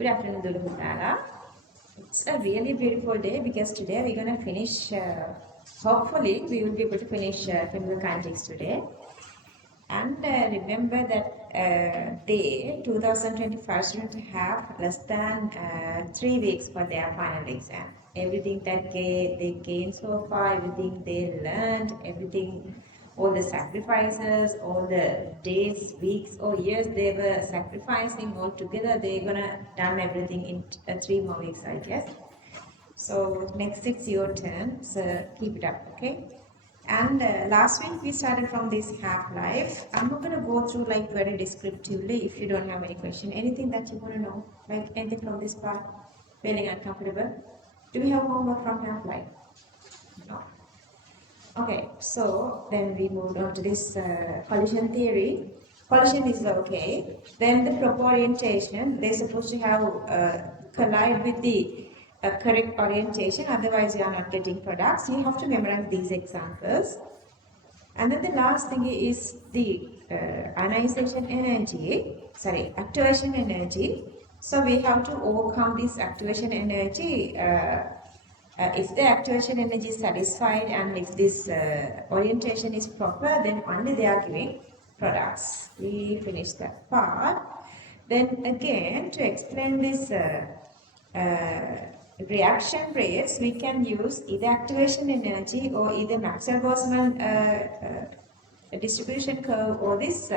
Good afternoon, Dulhutara. It's a really beautiful day because today we're going to finish, hopefully we will be able to finish Familiar Kinetics today. And remember that they, 2025 students have less than 3 weeks for their final exam. Everything that they gained so far, everything they learned, everything, all the sacrifices, all the days, weeks or years they were sacrificing all together, they're gonna done everything in 3 more weeks, I guess. So next it's your turn, so keep it up, okay? And last week we started from this half-life. I'm not going to go through like very descriptively if you don't have any question. Anything that you want to know, like anything from this part, feeling uncomfortable? Do we have homework from half-life? No. Okay, so then we moved on to this collision theory. Collision is okay. Then the proper orientation, they're supposed to have collide with the correct orientation, otherwise you are not getting products. You have to memorize these examples. And then the last thing is the ionization energy, activation energy. So we have to overcome this activation energy. If the activation energy is satisfied and if this orientation is proper, then only they are giving products. We finish that part. Then again, to explain this reaction rates, we can use either activation energy or either Maxwell-Boltzmann distribution curve or this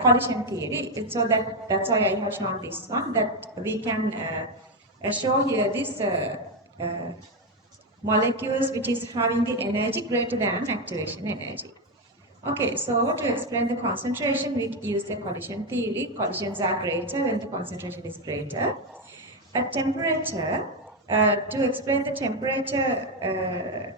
collision theory. So that's why I have shown this one, that we can show here this molecules which is having the energy greater than activation energy. Okay, so to explain the concentration, we use the collision theory. Collisions are greater when the concentration is greater. At temperature, to explain the temperature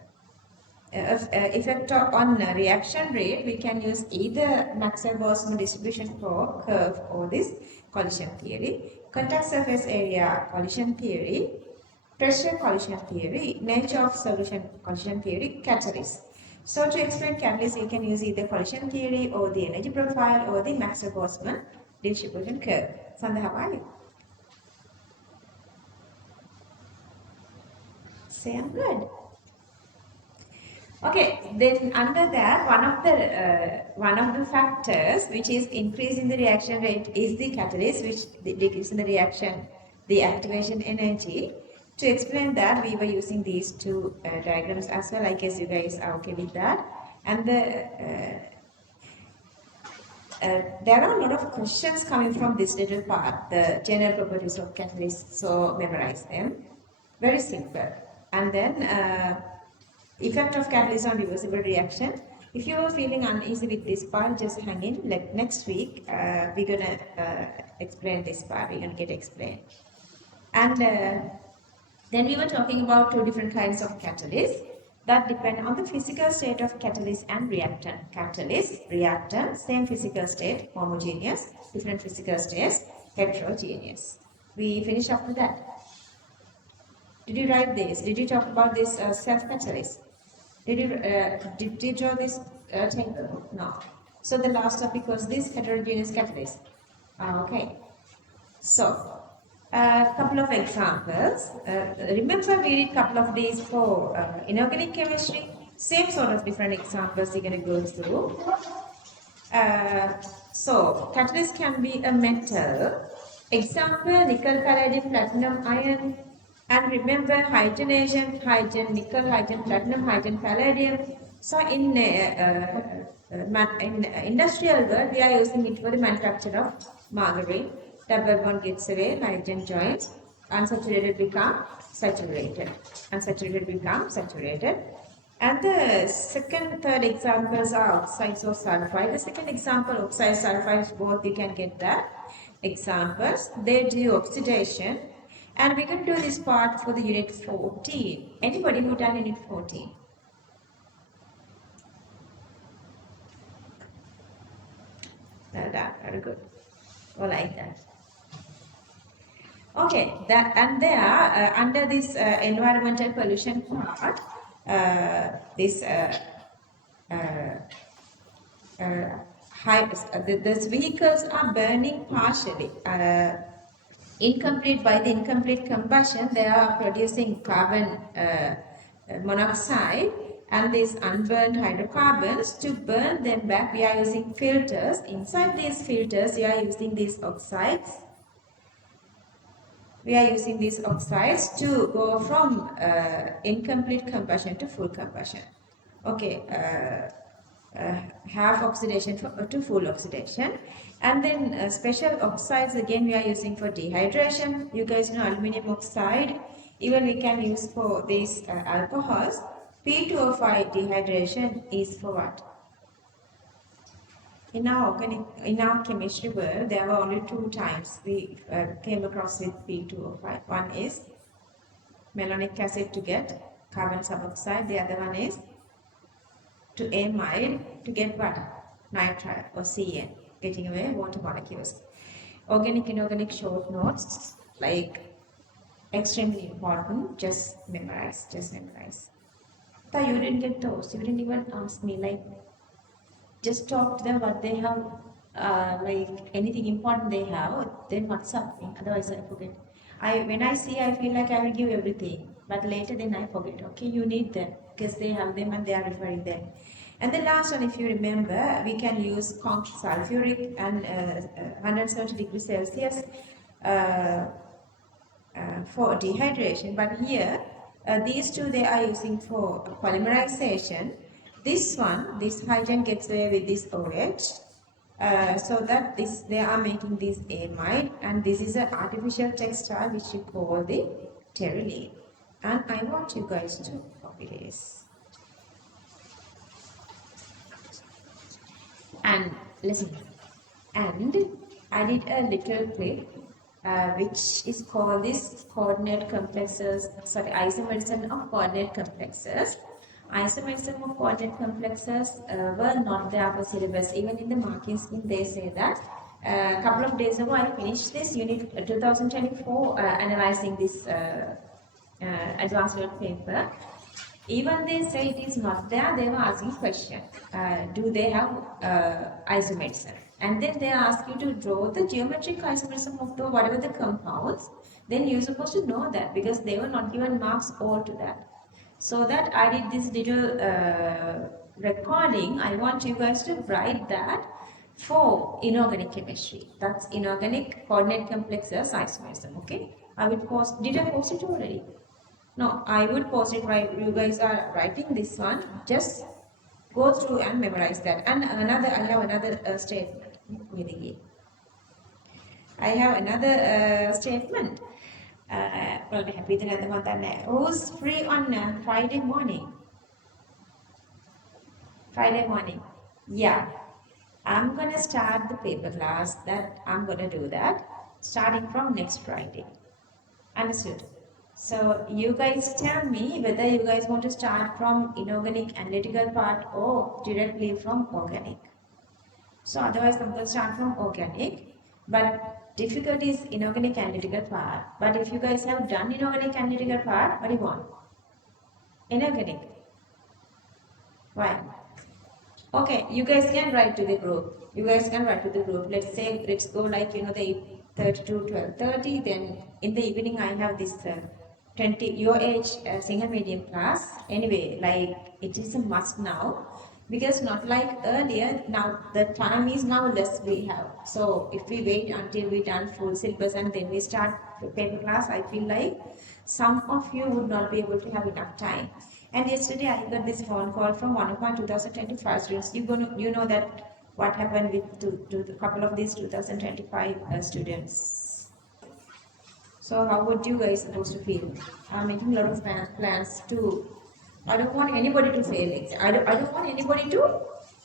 effect on reaction rate, we can use either Maxwell-Boltzmann distribution curve or this collision theory. Contact surface area collision theory, pressure collision theory, nature of solution collision theory, catalyst. So to explain catalyst, you can use either collision theory or the energy profile or the Maxwell-Boltzmann distribution curve. Sandha, how are you? Say I'm good. Okay, then under that, one of the factors which is increasing the reaction rate is the catalyst, which decreases the reaction, the activation energy. To explain that, we were using these two diagrams as well. I guess you guys are okay with that. And there are a lot of questions coming from this little part, the general properties of catalysts. So memorize them. Very simple. And then effect of catalyst on reversible reaction. If you are feeling uneasy with this part, just hang in. Like next week, we're gonna explain this part. We're gonna get explained. And then we were talking about two different kinds of catalysts that depend on the physical state of catalyst and reactant. Catalyst, reactant, same physical state, homogeneous, different physical states, heterogeneous. We finish up with that. Did you write this? Did you talk about this self-catalyst? Did you draw this table? No. So the last topic was this heterogeneous catalyst. Okay. So, a couple of examples. Remember we did a couple of days for inorganic chemistry. Same sort of different examples you're going to go through. So, catalyst can be a metal. Example, nickel, palladium, platinum, iron. And remember hydrogenation, hydrogen, nickel, hydrogen, platinum, hydrogen, palladium. So in industrial world, we are using it for the manufacture of margarine. Double bond gets away, hydrogen joins, unsaturated become saturated, unsaturated become saturated. And the second, third examples are oxides of sulfide. The second example, oxide sulfides, both you can get that examples. They do oxidation. And we're going to do this part for the unit 14. Anybody who done unit 14? Well done, very good. All like that. Okay, that and there under this environmental pollution part, this these vehicles are burning partially. incomplete. By the incomplete combustion, they are producing carbon monoxide and these unburned hydrocarbons. To burn them back, we are using filters. Inside these filters, we are using these oxides. We are using these oxides to go from incomplete combustion to full combustion. Okay, half oxidation to full oxidation. And then special oxides again we are using for dehydration. You guys know aluminum oxide. Even we can use for these alcohols. P2O5 dehydration is for what? In our chemistry world, there were only two times we came across with P2O5. One is malonic acid to get carbon suboxide. The other one is to amide to get what? Nitrile or CN, getting away water molecules. Organic, inorganic short notes, like extremely important, just memorize, just memorize. So you didn't get those, you didn't even ask me, like, just talk to them what they have, like anything important they have, then what's up, otherwise I forget. When I see, I feel like I will give everything, but later then I forget. Okay, you need them because they have them and they are referring them. And the last one, if you remember, we can use sulfuric and 170 degrees Celsius for dehydration. But here, these two they are using for polymerization. This one, this hydrogen gets away with this OH. So that they are making this amide, and this is an artificial textile which you call the terylene. And I want you guys to copy this. And listen, and I did a little clip which is called this coordinate complexes, isomerism of coordinate complexes. Isomerism of coordinate complexes were not there for syllabus. Even in the marking scheme, they say that. A couple of days ago, I finished this unit 2024 analyzing this advanced level paper. Even they say it is not there, they were asking question, do they have isomerism? And then they ask you to draw the geometric isomerism of the whatever the compounds. Then you're supposed to know that because they were not given marks all to that. So that I did this little recording. I want you guys to write that for inorganic chemistry. That's inorganic coordinate complexes isomerism. Okay, I will post. Did I post it already? No, I would post it right. You guys are writing this one. Just go through and memorize that. And I have another statement. I have another statement. Who's free on Friday morning? Friday morning. Yeah. I'm going to start the paper class. I'm going to do that starting from next Friday. Understood? So you guys tell me whether you guys want to start from inorganic analytical part or directly from organic. So otherwise I'm going to start from organic, but difficult is inorganic analytical part. But if you guys have done inorganic analytical part, what do you want? Inorganic. Why? Okay, you guys can write to the group. Let's say, let's go like, the 8:30 to 12:30. Then in the evening I have this 20 your age Sinhala medium class. Anyway, like it is a must now because not like earlier. Now the time is now less we have. So if we wait until we done full syllabus and then we start paper class, I feel like some of you would not be able to have enough time. And yesterday I got this phone call from one of my 2025 students. You know that what happened with a couple of these 2025 students. So how would you guys supposed to feel? I'm making a lot of plans to. I don't want anybody to fail. I don't want anybody to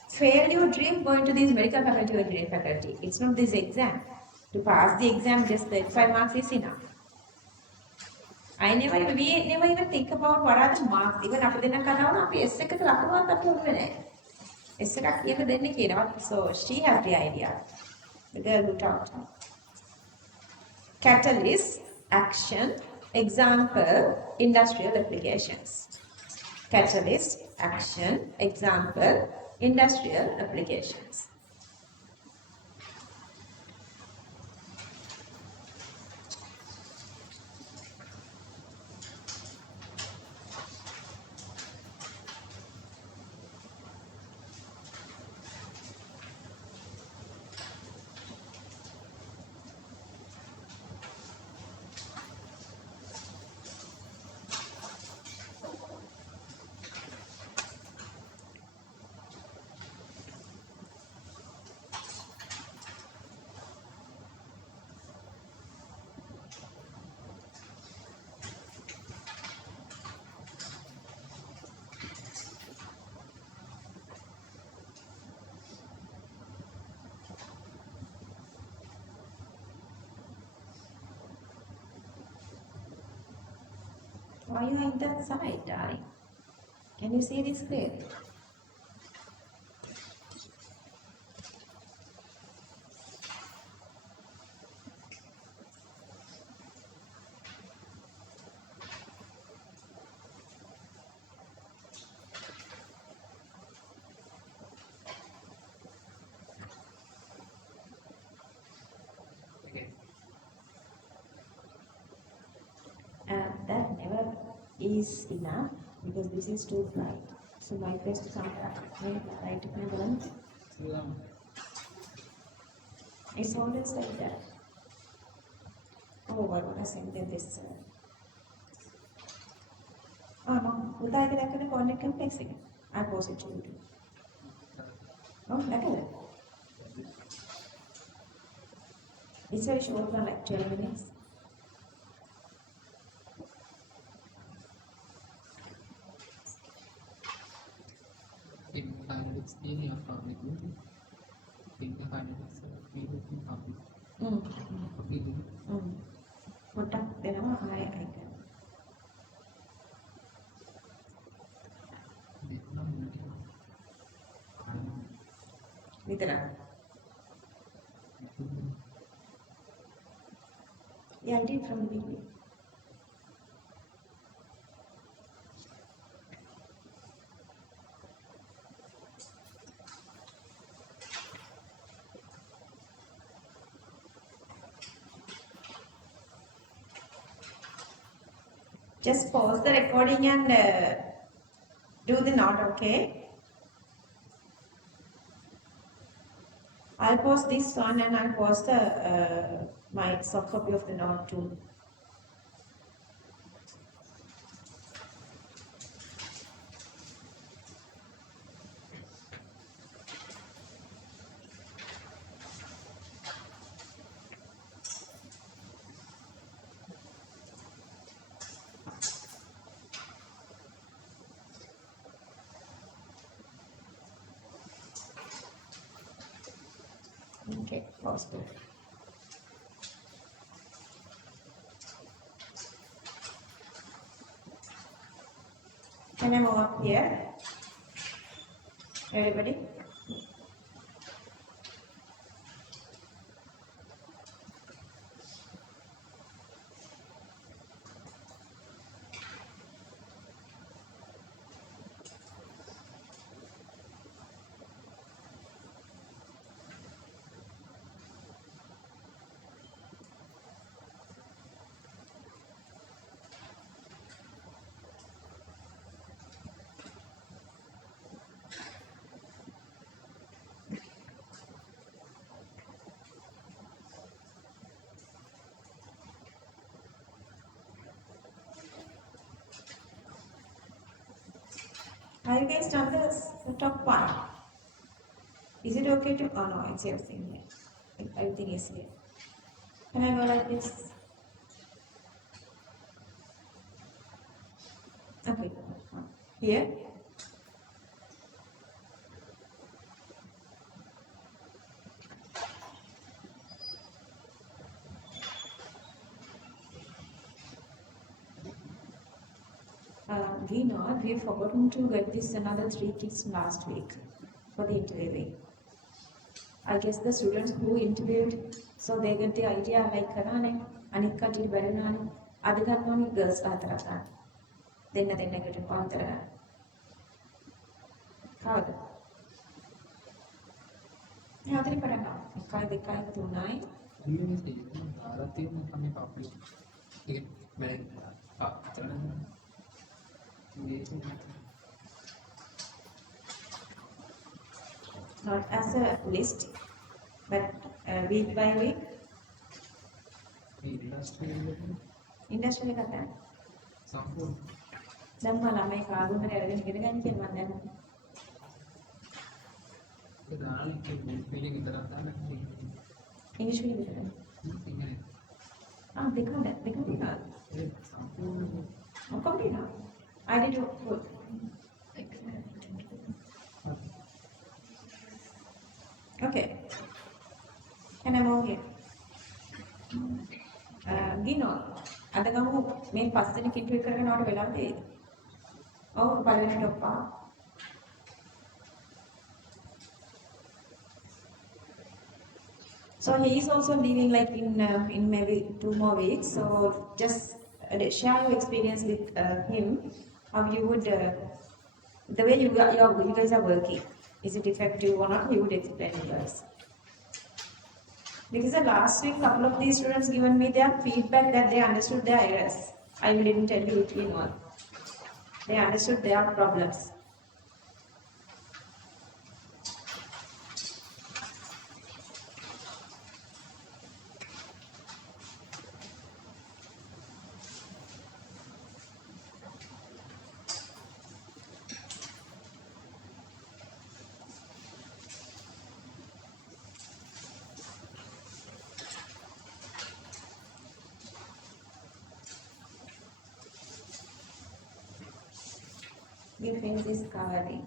fail your dream going to this medical faculty or engineering faculty. It's not this exam. To pass the exam, just the 5 marks is enough. We never even think about what are the marks. Even after the so she has the idea. The girl who talked. Catalyst, action, example, industrial applications. Catalyst, action, example, industrial applications. Why you are in that side, darling? Can you see this clearly? That never is enough because this is too bright. So my first contact with light equivalent. It's always like that. Oh, I want to send them this. Mom, would I get a connect complex again? I pause it to you. Oh, look at it. It's very short one, like 12 minutes. In Kinetics English, in Kinetics we looking public. What up? Then I can. Vidra. Yeah, I did from the beginning. Just pause the recording and do the note, okay? I'll pause this one and I'll pause the my soft copy of the note too. Okay, pause it. Can I move up here? Everybody? Are you guys done the top part? Is it okay to? Oh no, it's everything here. Everything is here. Can I go like this? Okay. Here? We've forgotten to get this another 3 kids last week for the interviewing. I guess the students who interviewed, so they get the idea like Karane, Anik Kati Baranani, Adhikarmani girls Ataratan. Then the negative Pantara. How? Yadri Parana, Kai the Kai to 9. Not as a list, but week by week. Industry kata. Dan malam mai kagu mereka ada kita kan kian mana. English भी bisa. देखा देखा. Kau भी ना. I did good. Okay. Can I move here? Gino, අද ගමු මේ 5 දෙනෙක් interview කරගෙන ආවට වෙලාව දෙයිද? ඔව් පළවෙනි ටොප්පා. So he is also leaving like in maybe 2 more weeks. So just share your experience with him. How you would the way you guys are working. Is it effective or not? He would explain to us. Because the last week, couple of these students given me their feedback that they understood their errors. I didn't tell you it in all. They understood their problems. We finish this covering.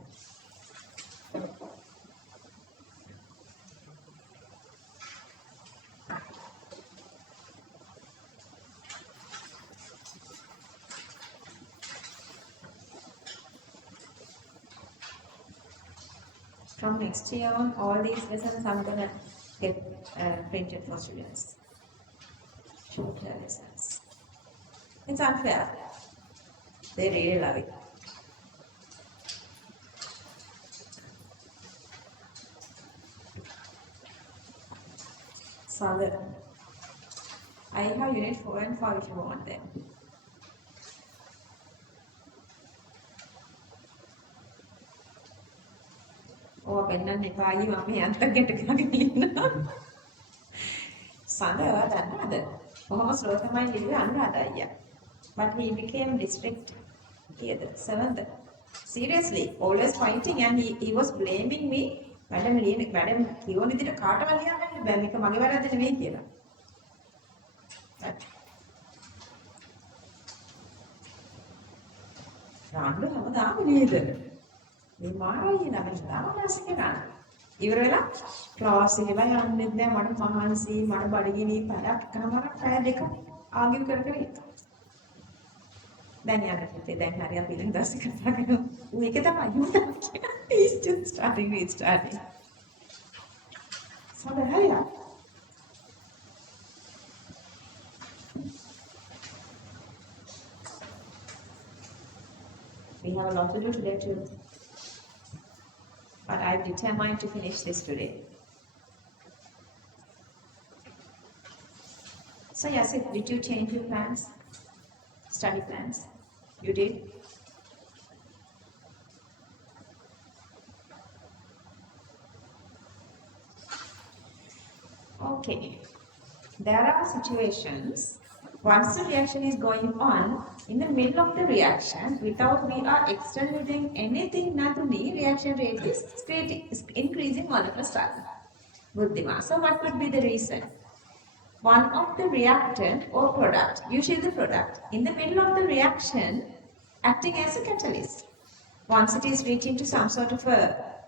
From next year on, all these lessons I'm gonna get printed for students. Shorter lessons. It's unfair. They really love it. Father, I have unit 4 and 5 if you want them. Oh, පෙන්නන්න එපා අයියේ මම යන්තම් ගෙට ගාගෙන ඉන්නවා. සඳහා දන්නවද? කොහොම ස්ලෝ තමයි ලිව්වේ අනුරාධ අයියා. But he became district here, the 7th. Seriously, always fighting and he was blaming me. Madam කියවන විදිහට කාටවත් ලියන්න බෑ මේක මගේ වැරද්ද නෙවෙයි කියලා. රාණ්ඩු හැමදාම නේද? මේ මාරයි නම දාමලාස් එක ගන්න. ඉවර වෙලා ක්ලාස් එකේලා යන්නෙත් නෑ මට මහන්සි මට බඩගිනි පැයක් එකමාරක් පැය දෙක ආගිව් කර කර ඉන්නවා. දැන් යන්න පුතේ දැන් හරි අපි ඊළඟ දවසේ කතා කරමු. මේක තමයි he's just restarting. So hurry up. We have a lot to do today too. But I'm determined to finish this today. So Yasif, did you change your plans? Study plans? You did? Okay. There are situations once the reaction is going on, in the middle of the reaction, without we are externalizing anything, Naduni, reaction rate is increasing all of a sudden. Buddhima. So what would be the reason? One of the reactant or product, usually the product, in the middle of the reaction, acting as a catalyst. Once it is reaching to some sort of a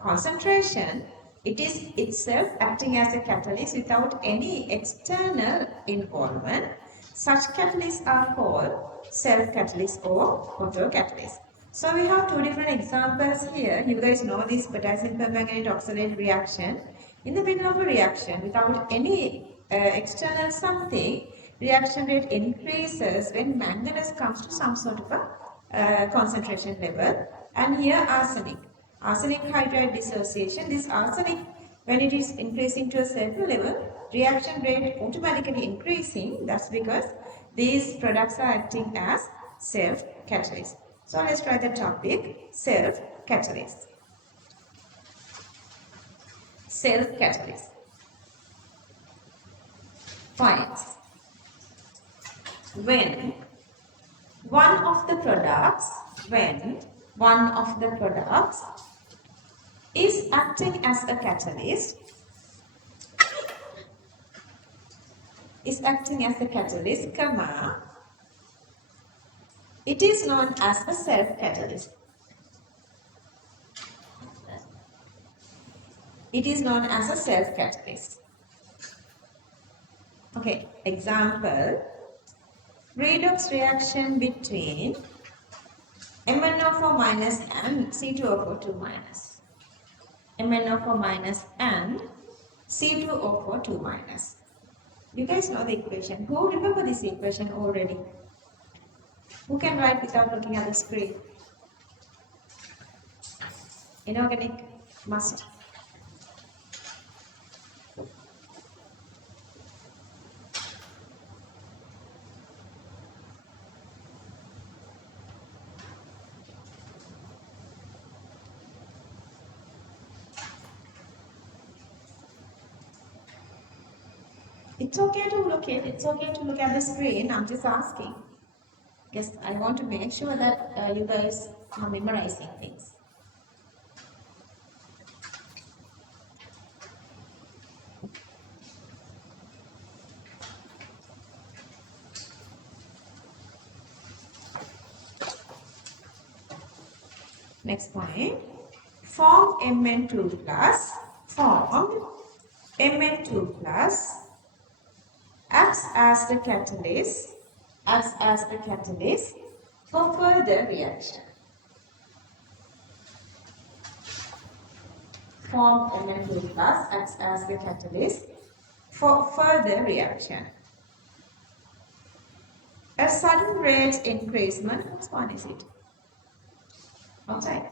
concentration, it is itself acting as a catalyst without any external involvement. Such catalysts are called self-catalyst or photocatalyst. So we have two different examples here. You guys know this potassium permanganate oxalate reaction. In the middle of a reaction, without any external something, reaction rate increases when manganese comes to some sort of a concentration level. And here arsenic. Arsenic hydride dissociation. This arsenic, when it is increasing to a certain level, reaction rate automatically increasing. That's because these products are acting as self-catalyst. So let's try the topic, self-catalyst. Self-catalyst. Finds when one of the products is acting as a catalyst, comma, it is known as a self-catalyst. It is known as a self-catalyst. Okay, example, redox reaction between MnO4 minus and C2O4 2 minus. MnO4 minus and C2O4 2 minus. You guys know the equation. Who remember this equation already? Who can write without looking at the screen? Inorganic must. It's okay to look it. It's okay to look at the screen. I'm just asking. Yes, I want to make sure that you guys are memorizing things. Next point. Form Mn2 plus. Form Mn2 plus acts as the catalyst for further reaction. Form Mn2 plus acts as the catalyst for further reaction. A sudden rate increasement, which one is it? Outside.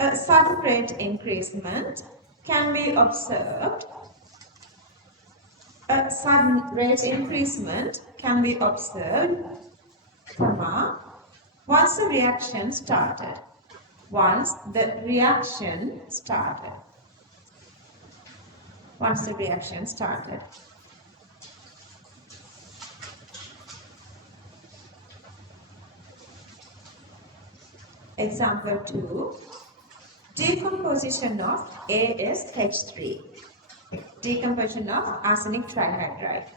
A sudden rate increasement can be observed. A sudden rate increasement can be observed, once the reaction started. Once the reaction started. Once the reaction started. Example 2. Decomposition of ASH3. Decomposition of arsenic trihydride.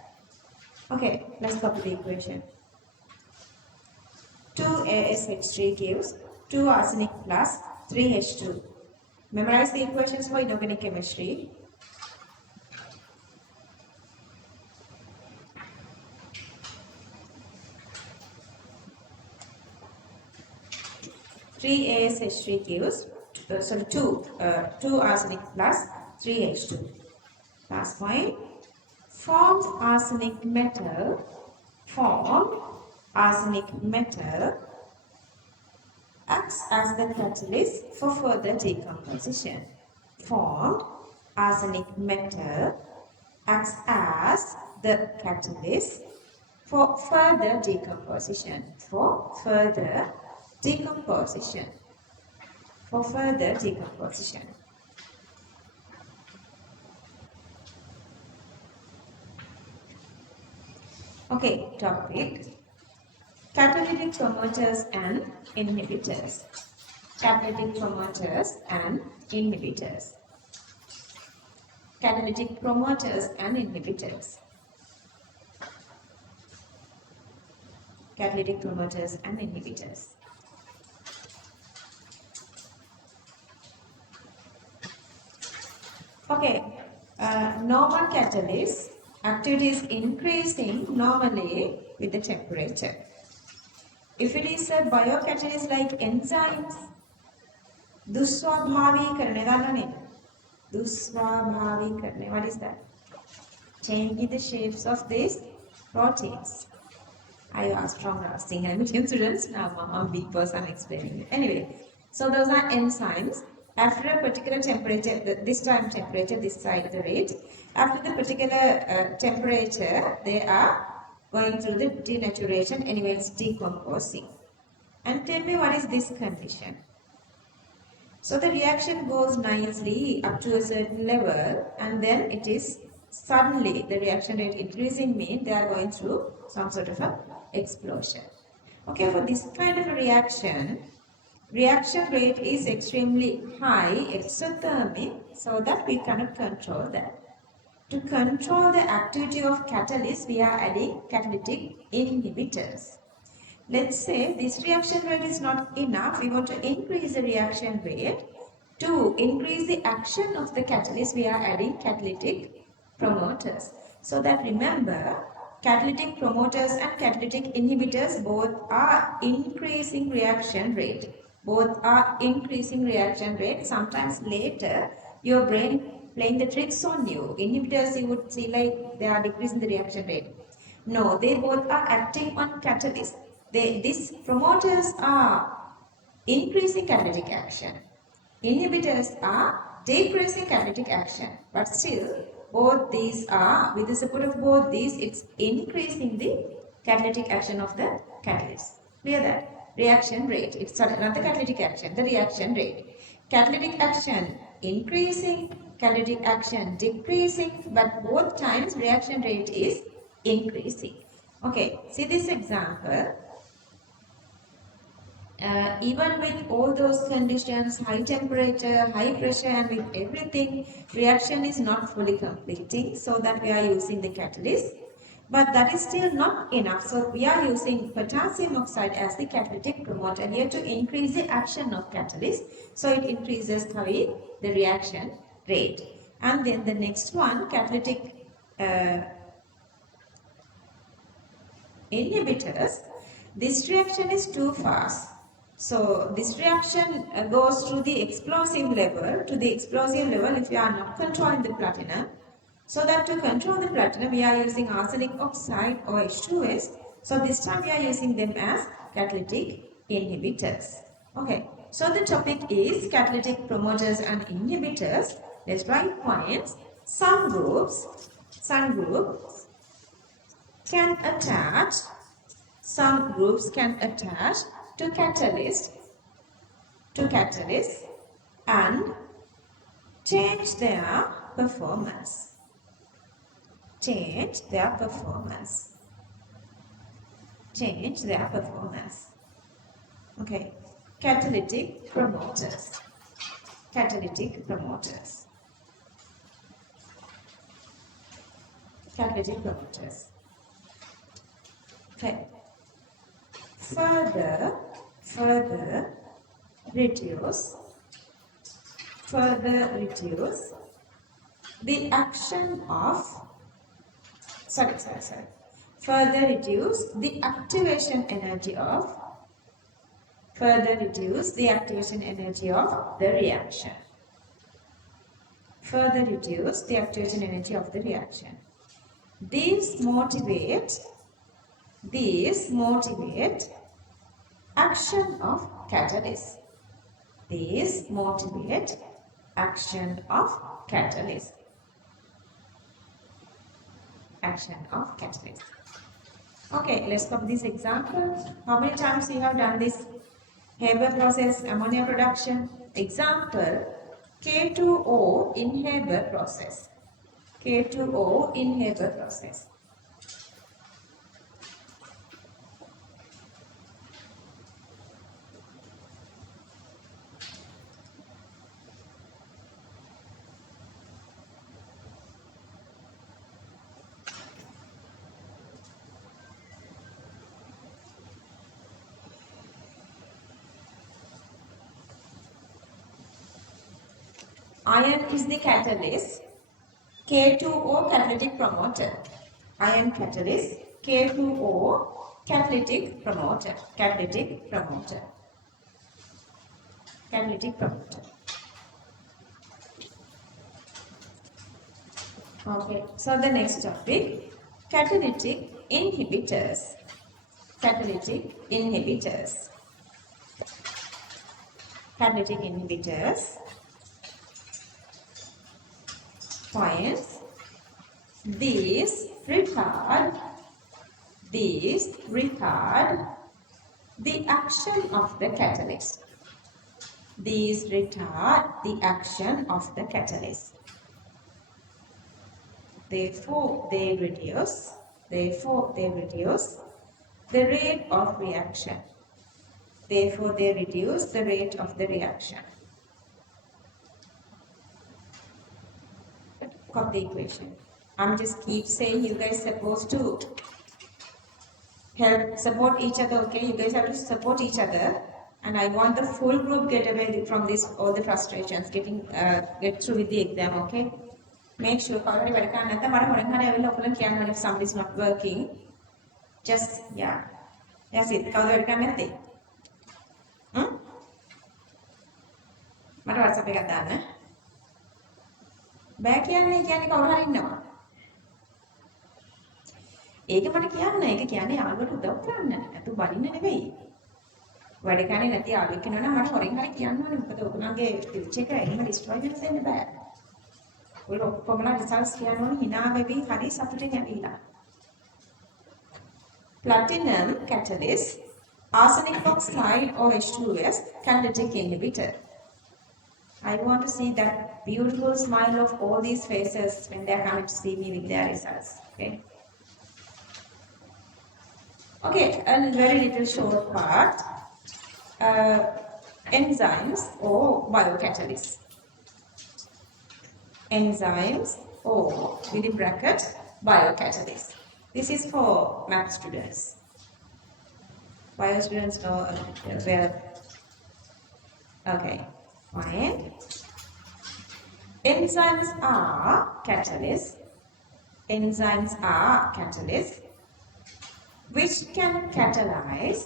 Okay, let's copy the equation. 2ASH3 gives 2 arsenic plus 3H2. Memorize the equations for inorganic chemistry. Three ASH3 gives 2 arsenic plus 3H2. Last point. Formed arsenic metal acts as the catalyst for further decomposition. Formed arsenic metal acts as the catalyst for further decomposition. For further decomposition. Okay, topic. Catalytic promoters and inhibitors. Catalytic promoters and inhibitors. Catalytic promoters and inhibitors. Catalytic promoters and inhibitors. Okay, normal catalyst activity is increasing normally with the temperature. If it is a biocatalyst like enzymes, duswabhavikarane, what is that? Changing the shapes of these proteins. I asked from Sinhala medium students, now I'm a big person explaining it. Anyway, so those are enzymes. After a particular temperature, this time temperature, this side the rate, after the particular temperature, they are going through the denaturation, anyway it's decomposing. And tell me what is this condition? So the reaction goes nicely up to a certain level and then it is suddenly the reaction rate increasing means they are going through some sort of a explosion. Okay, for this kind of a reaction rate is extremely high, exothermic, so that we cannot control that. To control the activity of catalyst, we are adding catalytic inhibitors. Let's say this reaction rate is not enough. We want to increase the reaction rate. To increase the action of the catalyst, we are adding catalytic promoters. So that remember, catalytic promoters and catalytic inhibitors both are increasing reaction rate. Both are increasing reaction rate. Sometimes later your brain playing the tricks on you. Inhibitors you would see like they are decreasing the reaction rate. No, they both are acting on catalyst. These promoters are increasing catalytic action. Inhibitors are decreasing catalytic action. But still, both these are, with the support of both these, it's increasing the catalytic action of the catalyst. Clear that? Reaction rate. It's not the catalytic action, the reaction rate. Catalytic action increasing, catalytic action decreasing, but both times reaction rate is increasing. Okay, see this example. Even with all those conditions, high temperature, high pressure, and with everything, reaction is not fully completing, so that we are using the catalyst. But that is still not enough, so we are using potassium oxide as the catalytic promoter here to increase the action of catalyst, so it increases the reaction rate. And then the next one, catalytic inhibitors. This reaction is too fast. So this reaction goes to the explosive level. If we are not controlling the platinum. So that to control the platinum, we are using arsenic oxide or H2S. So this time we are using them as catalytic inhibitors. Okay. So the topic is catalytic promoters and inhibitors. Let's write points. Some groups can attach to catalyst and change their performance. Okay. Catalytic promoters. Okay. Further reduce the action of further reduce the activation energy of the reaction. These motivate action of catalyst. Okay, let's copy this example. How many times you have done this Haber process, ammonia production? Example, K2O in Haber process. Iron is the catalyst. K2O catalytic promoter. Iron catalyst. K2O catalytic promoter. Okay, so the next topic, catalytic inhibitors. Points. These retard the action of the catalyst. Therefore, they reduce the rate of reaction. Copy the equation. I'm just keep saying you guys supposed to support each other, okay? You guys have to support each other, and I want the full group get away from this all the frustrations, get through with the exam, okay? make sure කවුරු හරි වැඩ කරන්නේ නැත්නම් මට මොනින් හරි ඇවිල්ලා ඔයගොල්ලන් කියන්න if somebody is not working. Just yeah. That's it. කවුරු වැඩ කරන්නේ නැත්තේ? මට WhatsApp එකක් දාන්න. බෑ කියන්නේ කවුරු හරි ඉන්නවා. ඒක මට කියන්න. ඒක කියන්නේ යාළුවට උදව් කරන්න. අතු බලින්න නෙවෙයි. වැඩ කරන්නේ නැති යාළුවෙක් කෙනා නම් මට හොරෙන් හරි කියන්න ඕනේ. මොකද ඔයගොල්ලන්ගේ ෆිච් එක එහෙම ඩිස්ට්‍රොයි වෙන්න දෙන්න බෑ. ඔයගොල්ලෝ ඔක්කොමලා රිසල්ට්ස් කියන්න ඕනේ hina වෙවි හරි සතුටින් ඇවිල්ලා. Platinum catalyst, arsenic oxide or H2S catalytic inhibitor. I want to see that beautiful smile of all these faces when they are coming to see me with their results. Okay. Okay, a very little short part. Enzymes or biocatalysts. Enzymes or within bracket biocatalysts. This is for math students. Bio students know well. Okay, fine. Enzymes are catalysts. Enzymes are catalysts which can catalyze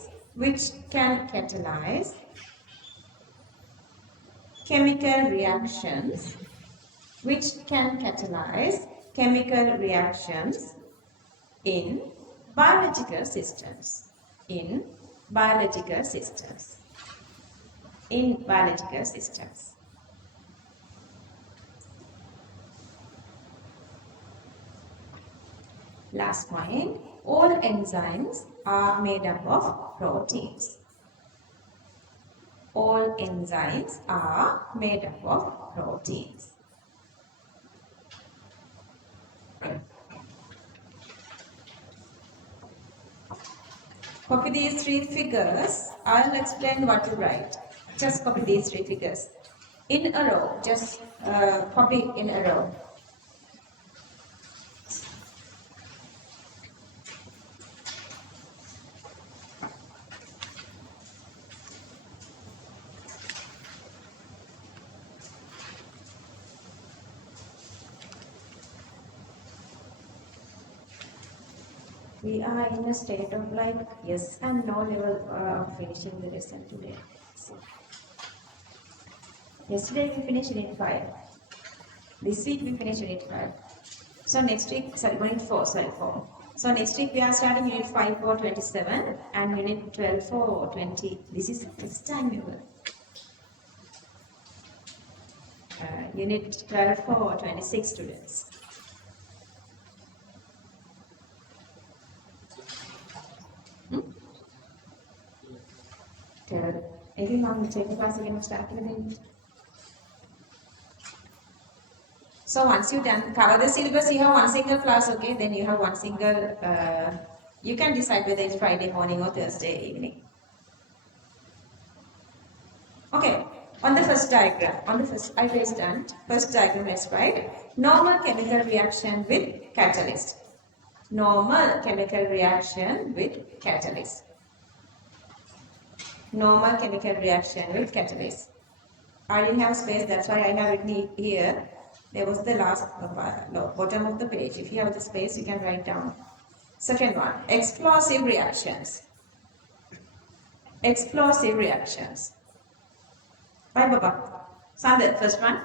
chemical reactions, which can catalyze chemical reactions in biological systems. In biological systems. In biological systems. Last point, all enzymes are made up of proteins. All enzymes are made up of proteins. Copy these three figures. I'll explain what to write. Just copy these three figures. In a row, just copy in a row. We are in a state of like yes and no level of finishing the lesson today. Yesterday we finished unit 5. This week we finished unit 5. So next week, unit 4. So next week we are starting unit 5 for 27 and unit 12 for 20. This is this time level. Unit 12 for 26 students. Maybe mom will take the class again and start in a minute. So once you done cover the syllabus, you have one single class, okay? Then you have one single. You can decide whether it's Friday morning or Thursday evening. Okay. On the first diagram, I raised done. First diagram, let's write normal chemical reaction with catalyst. Normal chemical reaction with catalyst. Normal chemical reaction with catalyst. I didn't have space, that's why I have written here. There was the last bottom of the page. If you have the space, you can write down. Second one, explosive reactions. Explosive reactions. Bye, Baba. Sandra, first one.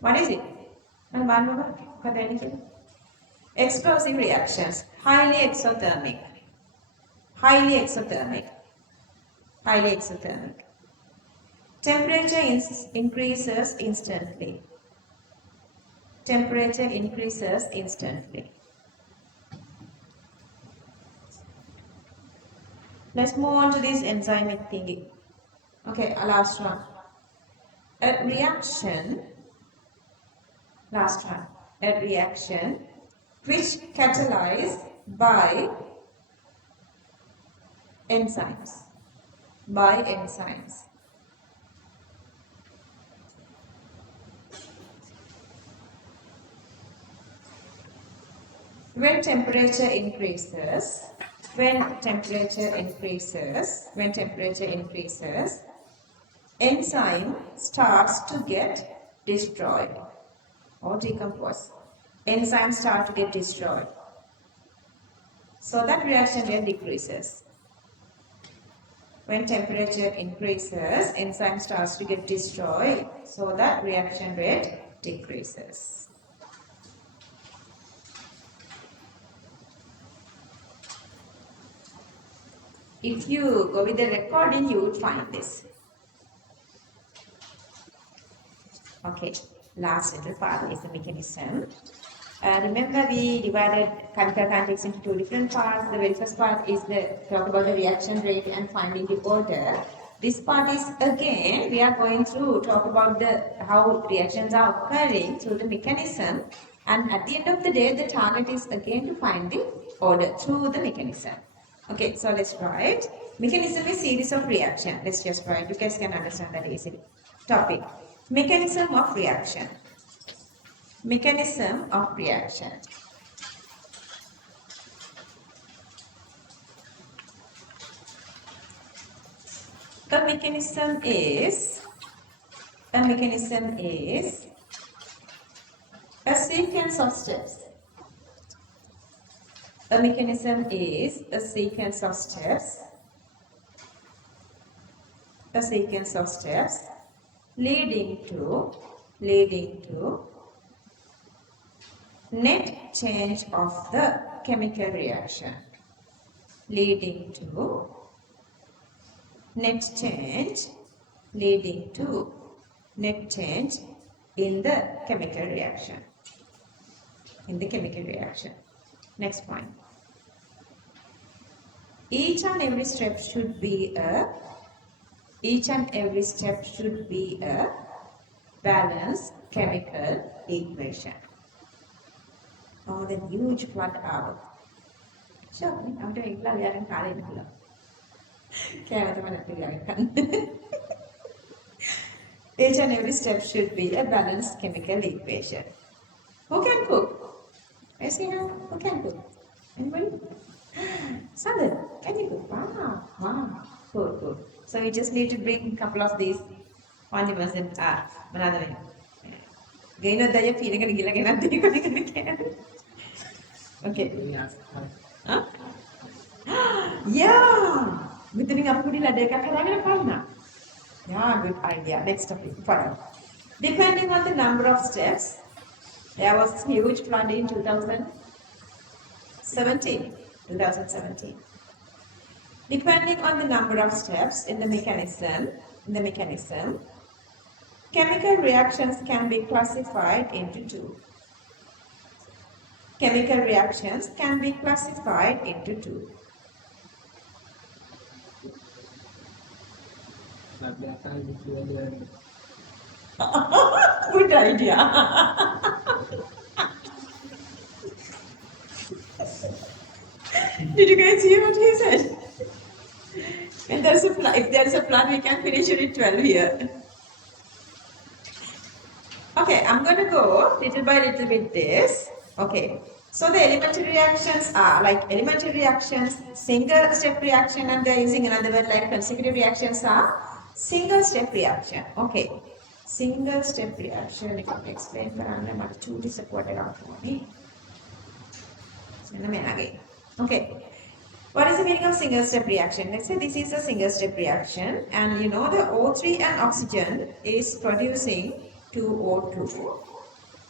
What is it? Explosive reactions. Highly exothermic. Highly exothermic. Highly exothermic. Temperature increases instantly. Temperature increases instantly. Let's move on to this enzymic thingy. Okay, last one. A reaction, last one. A reaction which catalyzed by enzymes. By enzymes. When temperature increases, enzyme starts to get destroyed. or decompose. Enzymes start to get destroyed. So that reaction rate decreases. When temperature increases, enzyme starts to get destroyed, so that reaction rate decreases. If you go with the recording, you would find this. Okay, last little part is the mechanism. Remember, we divided chemical kinetics into two different parts. The very first part is the talk about the reaction rate and finding the order. This part is again we are going to talk about the how reactions are occurring through the mechanism, and at the end of the day, the target is again to find the order through the mechanism. Okay, so let's write. Mechanism is series of reaction. Let's just write. You guys can understand that easily. Topic: mechanism of reaction. Mechanism of reaction. A mechanism is a sequence of steps. A mechanism is a sequence of steps. A sequence of steps leading to net change of the chemical reaction. Leading to net change in the chemical reaction. Next point. Each and every step should be a balanced chemical equation. Oh, the huge flood out. Sure, I'm doing it. Each and every step should be a balanced chemical equation. Who can cook? I see now. Who can cook? Anybody? Sandra, can you cook? Wow. Good. So you just need to bring a couple of these condiments and another one. Gaino daya feeling and gila again. Okay. Huh? Yeah. Mithering up putting a deca. Yeah, good idea. Next topic. Fine. Depending on the number of steps, there was huge flood in 2017. Depending on the number of steps in the mechanism, chemical reactions can be classified into two. Good idea. Did you guys hear what he said? And if there's a plan, we can finish it at 12 here. Okay, I'm going to go little by little with this. Okay, so the elementary reactions are single step reaction, and they're using another word like consecutive reactions are single step reaction. Okay, single step reaction. If I explain, I'm not too disappointed for me. Okay. What is the meaning of single step reaction? Let's say this is a single step reaction, and you know the O3 and oxygen is producing 2O2.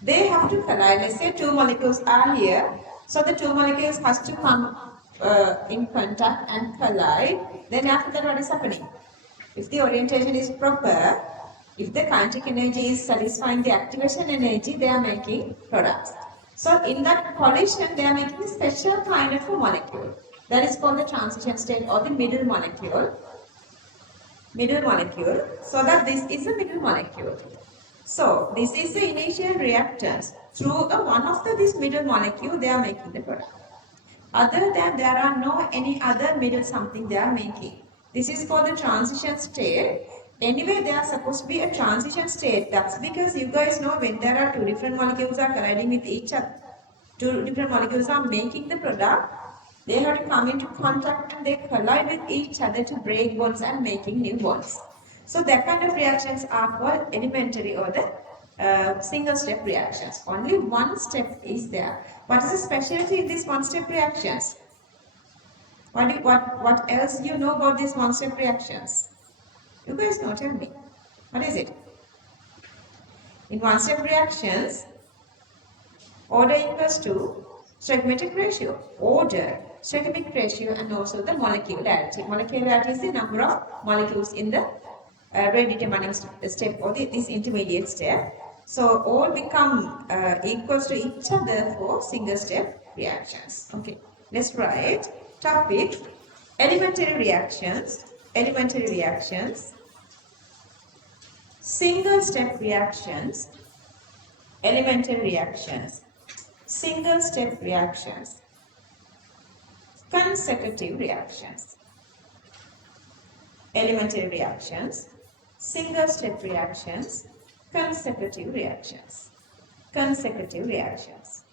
They have to collide. Let's say two molecules are here, so the two molecules has to come in contact and collide. Then after that, what is happening? If the orientation is proper, if the kinetic energy is satisfying the activation energy, they are making products. So in that collision, they are making a special kind of a molecule. That is called the transition state or the middle molecule. So that this is a middle molecule. So this is the initial reactants. Through one of this middle molecule, they are making the product. Other than there are no any other middle something they are making. This is called the transition state. Anyway, they are supposed to be a transition state. That's because you guys know when there are two different molecules are colliding with each other, two different molecules are making the product, they have to come into contact and they collide with each other to break bonds and making new bonds. So that kind of reactions are called elementary or the single step reactions. Only one step is there. What is the specialty in these one step reactions? What else you know about these one step reactions? You guys know, tell me. What is it? In one step reactions, order equals to stoichiometric ratio. Order, stoichiometric ratio, and also the molecularity. Molecularity is the number of molecules in the rate determining step or this intermediate step. So all become equals to each other for single step reactions. Okay, let's write topic elementary reactions. Elementary reactions, single step reactions, elementary reactions, single step reactions, consecutive reactions, elementary reactions, single step reactions, consecutive reactions, consecutive reactions.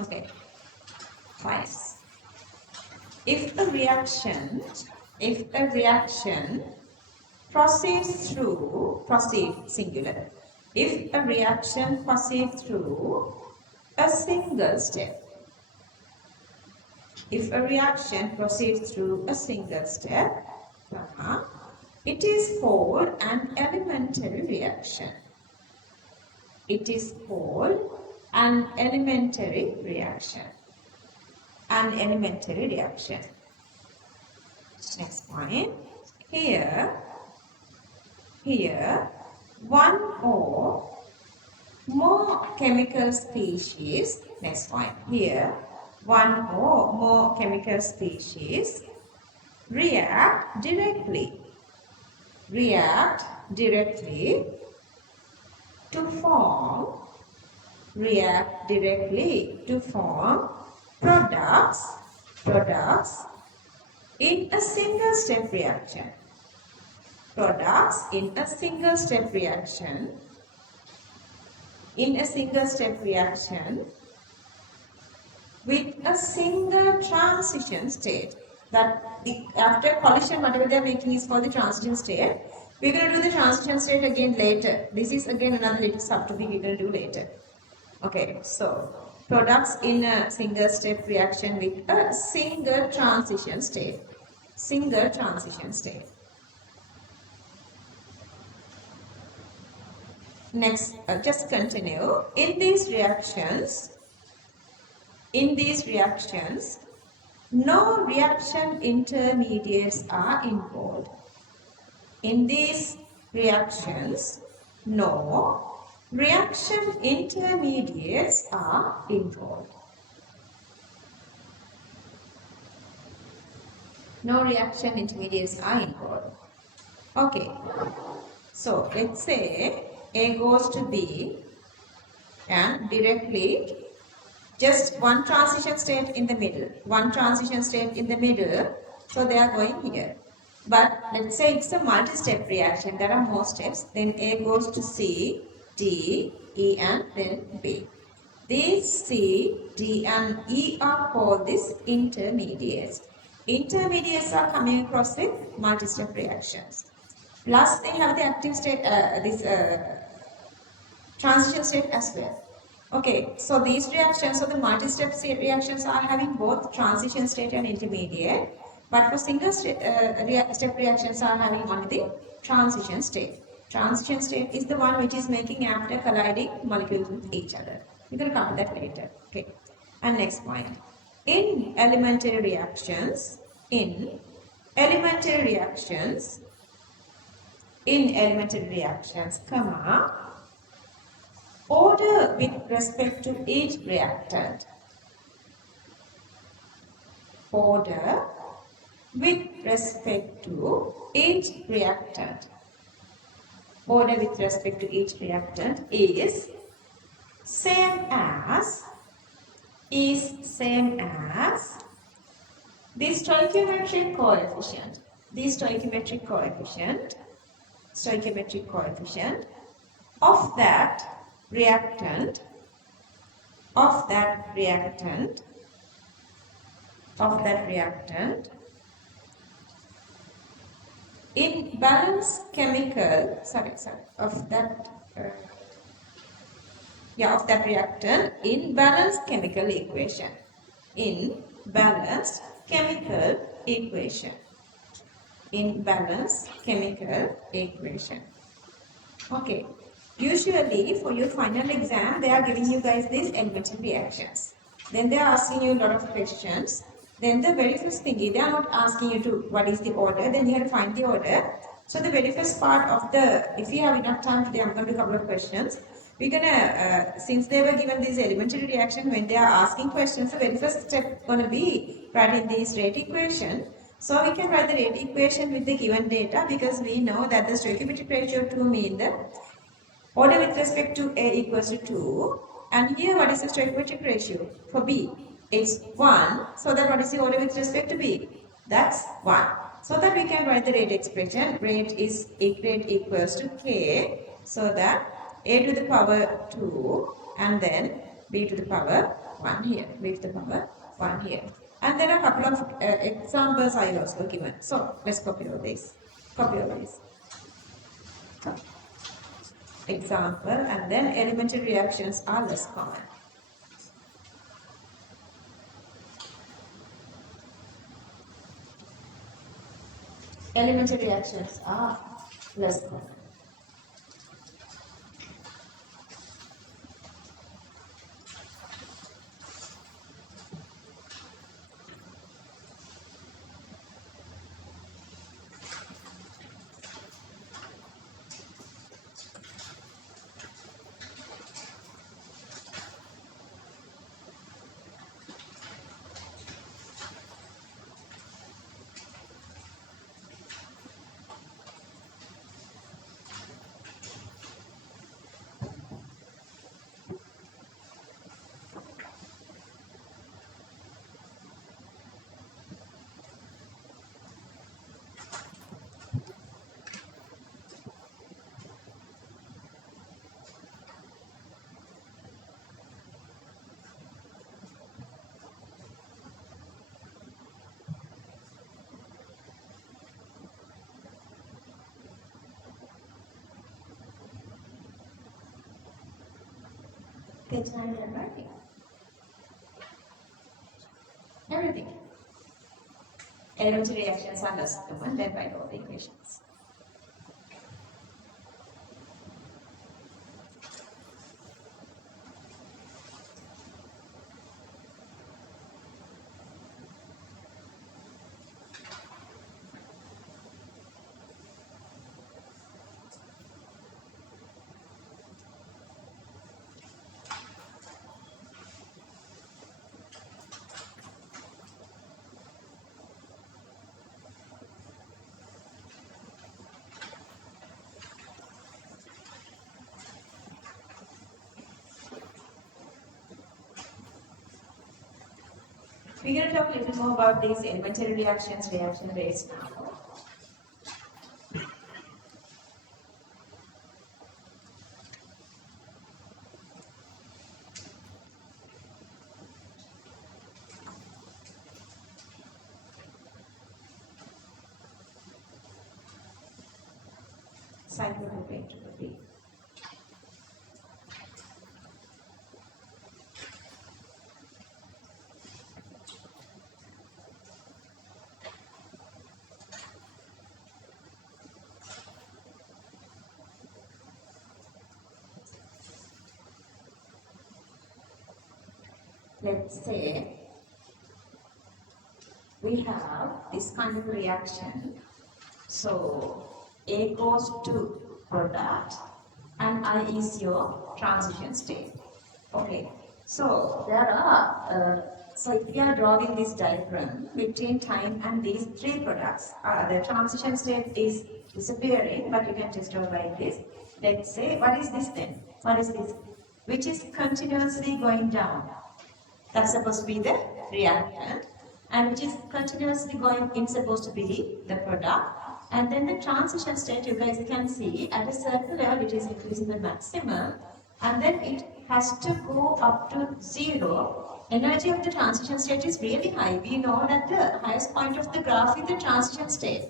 Okay, fine. If a reaction proceed singular. If a reaction proceeds through a single step, if a reaction proceeds through a single step, it is called an elementary reaction. It is called an elementary reaction. An elementary reaction. Next point. Here, one or more chemical species, next point, here, one or more chemical species react directly to form products in a single step reaction. Products in a single step reaction. In a single step reaction with a single transition state. That after collision, whatever they are making is called the transition state. We're going to do the transition state again later. This is again another little subtopic we're going to do later. Okay, so products in a single step reaction with a single transition state. Single transition state. Next, just continue. In these reactions, no reaction intermediates are involved. In these reactions, no reaction intermediates are involved. No reaction intermediates are involved. Okay. So, let's say A goes to B and directly just one transition state in the middle. One transition state in the middle. So, they are going here. But let's say it's a multi-step reaction. There are more steps. Then A goes to C, D, E and then B. These C, D and E are called these intermediates. Intermediates are coming across with multi-step reactions. Plus they have the active state, transition state as well. Okay, so these reactions, so the multi-step reactions are having both transition state and intermediate. But for single step reactions are having only the transition state. Transition state is the one which is making after colliding molecules with each other. We're going to cover that later. Okay. And next point. In elementary reactions, comma, order with respect to each reactant. Order with respect to each reactant. Order with respect to each reactant is same as the stoichiometric coefficient. The stoichiometric coefficient of that reactant of that reactant in balanced chemical, of that of that reactant in balanced chemical equation. In balanced chemical equation. In balanced chemical equation. Okay. Usually for your final exam, they are giving you guys these elementary reactions. Then they are asking you a lot of questions. Then the very first thing, they are not asking you to what is the order, then you have to find the order. So the very first part of the, if you have enough time today, I'm going to do a couple of questions. We're gonna, since they were given these elementary reaction, when they are asking questions, the very first step gonna be writing this rate equation. So we can write the rate equation with the given data because we know that the stoichiometric ratio 2 mean the order with respect to A equals to 2. And here what is the stoichiometric ratio for B? It's 1. So that what is the order with respect to B? That's 1. So that we can write the rate expression. Rate equals to K. So that A to the power 2 and then B to the power 1 here. B to the power 1 here. And there are a couple of examples I also given. So let's copy all this. Copy all this. Example, and then elementary reactions are less common. Elementary reactions are less common. Page 9 and writing. Everything. Elementary reactions are less common than by all the equations. We're going to talk a little more about these elementary reactions, reaction rates now. Cyclopropane. Let's say we have this kind of reaction. So A goes to product and I is your transition state. Okay. So there are, so if we are drawing this diagram between time and these three products, the transition state is disappearing, but you can just draw like this. Let's say, what is this then? What is this? Which is continuously going down. That's supposed to be the reactant, and which is continuously going in supposed to be the product. And then the transition state, you guys can see at a certain level it is increasing the maximum, and then it has to go up to 0 energy of the transition state is really high. We know that the highest point of the graph is the transition state,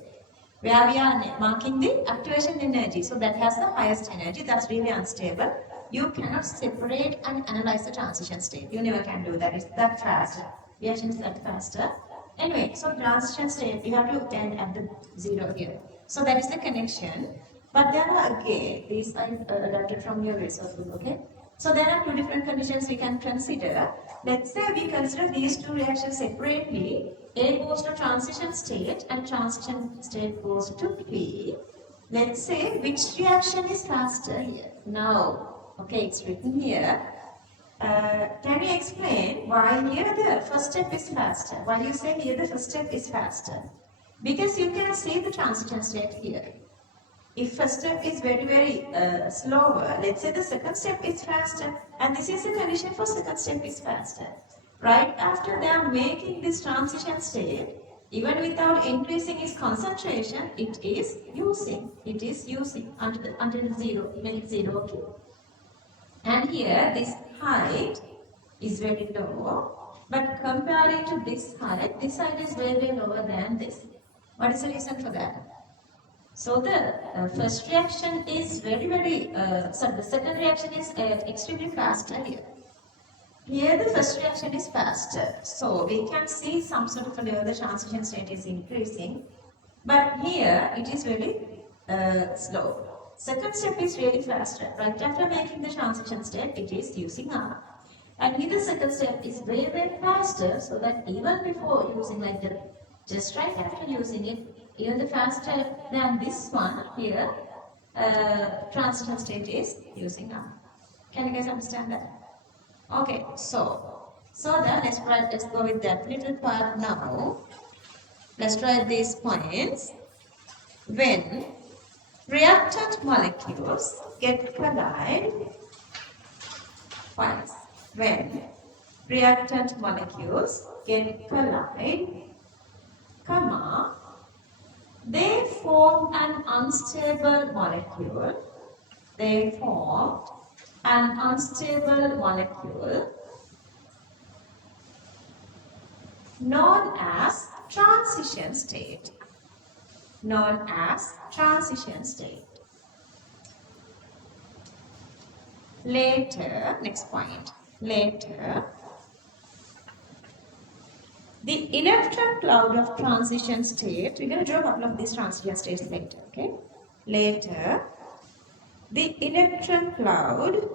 where we are marking the activation energy. So that has the highest energy. That's really unstable. You cannot separate and analyze the transition state. You never can do that. It's that fast. Reaction is that faster. Anyway, so transition state, you have to end at the 0 here. So that is the connection. But there are again, these are adapted from your resource book, okay? So there are two different conditions we can consider. Let's say we consider these two reactions separately. A goes to transition state and transition state goes to P. Let's say which reaction is faster here. Now, okay, it's written here. Can you explain why here the first step is faster? Why you say here the first step is faster? Because you can see the transition state here. If first step is very slower, let's say the second step is faster, and this is the condition for second step is faster. Right after they are making this transition state, even without increasing its concentration, it is using until 0, make it 0, okay? And here this height is very low, but comparing to this height is way lower than this. What is the reason for that? So the first reaction is the second reaction is extremely faster here. Here the first reaction is faster. So we can see some sort of the transition state is increasing. But here it is very slow. Second step is really faster. Right after making the transition step, it is using R. And here the second step is very faster, so that even before using just right after using it, even the faster than this one here, transition state is using R. Can you guys understand that? Okay, so then let's go with that little part now. Let's try these points. When reactant molecules get collide, twice. When reactant molecules get collide, comma, they form an unstable molecule. They form an unstable molecule known as transition state. Known as transition state. Later, next point. Later, the electron cloud of transition state, we're going to draw a couple of these transition states later, okay? Later, the electron cloud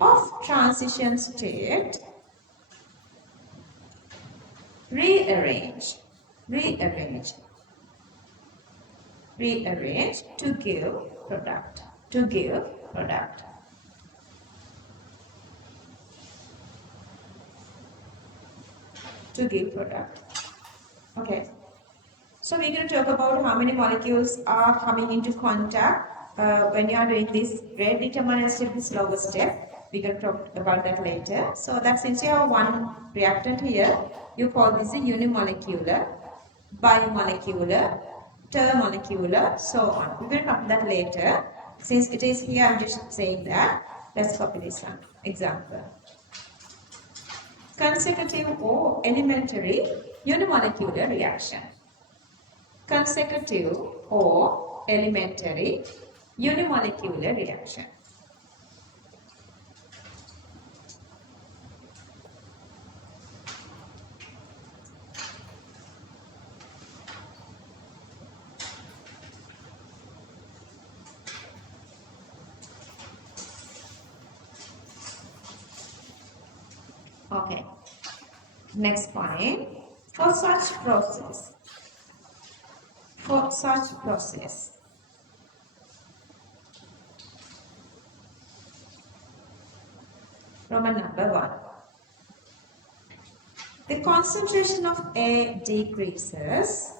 of transition state rearrange to give product. Okay. So we're going to talk about how many molecules are coming into contact when you are doing this rate deterministic, this lower step. We're going to talk about that later. So that since you have one reactant here, you call this a unimolecular, bimolecular, termolecular, so on. We're going to talk that later. Since it is here, I'm just saying that. Let's copy this one. Example. Consecutive or elementary unimolecular reaction. Consecutive or elementary unimolecular reaction. Okay. Next point. For such process, Roman number 1. The concentration of A decreases.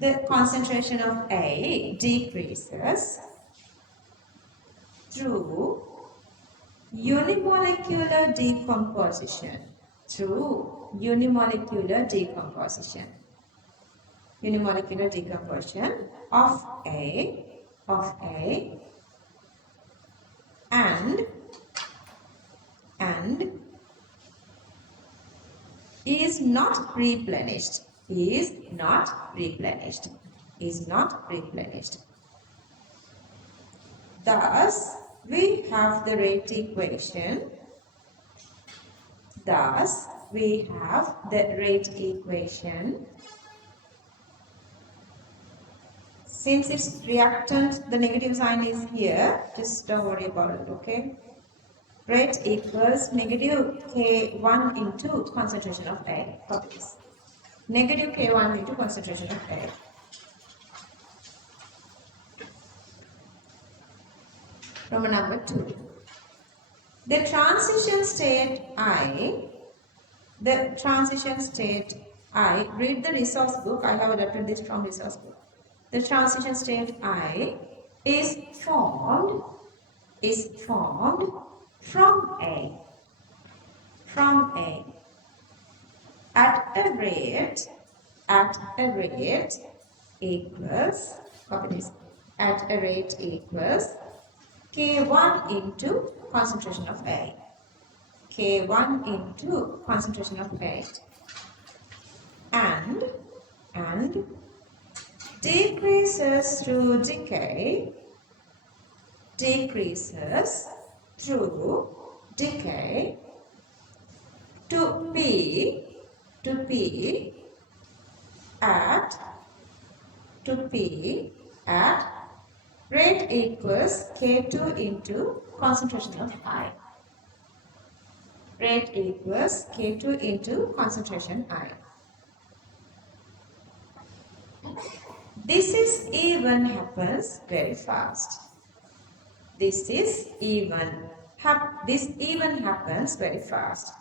The concentration of A decreases through unimolecular decomposition. Unimolecular decomposition of A and and is not replenished, is not replenished, is not replenished. Thus, we have the rate equation. Thus, we have the rate equation. Since it's reactant, the negative sign is here. Just don't worry about it, okay? Rate equals negative K1 into concentration of A. Copy this. Negative K1 into concentration of A. Roman number 2. The transition state I, read the resource book. I have adapted this from resource book. The transition state I is formed from A at a rate equals, copy this, at a rate equals K1 into concentration of A. K1 into concentration of A. And decreases through decay, to P at rate equals K2 into concentration of I. Rate equals K2 into concentration I. This is even happens very fast. This even happens very fast.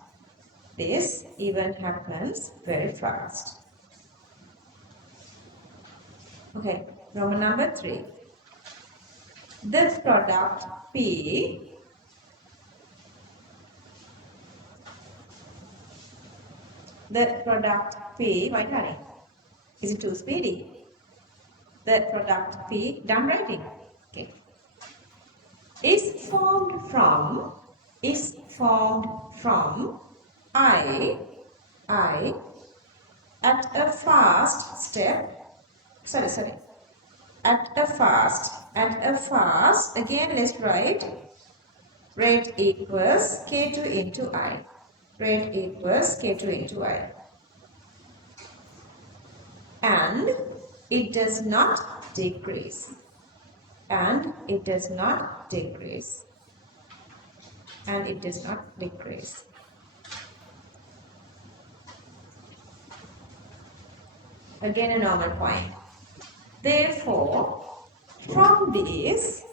This even happens very fast. Okay, Roman number 3. The product P why hurry? Is it too speedy? The product P, done writing. Okay. Is formed from I at a fast step. At a fast, again let's write rate equals K2 into I. Rate equals K2 into I. And it does not decrease. And it does not decrease. And it does not decrease. Again a normal point. Therefore, from this,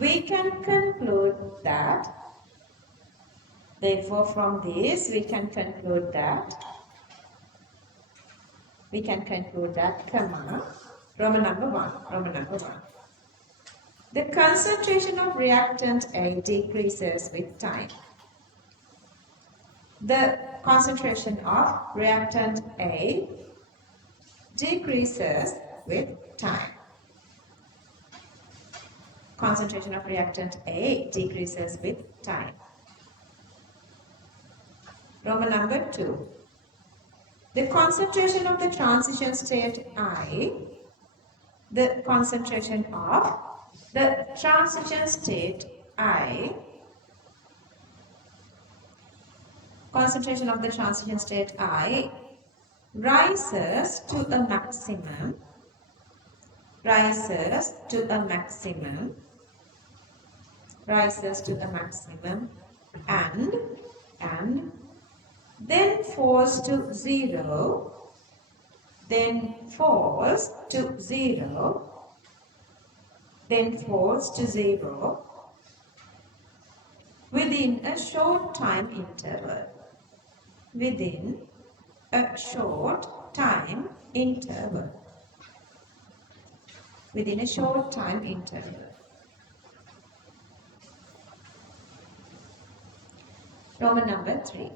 we can conclude that, comma, Roman number 1. The concentration of reactant A decreases with time. The concentration of reactant A decreases with time. Concentration of reactant A decreases with time. Roman number 2. The concentration of the transition state I, the concentration of the transition state I rises to a maximum and then falls to zero within a short time interval. Roman number 3.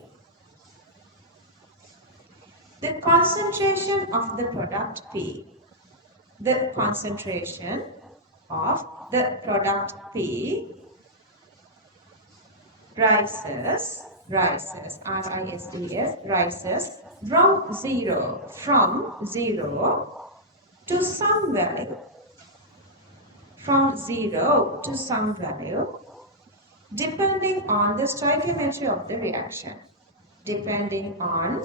The concentration of the product P. The concentration of the product P rises, R-I-S-E-S, rises from zero to some value, depending on the stoichiometry of the reaction, depending on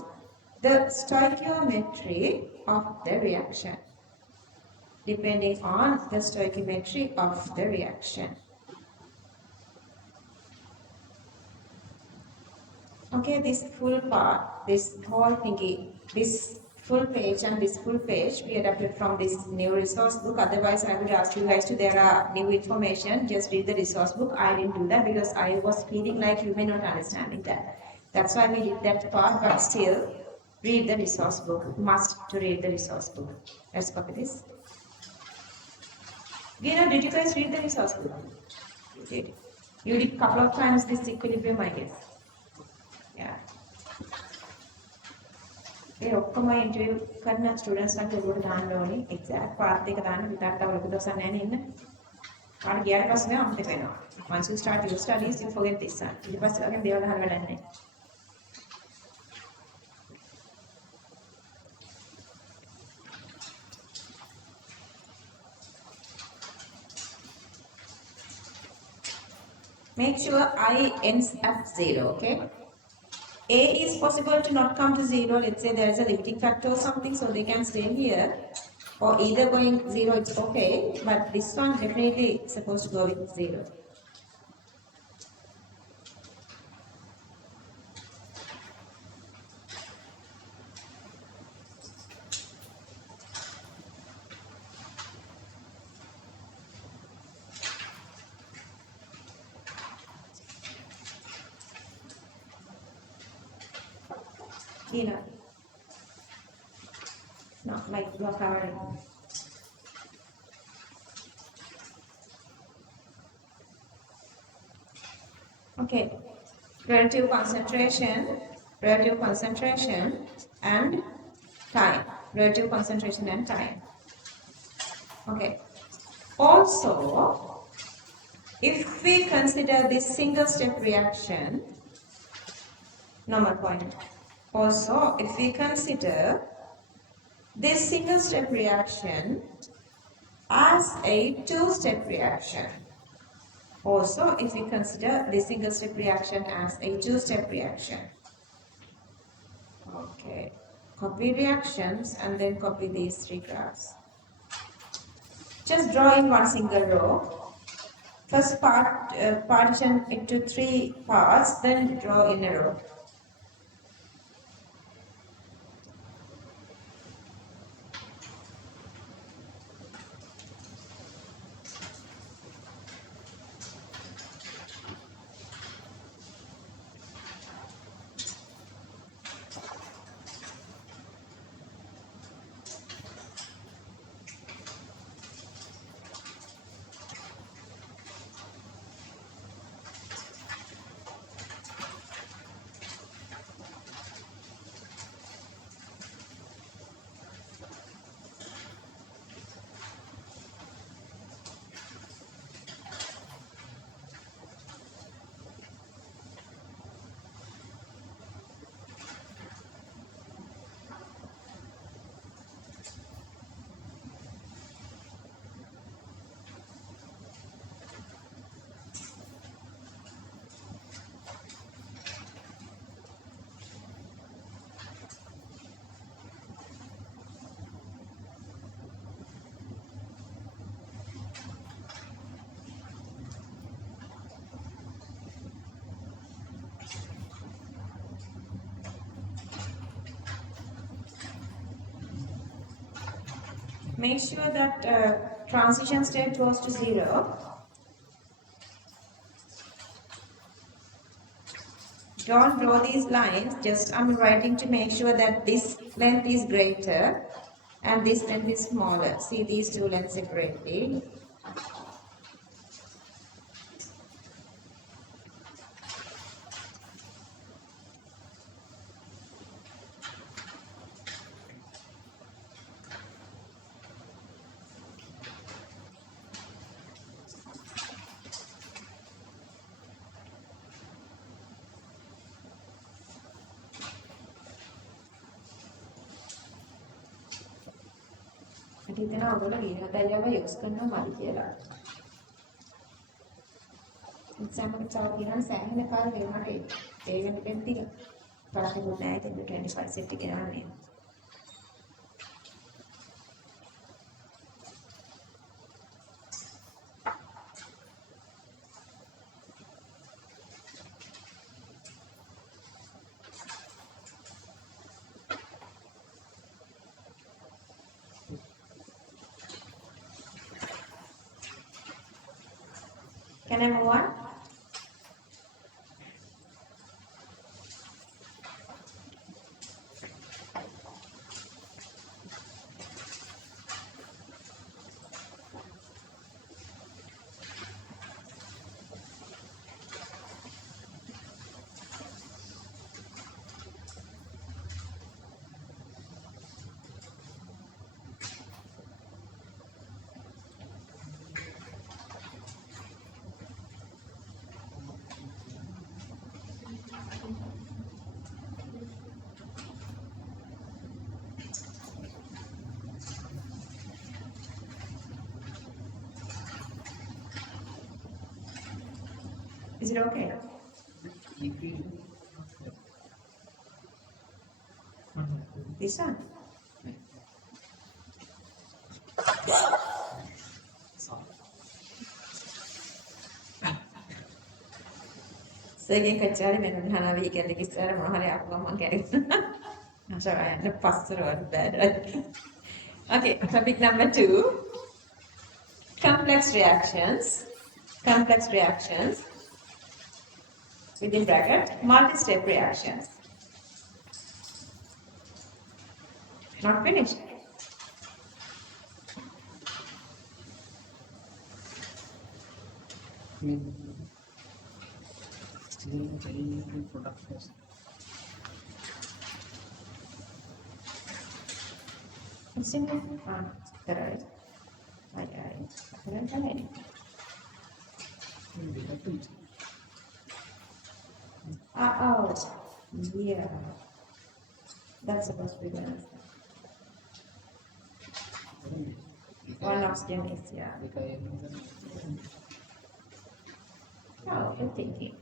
the stoichiometry of the reaction, depending on the stoichiometry of the reaction. Okay, this full part, this whole thingy, this full page and this full page we adapted from this new resource book. Otherwise, I would ask you guys to, there are new information, just read the resource book. I didn't do that because I was feeling like you may not understanding that. That's why we did that part, but still, read the resource book. Must to read the resource book. Let's copy this. Gina, did you guys read the resource book? You did. You did a couple of times this equilibrium, I guess. Yeah. ඒ ඔක්කොම interview කරන students ලාට ඒකට දාන්න ඕනේ exact පාත් එක දාන්න විතරක් තව ලොකු දවසක් නැහැ නේ ඉන්න. කාට ගියාට පස්සේ අමතක වෙනවා. Once you start your studies you forget this one. ඊට පස්සේ වගේ දේවල් අහන්න වැඩක් නැහැ. Make sure I ends at 0, okay? A is possible to not come to 0. Let's say there is a limiting factor or something, so they can stay here. Or either going 0, it's okay. But this one definitely supposed to go with 0. Tina. No, like you are covering. Okay. Relative concentration and time. Relative concentration and time. Okay. Also, if we consider this single step reaction, normal point. Also, if we consider this single step reaction as a two-step reaction. Also, if we consider this single step reaction as a two-step reaction. Okay. Copy reactions and then copy these three graphs. Just draw in one single row. First partition it to three parts, then draw in a row. Make sure that transition state goes to 0. Don't draw these lines, just I'm writing to make sure that this length is greater and this length is smaller. See these two lengths separately. මට හිතෙනවා ඔයගොල්ලෝ ඊළඟ use කරනවා මදි කියලා. Exam එකට තව තියෙනවා සෑහෙන කාලෙ මට ඒ වෙන දෙන්න තියෙනවා. ප්‍රශ්නෙකුත් නැහැ ඉතින් 25 සෙට් එක යනවා. Can I move on? Is it okay? This one? Second kacari menun hana weekend lagi sekarang mau hari aku ngomong kayak gitu. Asha I pastor or bad. Okay, topic number 2. Complex reactions. Complex reactions. Within bracket, multi-step reactions. Not finished. Still very product first. Simple. Right. Right. Oh, yeah. That's supposed to be one. One of them is, yeah. Oh, good thinking.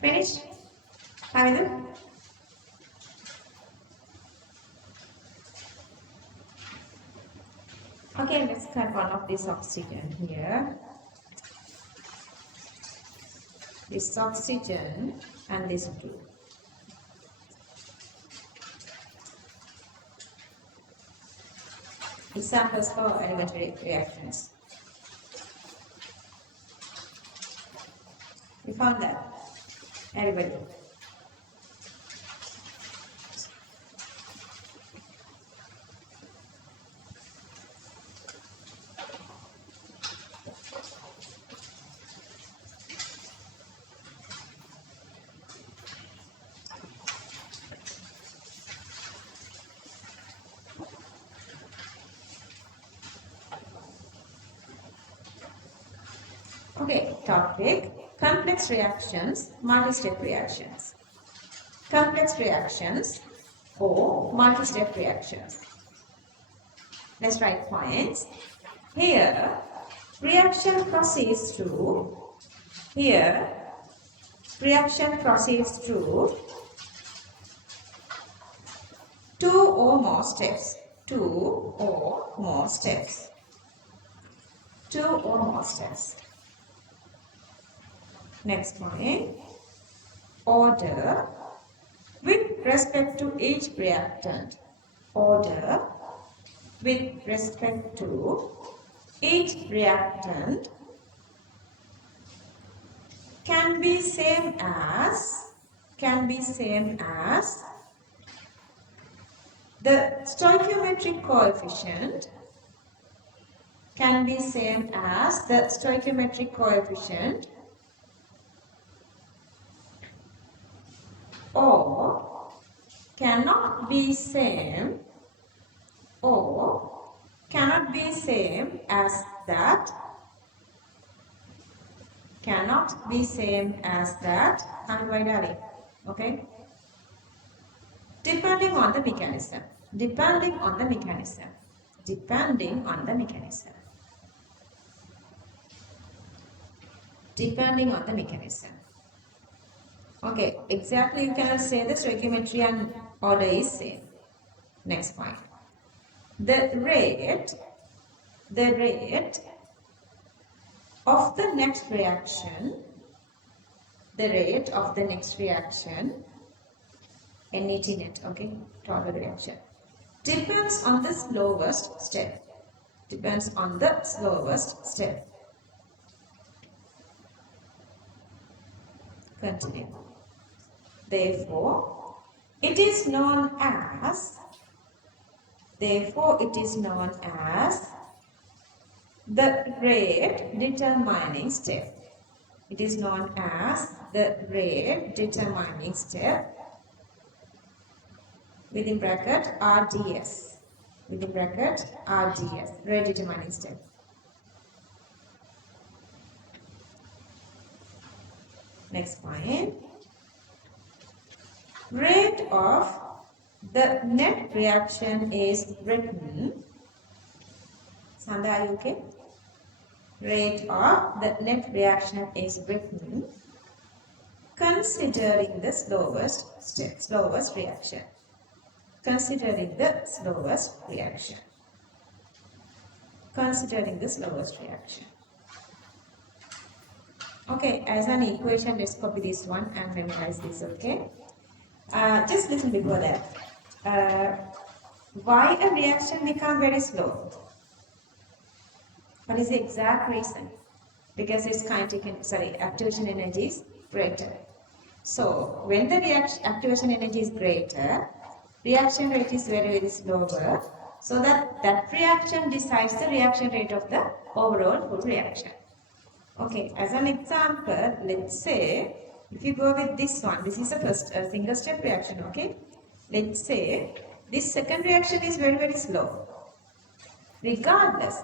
Finished? Hamidul? Okay, let's cut one of this oxygen here. This oxygen and this two. Examples for elementary reactions. We found that. Everybody. Okay, topic. Complex reactions, multi-step reactions. Complex reactions or multi-step reactions. Let's write points. Here, reaction proceeds through. Here, reaction proceeds through 2 or more steps. 2 or more steps. 2 or more steps. Next point, order with respect to each reactant. Order with respect to each reactant can be same as the stoichiometric coefficient can be same as the stoichiometric coefficient or cannot be same or cannot be same as that, cannot be same as that, and why darling? Okay, depending on the mechanism, depending on the mechanism, depending on the mechanism, depending on the mechanism. Okay, exactly, you cannot say the stoichiometry and order is same. Next point. The rate of the next reaction, the rate of the next reaction, NET net, okay, total reaction, depends on the slowest step. Depends on the slowest step. Continue. Therefore, it is known as the rate determining step. It is known as the rate determining step, within bracket RDS, within bracket RDS, rate determining step. Next point. Rate of the net reaction is written. Sandha, are you okay? Rate of the net reaction is written considering the slowest step, slowest reaction. Considering the slowest reaction. Considering the slowest reaction. Okay, as an equation, let's copy this one and memorize this, okay? Just listen before that. Why a reaction become very slow? What is the exact reason? Because its activation energy is greater. So when the activation energy is greater, reaction rate is very slower. So that reaction decides the reaction rate of the overall full reaction. Okay, as an example, let's say if you go with this one, this is the first single step reaction, okay? Let's say this second reaction is very slow. Regardless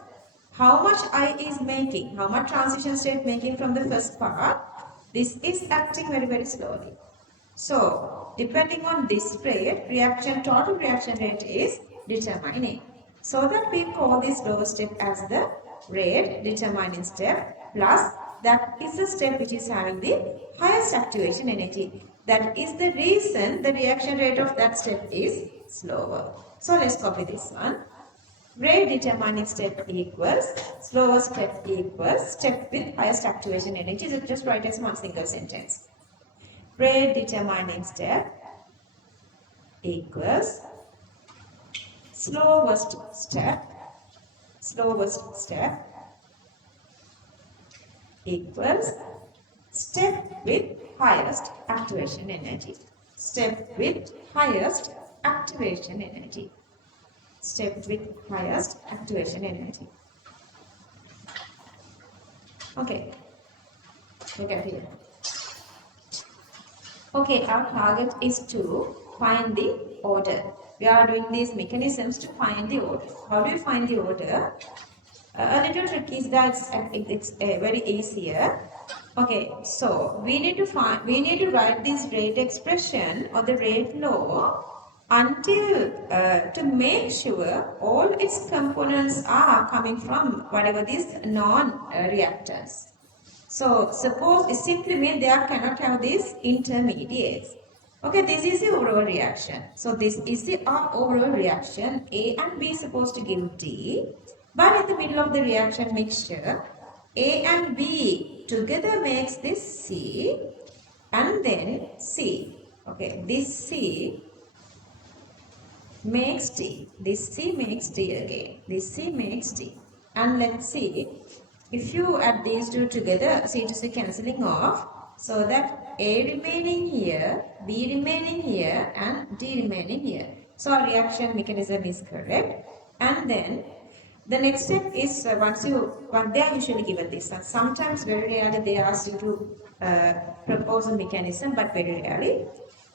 how much I is making, how much transition state making from the first part, this is acting very slowly. So depending on this rate, total reaction rate is determining. So that we call this lower step as the rate determining step, plus that is the step which is having the highest activation energy. That is the reason the reaction rate of that step is slower. So let's copy this one. Rate determining step equals slower step equals step with highest activation energy. So just write as one single sentence. Rate determining step equals slowest step equals step with highest activation energy. Step with highest activation energy. Step with highest activation energy. Okay, look at here. Okay, our target is to find the order. We are doing these mechanisms to find the order. How do you find the order? A little trick is that it's very easier. Okay, so we need to write this rate expression or the rate law until to make sure all its components are coming from whatever these non-reactants. So suppose it simply means they cannot have these intermediates. Okay, this is the overall reaction. So this is the overall reaction. A and B is supposed to give D. But in the middle of the reaction mixture, A and B together makes this C and then C. Okay, this C makes D. This C makes D again. This C makes D. And let's see, if you add these two together, C to C cancelling off, so that A remaining here, B remaining here, and D remaining here. So our reaction mechanism is correct. And then the next step is they are usually given this. And sometimes very rarely they ask you to propose a mechanism, but very rarely.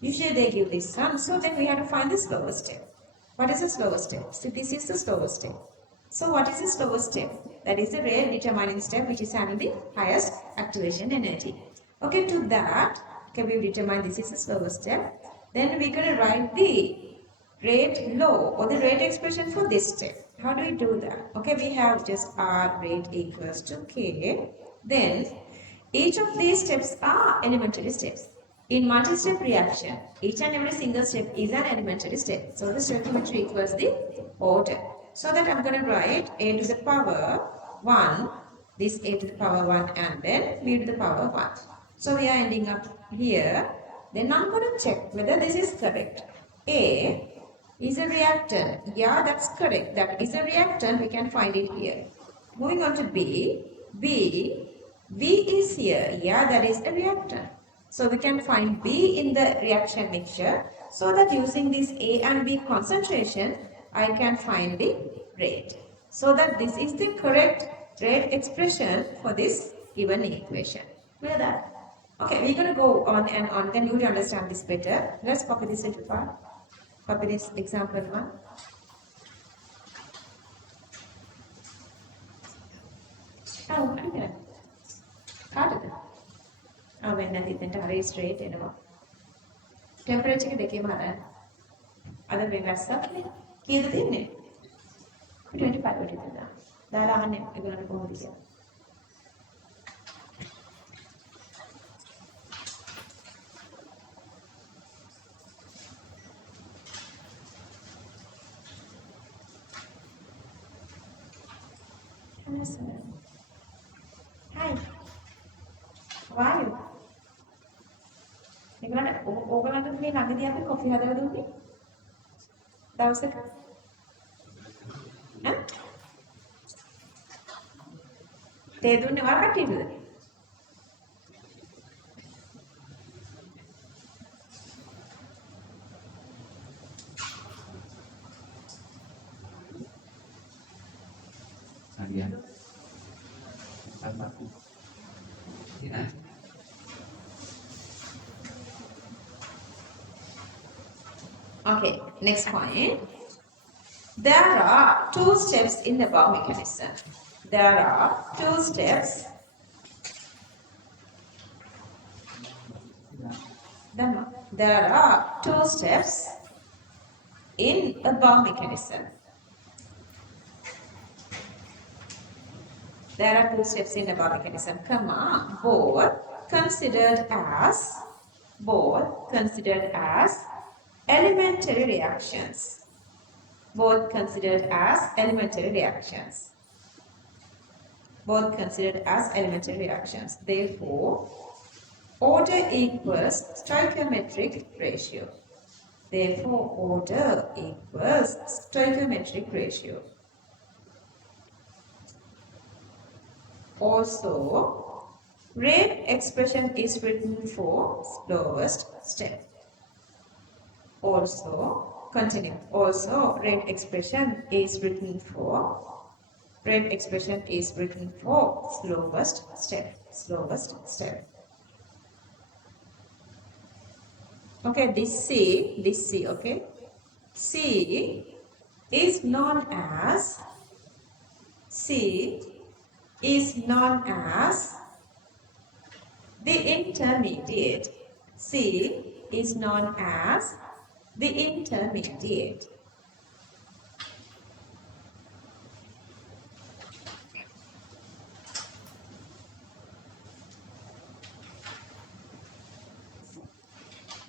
Usually they give this sum, so then we have to find the slowest step. What is the slowest step? So this is the slowest step. So what is the slowest step? That is the rate determining step which is having the highest activation energy. Okay, to that, okay, we determine this is the slowest step. Then we're going to write the rate law or the rate expression for this step. How do we do that? Okay, we have just R rate equals to K. Then each of these steps are elementary steps. In multi-step reaction, each and every single step is an elementary step. So the stoichiometry equals the order. So that I'm going to write a to the power 1, this a to the power 1 and then b to the power 1. So we are ending up here. Then I'm going to check whether this is correct. A is a reactant. Yeah, that's correct. That is a reactant. We can find it here. Moving on to B. B is here. Yeah, that is a reactant. So we can find B in the reaction mixture. So that using this A and B concentration, I can find the rate. So that this is the correct rate expression for this given equation. Clear that? Okay, we're going to go on and on. Then you will understand this better. Let's copy this into part. Copy this example 1. Oh, okay. කාටද? වෙන්න හිතෙන්ට හරි straight එනවා. Temperature එක දෙකේම හරයන්න. අද වෙනස්සක් නේ. කීයද දෙන්නේ? 25 ට විතර දාන්න. දාලා අහන්නේ ඒගොල්ලන්ට කොහොමද කියලා. Hi. How are you? ඕගලන්ට මේ ළඟදී අපි කොෆි හදලා දුන්නේ දවසක ඈ තේ දුන්නේ ඔයාලා කට්ටියටද Harian. Apa? Ya. Okay, next point. There are two steps in the above mechanism. There are two steps. There are two steps in above mechanism. There are two steps in above mechanism, both considered as elementary reactions. Both considered as elementary reactions. Both considered as elementary reactions. Therefore, order equals stoichiometric ratio. Therefore, order equals stoichiometric ratio. Also, rate expression is written for slowest step. Also, continue. Also, rate expression is written for slowest step. Slowest step. Okay, this C, okay. C is known as the intermediate. C is known as the intermediate.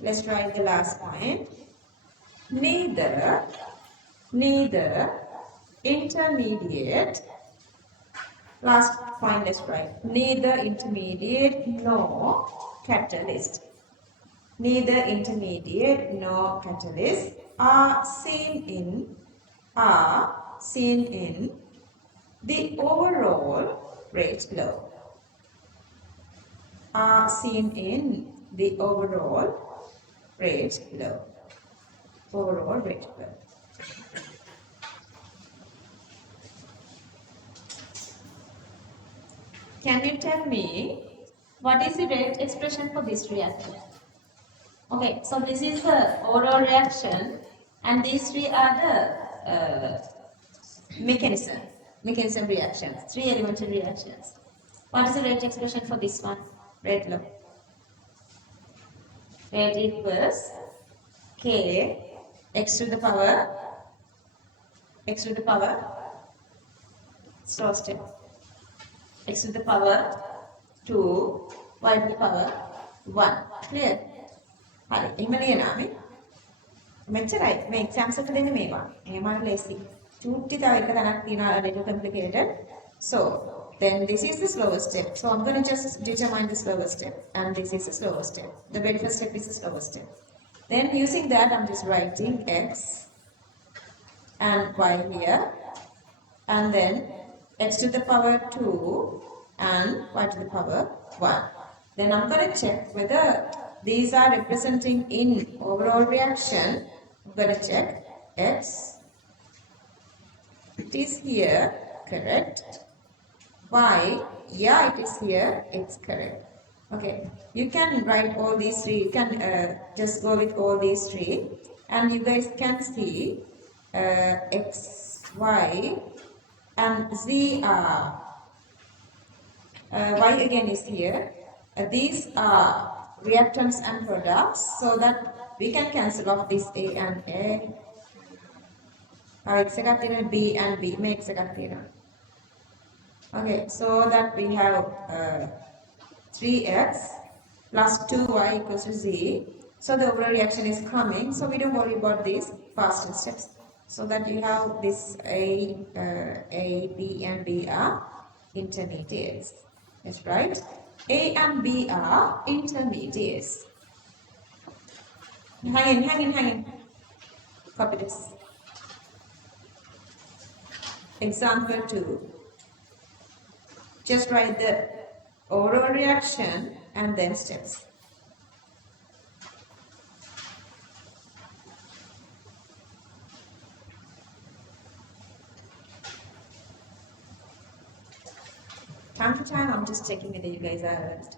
Let's try the last point. Neither intermediate. Last point, let's write. Neither intermediate nor catalyst. Neither intermediate nor catalyst are seen in the overall rate law. Are seen in the overall rate law. Overall rate law. Can you tell me what is the rate expression for this reactor? Okay, so this is the overall reaction, and these three are the mechanism reactions, three elemental reactions. What is the rate expression for this one? Rate law. Rate equals K x to the power slow step x to the power 2 y to the power 1. Clear? හරි. එහෙම ලියනවා මේ. මෙච්චරයි. මේ exams එක දෙන්නේ මේවා. එහෙම ලේසි. චූටි තව එක තැනක් තියෙනවා a little complicated. So, then this is the slower step. So, I'm going to just determine the slower step. And this is the slower step. The very first step is the slower step. Then using that, I'm just writing x and y here. And then x to the power 2 and y to the power 1. Then I'm going to check whether these are representing in overall reaction. I'm going to check x. It is here, correct. Y, yeah, it is here, it's correct. Okay, you can write all these three. You can just go with all these three. And you guys can see x, y, and z are. Y again is here. These are reactants and products, so that we can cancel off this A and A. X B and B makes a Okay, so that we have 3x plus 2y equals to z. So the overall reaction is coming, so we don't worry about these past steps. So that you have this A, B and B are intermediates. That's right. A and B are intermediates. Hang in. Copy this. Example 2. Just write the overall reaction and then steps. Time to time, I'm just checking whether you guys are alert.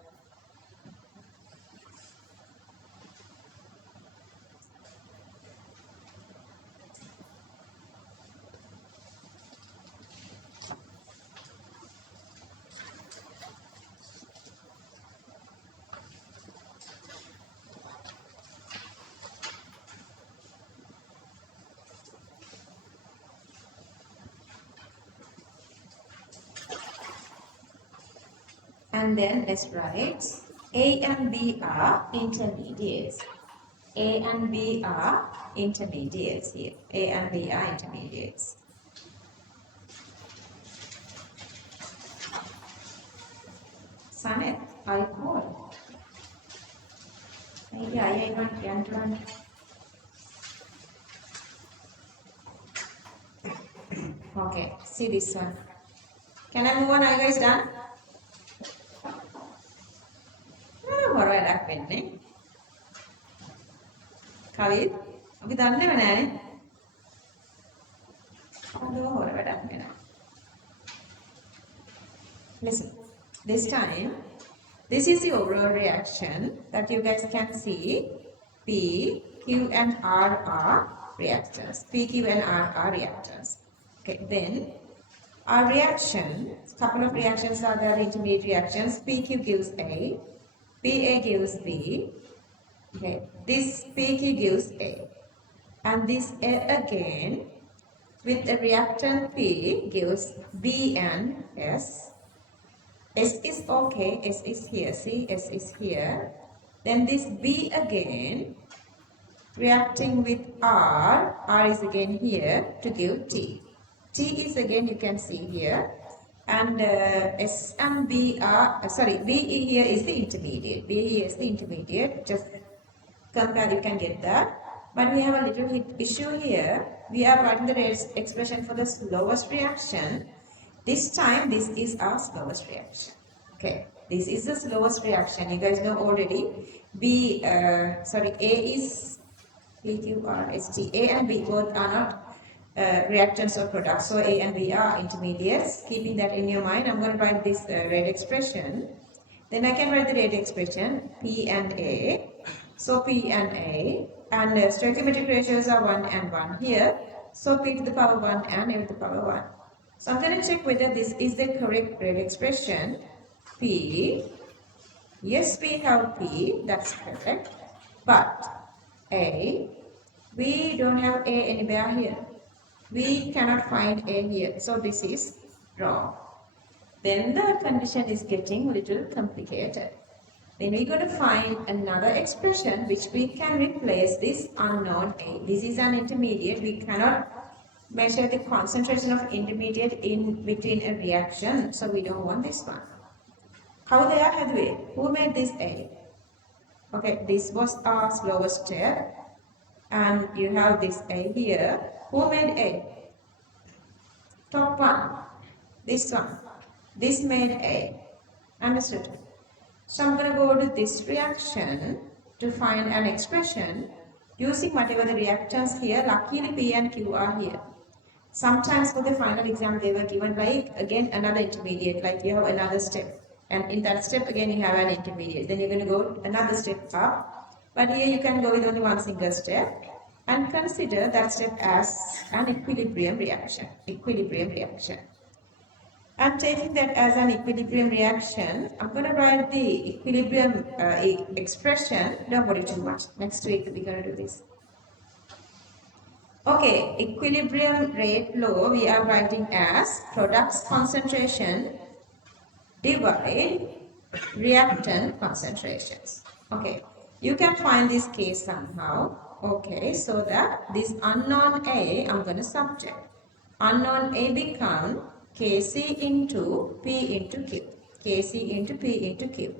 And then let's write A and B are intermediates. A and B are intermediates here. A and B are intermediates. Sanet, are you called? Maybe I want to run. Okay, see this one. Can I move on? Are you guys done? හොර වැඩක් වෙන්නේ. කවිත් අපි දන්නේව නෑනේ. හොර වැඩක් වෙනවා. Listen, this time, this is the overall reaction that you guys can see. P, Q and R are reactants. P, Q and R are reactants. Okay, then our reaction, couple of reactions are there, intermediate reactions. PQ gives A. PA gives B. Okay, this PQ gives A. And this A again with the reactant P gives B and S. S is okay, S is here, see, S is here. Then this B again reacting with R, R is again here to give T. T is again, you can see here. And S and B are, B here is the intermediate. B here is the intermediate. Just compare, you can get that. But we have a little issue here. We are writing the expression for the slowest reaction. This time, this is our slowest reaction. Okay, this is the slowest reaction. You guys know already. A is PQRST. A and B both are not reactants or products. So A and B are intermediates. Keeping that in your mind, I'm going to write this rate expression. Then I can write the rate expression P and A. So P and A, and stoichiometric ratios are 1 and 1 here. So P to the power 1 and A to the power 1. So I'm going to check whether this is the correct rate expression. P, yes, we have P, that's correct. But A, we don't have A anywhere here. We cannot find A here. So this is wrong. Then the condition is getting a little complicated. Then we're going to find another expression which we can replace this unknown A. This is an intermediate. We cannot measure the concentration of intermediate in between a reaction. So we don't want this one. How they are, Hathaway? Who made this A? Okay, this was our slowest step. And you have this A here. Who made A? Top one. This one. This made A. Understood? So I'm going to go to this reaction to find an expression using whatever the reactants here. Luckily P and Q are here. Sometimes for the final exam they were given like again another intermediate, like you have another step. And in that step again you have an intermediate. Then you're going to go another step up. But here you can go with only one single step. And consider that step as an equilibrium reaction. Equilibrium reaction. I'm taking that as an equilibrium reaction. I'm going to write the equilibrium expression. Don't worry too much. Next week we're going to do this. Okay, equilibrium rate law we are writing as products concentration divide reactant concentrations. Okay, you can find this case somehow. Okay, so that this unknown A I'm going to subject. Unknown A become Kc into P into Q. Kc into P into Q.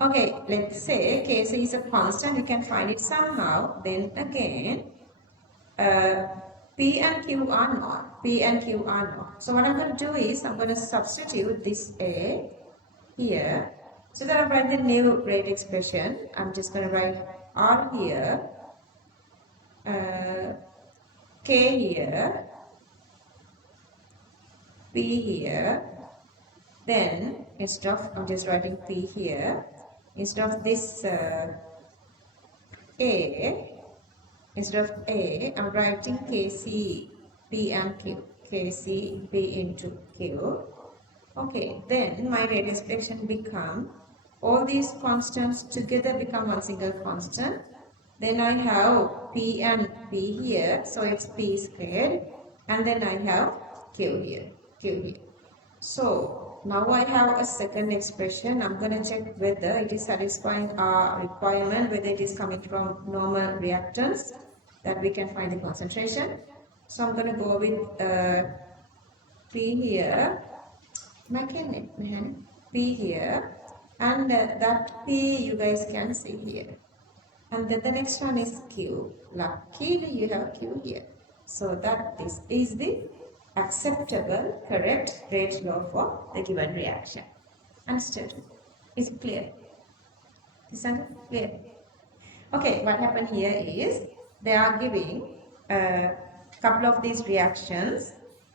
Okay, let's say Kc is a constant, you can find it somehow. Then again, P and Q are not. P and Q are not. So what I'm going to do is I'm going to substitute this A here. So that I write the new rate expression. I'm just going to write R here, K here, P here. Then instead of, I'm just writing P here. Instead of this A, instead of A, I'm writing Kc, P and Q. Kc, P into Q. Okay, then my rate expression become, all these constants together become one single constant. Then I have P and P here, so it's P squared. And then I have Q here, Q here. So now I have a second expression. I'm going to check whether it is satisfying our requirement, whether it is coming from normal reactants, that we can find the concentration. So I'm going to go with P here. P here, and that P you guys can see here. And then the next one is Q. Luckily you have Q here. So that this is the acceptable correct rate law for the given reaction. Understood? Is it clear? Is it clear? Okay, what happened here is they are giving a couple of these reactions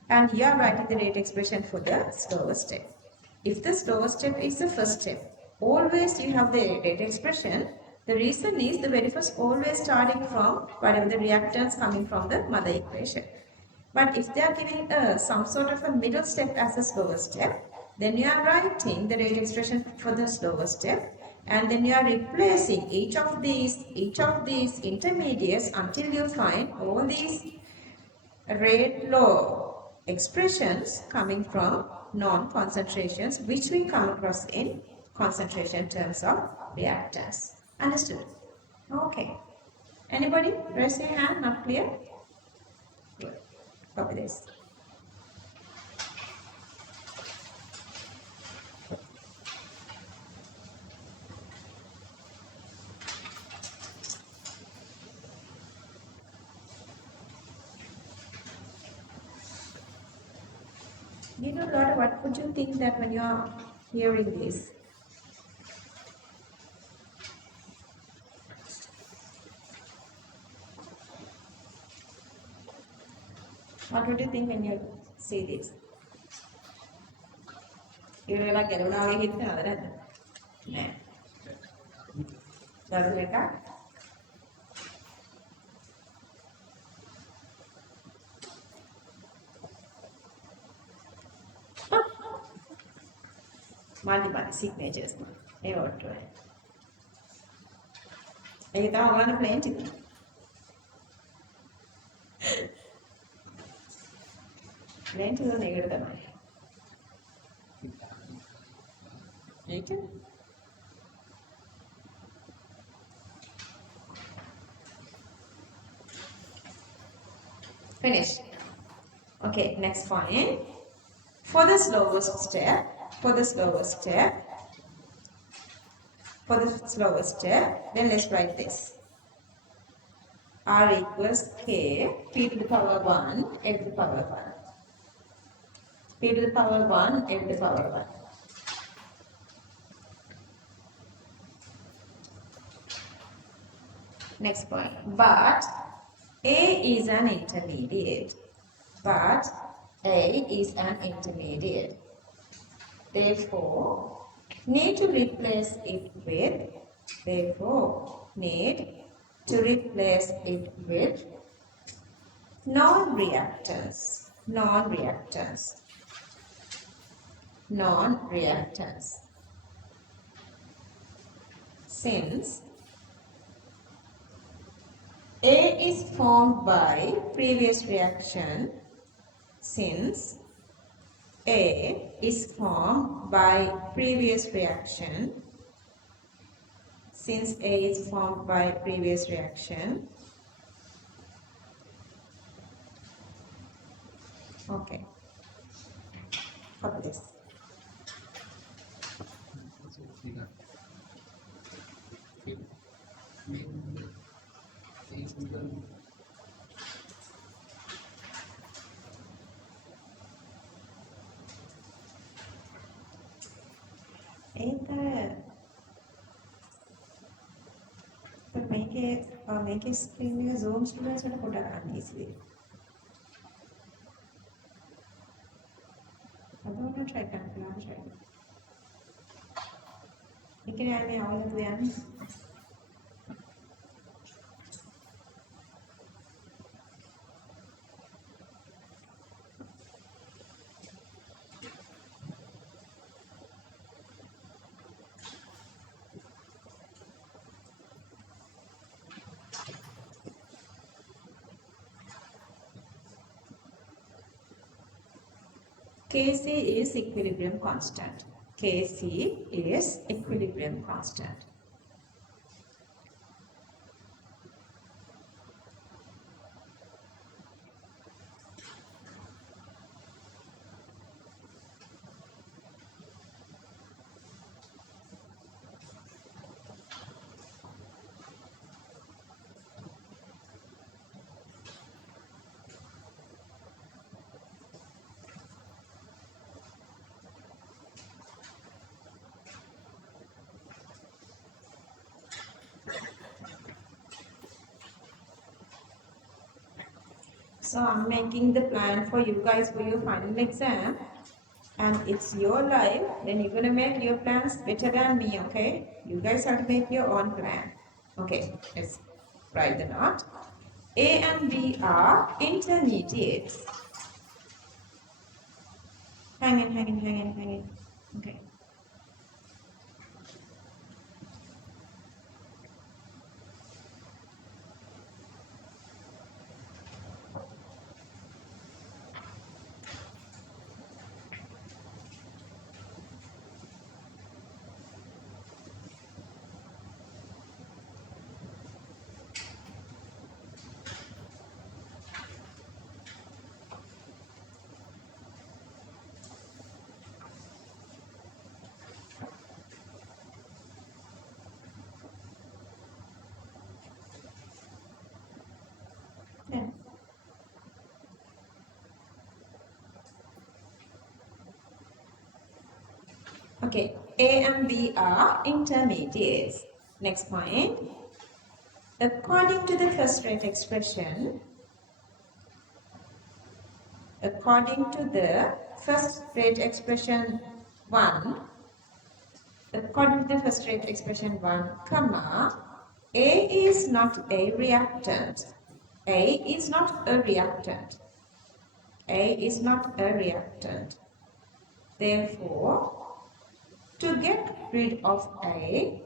and you are writing the rate expression for the slower step. If the slower step is the first step, always you have the rate expression. The reason is the very first always starting from whatever the reactants coming from the mother equation. But if they are giving some sort of a middle step as a slower step, then you are writing the rate expression for the slower step, and then you are replacing each of these intermediates until you find all these rate law expressions coming from non-concentrations which we come across in concentration terms of reactants. Understood? Okay. Anybody? Raise your hand. Not clear? Good. Copy this. You know, Lord, what would you think that when you are hearing this? What would you think when you see this? You realize that now we hit another. Nah. Dadu එකක් multiple signatures. ඒවට ඒක තමයි ඔයගොල්ලෝ plane ටික. Plane ටික නේකට තමයි. ඒක finish. Okay, next point. For the slowest step, then let's write this. R equals K, P to the power 1, L to the power 1. P to the power 1, L to the power 1. Next point. But A is an intermediate. Therefore, need to replace it with non-reactants. Since A is formed by previous reaction, okay, copy this. Make it screen zoom students and put on easily. I don't want to try to try. You can add me all of them. Kc is equilibrium constant. So I'm making the plan for you guys for your final exam, and it's your life. Then you're gonna make your plans better than me, okay? You guys have to make your own plan. Okay, let's write the note. A and B are intermediates. Hang in. Okay. Yeah. Okay, A and B are intermediates. Next point. According to the first rate expression, 1, comma, A is not a reactant. Therefore, To get rid of A,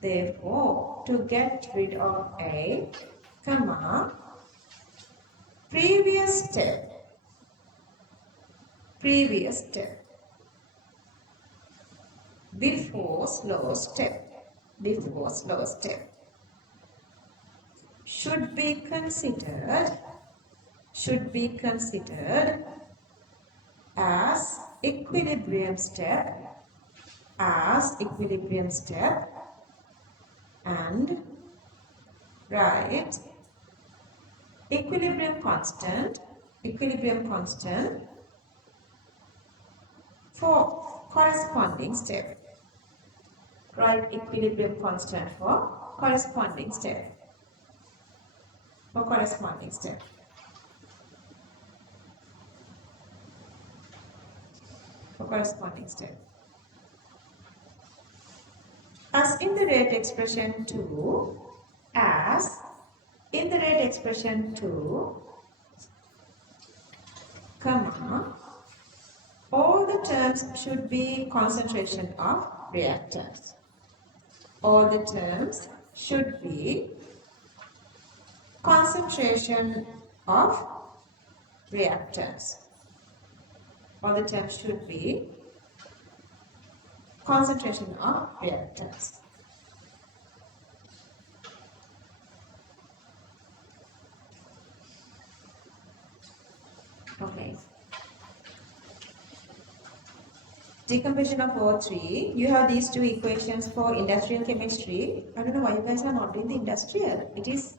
therefore, to get rid of A, comma, previous step, before slow step, should be considered as equilibrium step, and write equilibrium constant for corresponding step. Write equilibrium constant for corresponding step. As in the rate expression 2, comma, all the terms should be concentration of reactants. All the terms should be concentration of reactants. All the terms should be concentration of reactants. Okay. Decomposition of O3. You have these two equations for industrial chemistry. I don't know why you guys are not doing the industrial. It is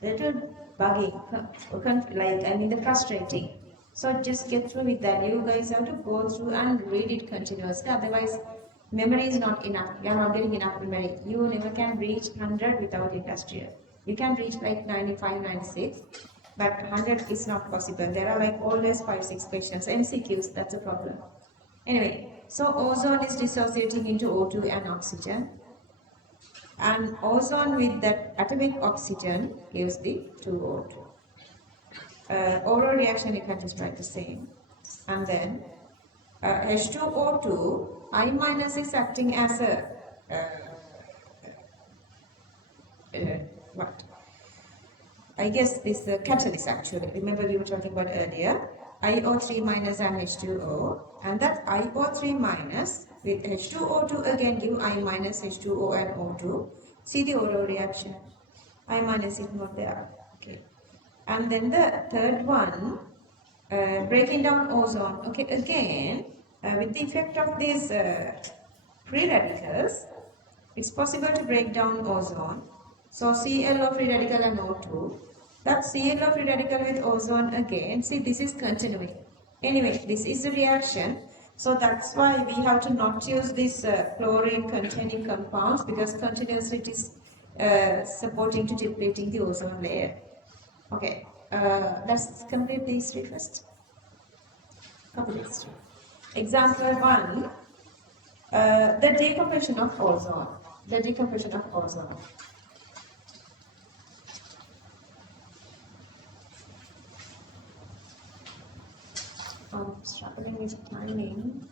a little buggy, frustrating. So just get through with that. You guys have to go through and read it continuously. Otherwise, memory is not enough. You are not getting enough memory. You never can reach 100 without industrial. You can reach like 95, 96. But 100 is not possible. There are like always 5-6 questions. MCQs, that's a problem. Anyway, so ozone is dissociating into O2 and oxygen. And ozone with that atomic oxygen gives the 2O2. Oral reaction, you can just write the same. And then H2O2, I minus is acting as a what? I guess this catalyst actually. Remember we were talking about earlier. IO3 minus and H2O, and that IO3 minus with H2O2 again give I minus H2O and O2. See the oral reaction. I minus is not there. Okay. And then the third one, breaking down ozone. Okay, again, with the effect of these free radicals, it's possible to break down ozone. So ClO free radical and O2. That ClO free radical with ozone again. See, this is continuing. Anyway, this is the reaction. So that's why we have to not use this chlorine containing compounds, because continuously it is supporting to depleting the ozone layer. Okay, let's complete these three first. Copy these three. Example 1, the decomposition of ozone. I'm struggling with timing.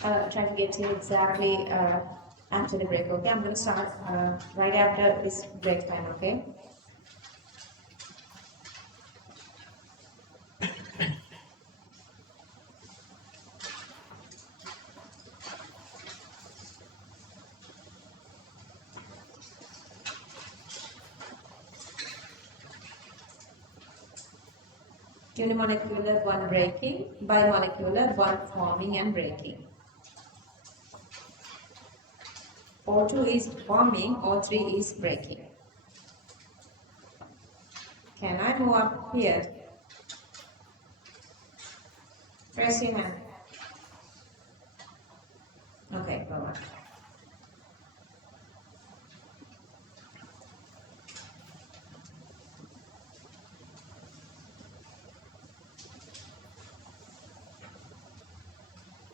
try to get here exactly after the break, okay? I'm going to start right after this break time, okay? Unimolecular, one breaking, bimolecular, one forming and breaking. O2 is forming, O3 is breaking. Can I move up here? Press your hand. Okay, go on.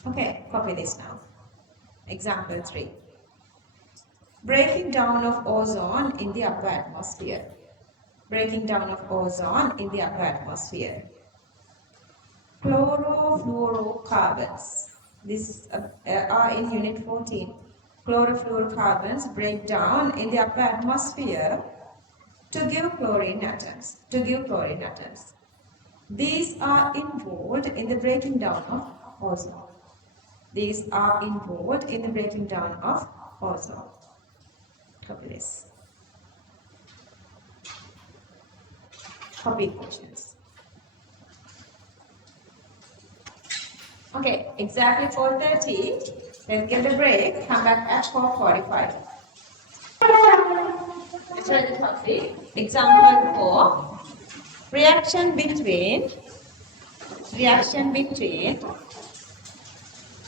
Okay, copy this now. Example 3. Breaking down of ozone in the upper atmosphere. Breaking down of ozone in the upper atmosphere. Chlorofluorocarbons. These are in unit 14. Chlorofluorocarbons break down in the upper atmosphere to give chlorine atoms. These are involved in the breaking down of ozone. These are involved in the breaking down of ozone. Copy this. Copy equations. Okay, exactly 4:30. Let's get a break. Come back at 4:45. Let's try the copy. Example 4. Reaction between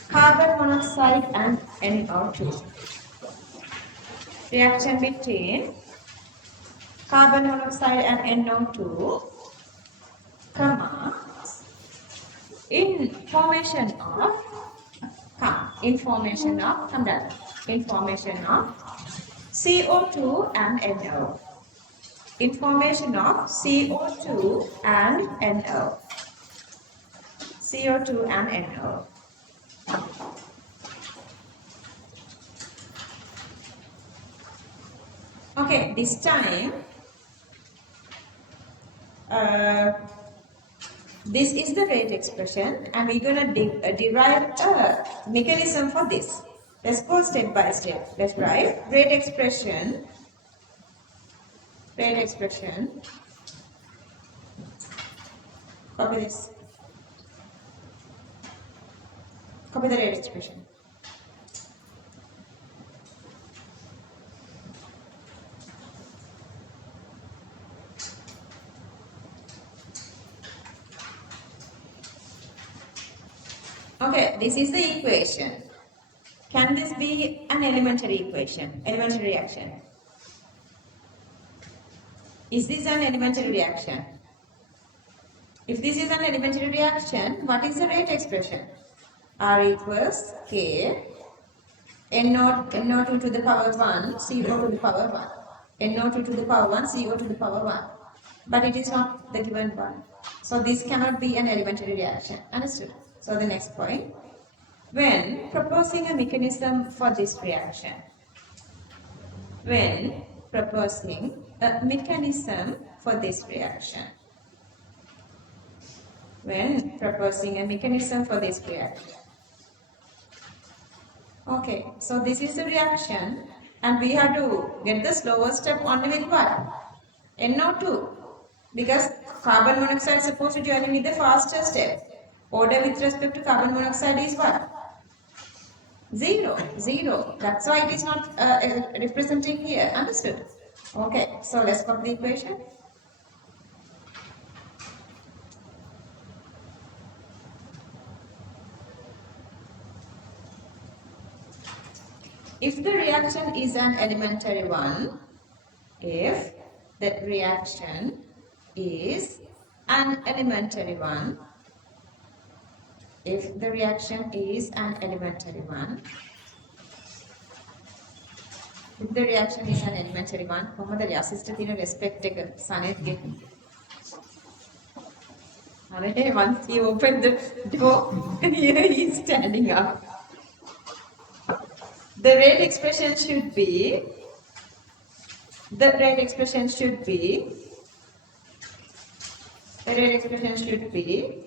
carbon monoxide and NO2. Reaction between carbon monoxide and NO2, comma, in formation of CO2 and NO. In formation of CO2 and NO. CO2 and NO. Okay, this time this is the rate expression and we're going to derive a mechanism for this. Let's go step by step. Let's write rate expression. Copy this. Copy the rate expression. Okay, this is the equation. Can this be an elementary equation, elementary reaction? Is this an elementary reaction? If this is an elementary reaction, what is the rate expression? R equals K NO2 to the power 1, CO to the power 1. NO2 to the power 1, CO to the power 1. But it is not the given one. So this cannot be an elementary reaction. Understood? So the next point. When proposing a mechanism for this reaction. When proposing a mechanism for this reaction. When proposing a mechanism for this reaction. Okay, so this is the reaction and we have to get the slower step only with what? NO2. Because carbon monoxide is supposed to join in with the faster step. Order with respect to carbon monoxide is what? 0. That's why it is not representing here. Understood? Okay, so let's copy the equation. If the reaction is an elementary one, if the reaction is an elementary one, if the reaction is an elementary one, if the reaction is an elementary one, කොහොමද assistant in respect එක සනෙත් ගෙන්න. Once he opened the door and here he is standing up. the rate expression should be, the rate expression should be, the rate expression should be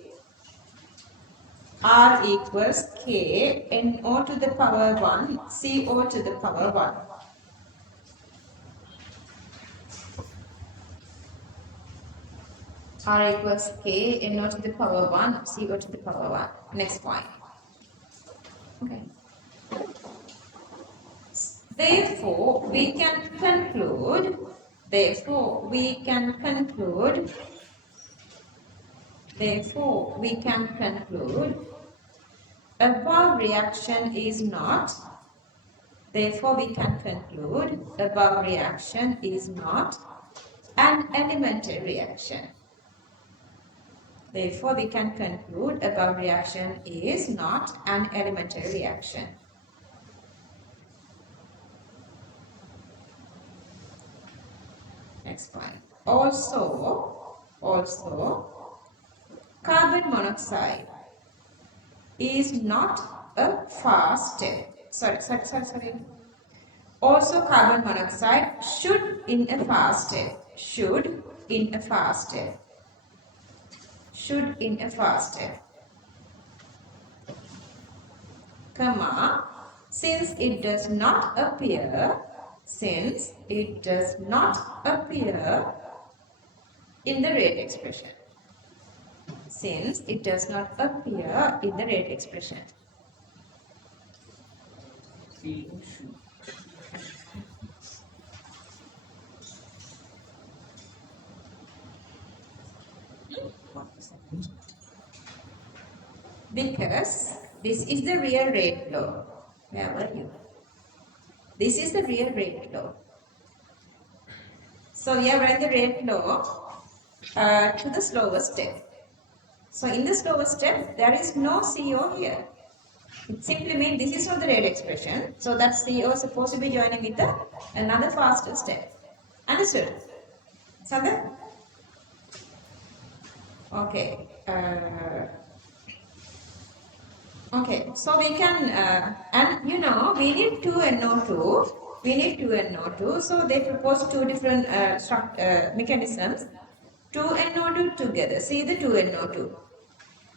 R equals K NO to the power 1 CO to the power 1. R equals K NO to the power 1 CO to the power 1. Next point. Okay. Therefore, we can conclude, therefore, we can conclude, therefore, we can conclude, above reaction is not, therefore, we can conclude, above reaction is not an elementary reaction. Therefore, we can conclude above reaction is not an elementary reaction. Next point. Also, carbon monoxide is not a fast step. Sorry. Also, carbon monoxide should in a fast step. Should in a fast step. Should in a fast step. Comma, since it does not appear, since it does not appear in the rate expression. Since it does not appear in the rate expression. Because this is the real rate law. Where were you? This is the real rate law. So we have read the rate law to the slower step. So in the slower step, there is no CO here. It simply means this is not the rate expression. So that CO is supposed to be joining with another faster step. Understood? Sandra? Okay. Okay, so we can, and you know, we need 2 NO2. We need 2 NO2. So they propose 2 different mechanisms. 2 NO2 together. See the 2 NO2.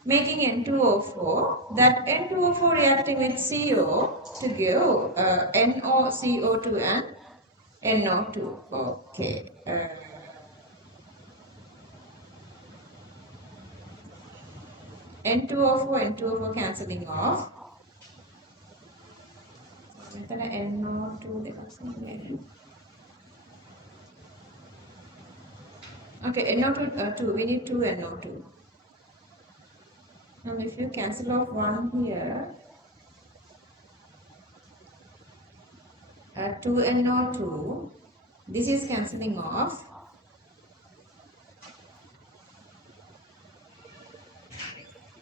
Making N2O4. That N2O4 reacting with CO to give NOCO2 and NO2. Okay. N2O4 cancelling off. Then NO2 okay, NO2 we need 2 NO2. Now if you cancel off 1 here, 2 NO2, this is cancelling off.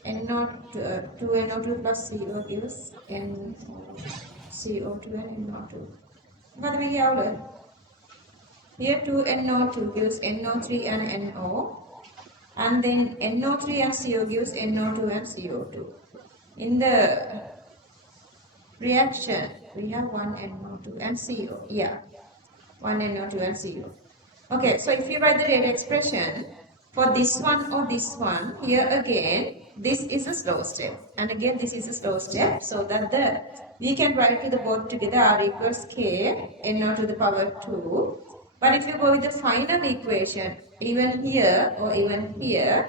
NO2, 2 NO2 plus CO gives NCO2 and NO2. What do we have? Here 2 NO2 gives NO3 and NO. And then NO3 and CO gives NO2 and CO2. In the reaction, we have 1 NO2 and CO. Yeah, 1 NO2 and CO. Okay, so if you write the rate expression for this one or this one, here again, this is a slow step. And again, this is a slow step. So that we can write to the both together R equals K NO to the power 2. But if you go with the final equation, even here or even here,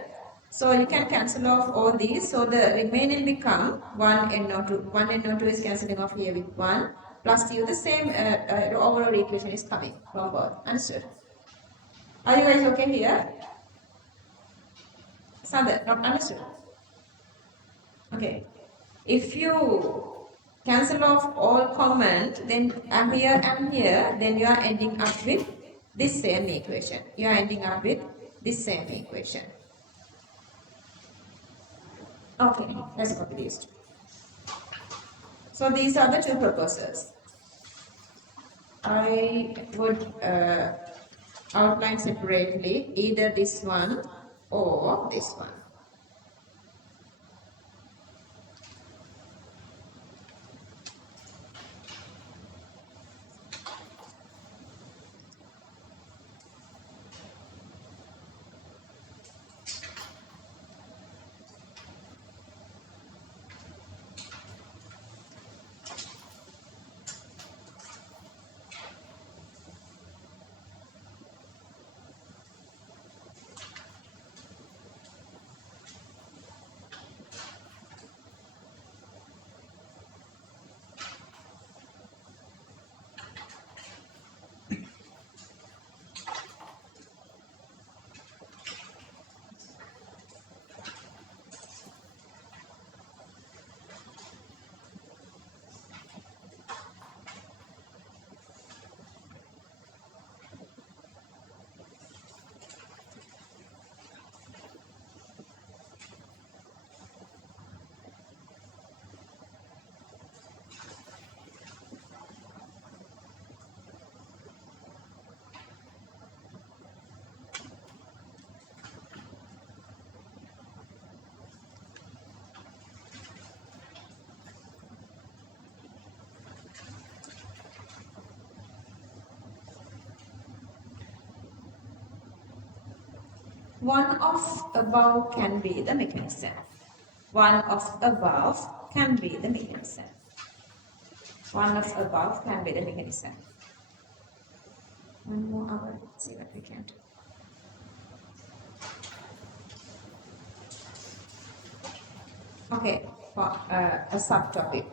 so you can cancel off all these. So the remaining become 1 NO2. 1 NO2 is cancelling off here with 1. Plus you, the same overall equation is coming from both. Understood? Are you guys okay here? Sandra, not understood? Okay. If you cancel off all common, then here and here, then you are ending up with this same equation. You are ending up with this same equation. Okay, let's copy these two. So these are the two proposals. I would outline separately either this one or this one. One of above can be the mechanism. One of above can be the mechanism. One of above can be the mechanism. One more hour, let's see what we can do. Okay, for a subtopic.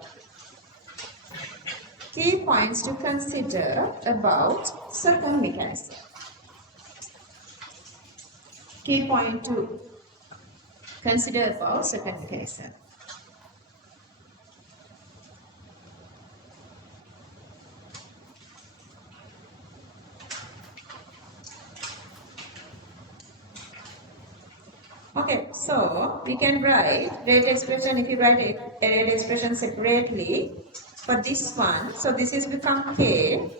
Key points to consider about second mechanism. Key point to consider about second mechanism. Okay, so we can write rate expression. If you write a rate expression separately for this one, so this is become k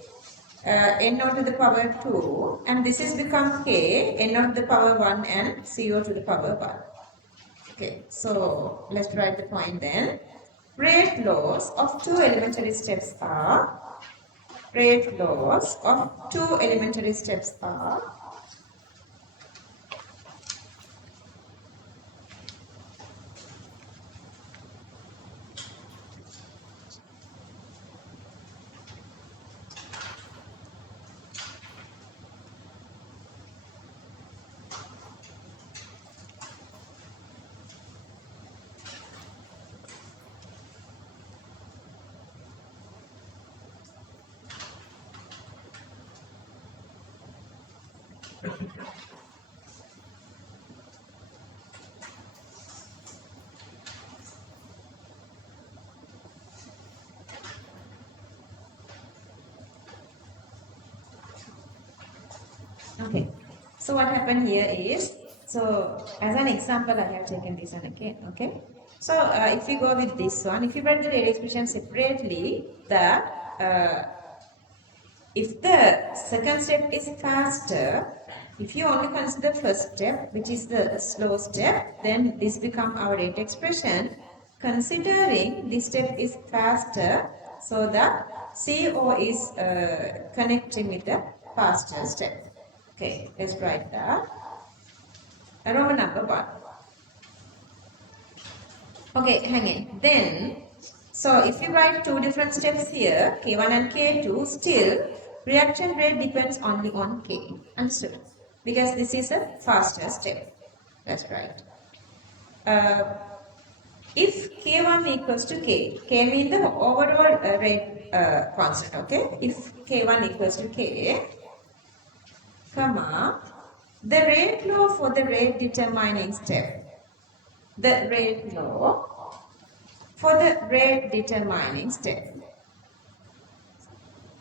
n0 to the power 2, and this is become k n0 to the power 1 and co to the power 1. Okay, so let's write the point then. Rate laws of two elementary steps are rate laws of two elementary steps are okay. So what happened here is, so as an example I have taken this one again, okay. So if we go with this one, if you write the rate expression separately, that if the second step is faster, if you only consider first step, which is the slow step, then this become our rate expression. Considering this step is faster, so that CO is connecting with the faster step. Okay, let's write that. Roman number 1. Okay, hang in. Then, so if you write two different steps here, K1 and K2, still reaction rate depends only on K. Understood? Because this is a faster step. That's right. If K1 equals to K means the overall rate constant, okay? If K1 equals to K, comma, the rate law for the rate determining step. The rate law for the rate determining step.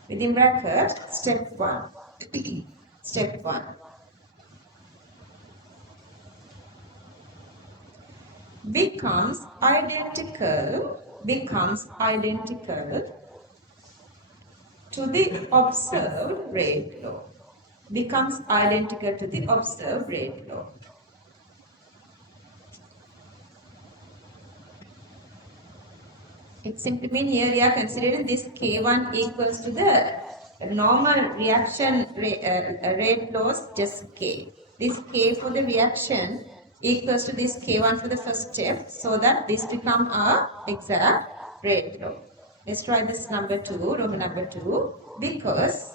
Within bracket, step 1. Step 1. Becomes identical to the observed rate law. Becomes identical to the observed rate law. It simply means here we are considering this K1 equals to the normal reaction rate laws, just K. This K for the reaction equals to this K1 for the first step, so that this become our exact rate law. Let's try this number 2, Roman number 2, because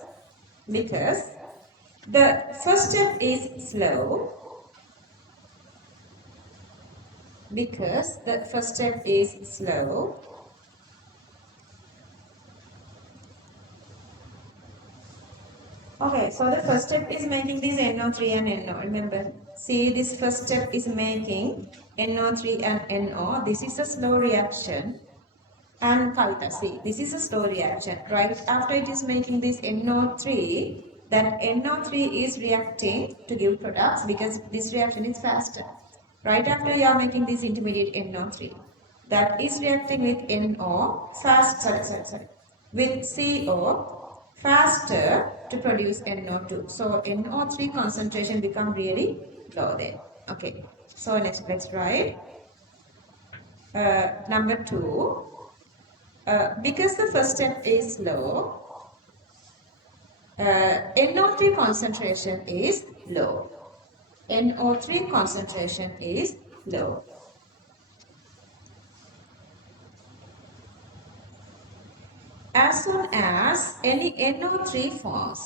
the first step is slow, because the first step is slow, okay, so the first step is making this NO3 and NO. Remember, see, this first step is making NO3 and NO. This is a slow reaction. And Kavita, see, this is a slow reaction. Right after it is making this NO3, that NO3 is reacting to give products because this reaction is faster. Right after you are making this intermediate NO3, that is reacting with NO with CO faster to produce NO2. So NO3 concentration become really low there. Okay. So next, let's write number 2. Because the first step is low, NO3 concentration is low. NO3 concentration is low. As soon as any NO3 forms,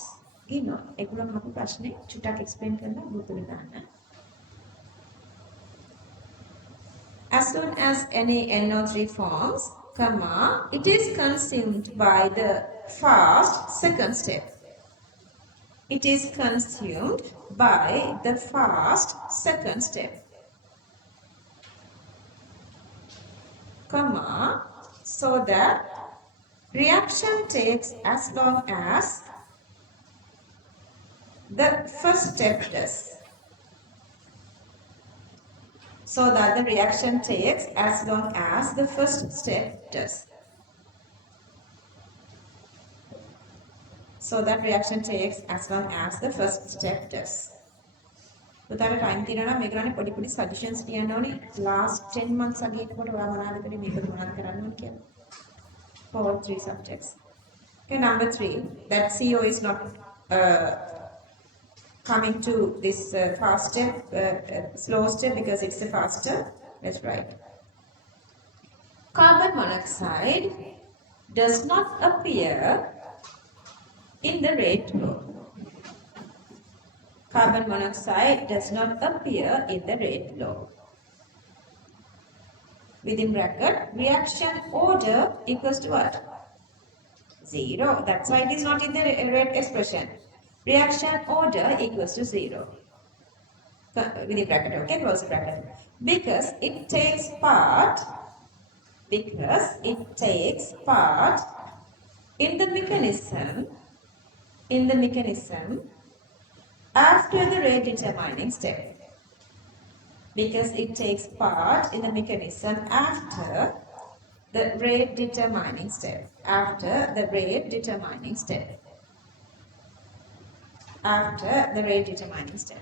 එගොල්ලෝ මහපු ප්‍රශ්නේ චුට්ටක් explain කරන්න බුදුරු ගන්න. As soon as any NO3 forms, it is consumed by the fast second step. It is consumed by the fast second step. So that reaction takes as long as the first step does. So that the reaction takes as long as the first step does. So that reaction takes as long as the first step does. පුතාට time තියෙනවා නම් මේ කරන්නේ පොඩි පොඩි suggestions කියන්න ඕනේ. last 10 months අගේ කොට ඔයා මොනවද කරේ මේක මොනවද කරන්න ඕනේ කියලා. For 3 subjects. Okay, number 3, that CO is not coming to this fast step, slow step because it's the faster. That's right. Carbon monoxide does not appear in the rate law. Carbon monoxide does not appear in the rate law. Within bracket, reaction order equals to what? 0. That's why it is not in the rate expression. Reaction order equals to 0. Within bracket, okay, close bracket. Because it takes part in the mechanism after the rate determining step. Because it takes part in the mechanism after the rate determining step. After the rate determining step. After the rate determining step.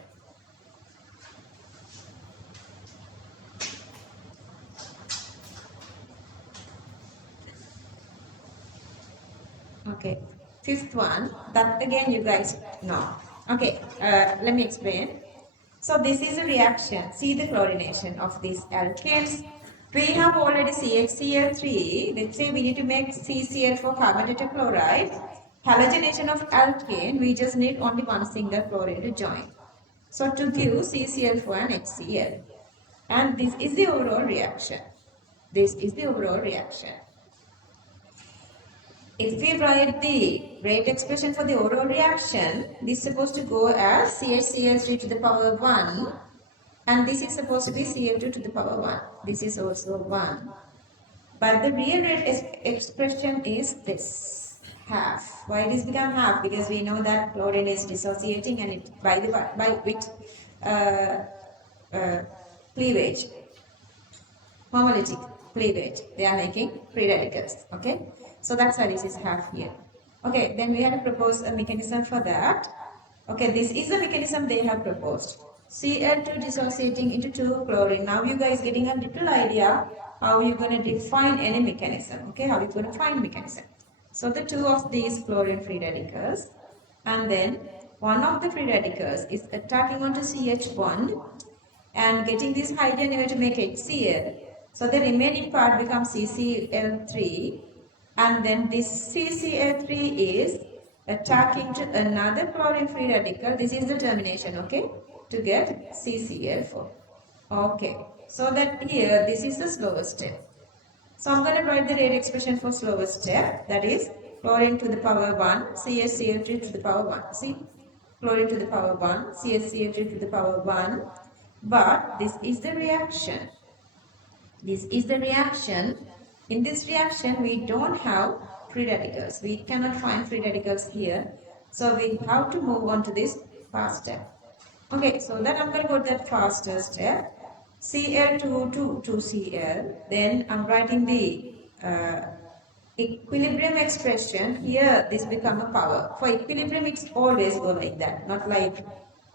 Okay, fifth one, that again you guys know. Okay, let me explain. So this is a reaction. See the chlorination of these alkanes. We have already CHCl3. Let's say we need to make CCl for carbon tetrachloride. Halogenation of alkane, we just need only one single chlorine to join. So to give CCl4 and HCl. And this is the overall reaction. This is the overall reaction. If we write the rate expression for the overall reaction, this is supposed to go as CHCl3 to the power 1, and this is supposed to be Cl2 to the power 1. This is also 1. But the real rate expression is this, half. Why it is become half? Because we know that chlorine is dissociating, and it by which cleavage, homolytic cleavage, they are making free radicals. Okay. So that's why this is half here. Okay, then we have to propose a mechanism for that. Okay, this is the mechanism they have proposed. Cl2 dissociating into 2 chlorine. Now you guys getting a little idea how you're going to define any mechanism. Okay, how you're going to find mechanism. So the 2 of these chlorine free radicals, and then one of the free radicals is attacking onto CH bond and getting this hydrogen here to make HCl. So the remaining part becomes CCl3. And then this CCl3 is attacking to another chlorine free radical. This is the termination, okay, to get CCl4. Okay, so that here this is the slowest step. So I'm going to write the rate expression for slowest step, that is chlorine to the power 1, CHCl3 to the power 1. See, chlorine to the power 1, CHCl3 to the power 1. But this is the reaction. This is the reaction. In this reaction, we don't have free radicals. We cannot find free radicals here. So we have to move on to this fast step. Okay, so then I'm going to go to that faster step. Cl2 to 2Cl. Then I'm writing the equilibrium expression. Here, this become a power. For equilibrium, it's always go like that. Not like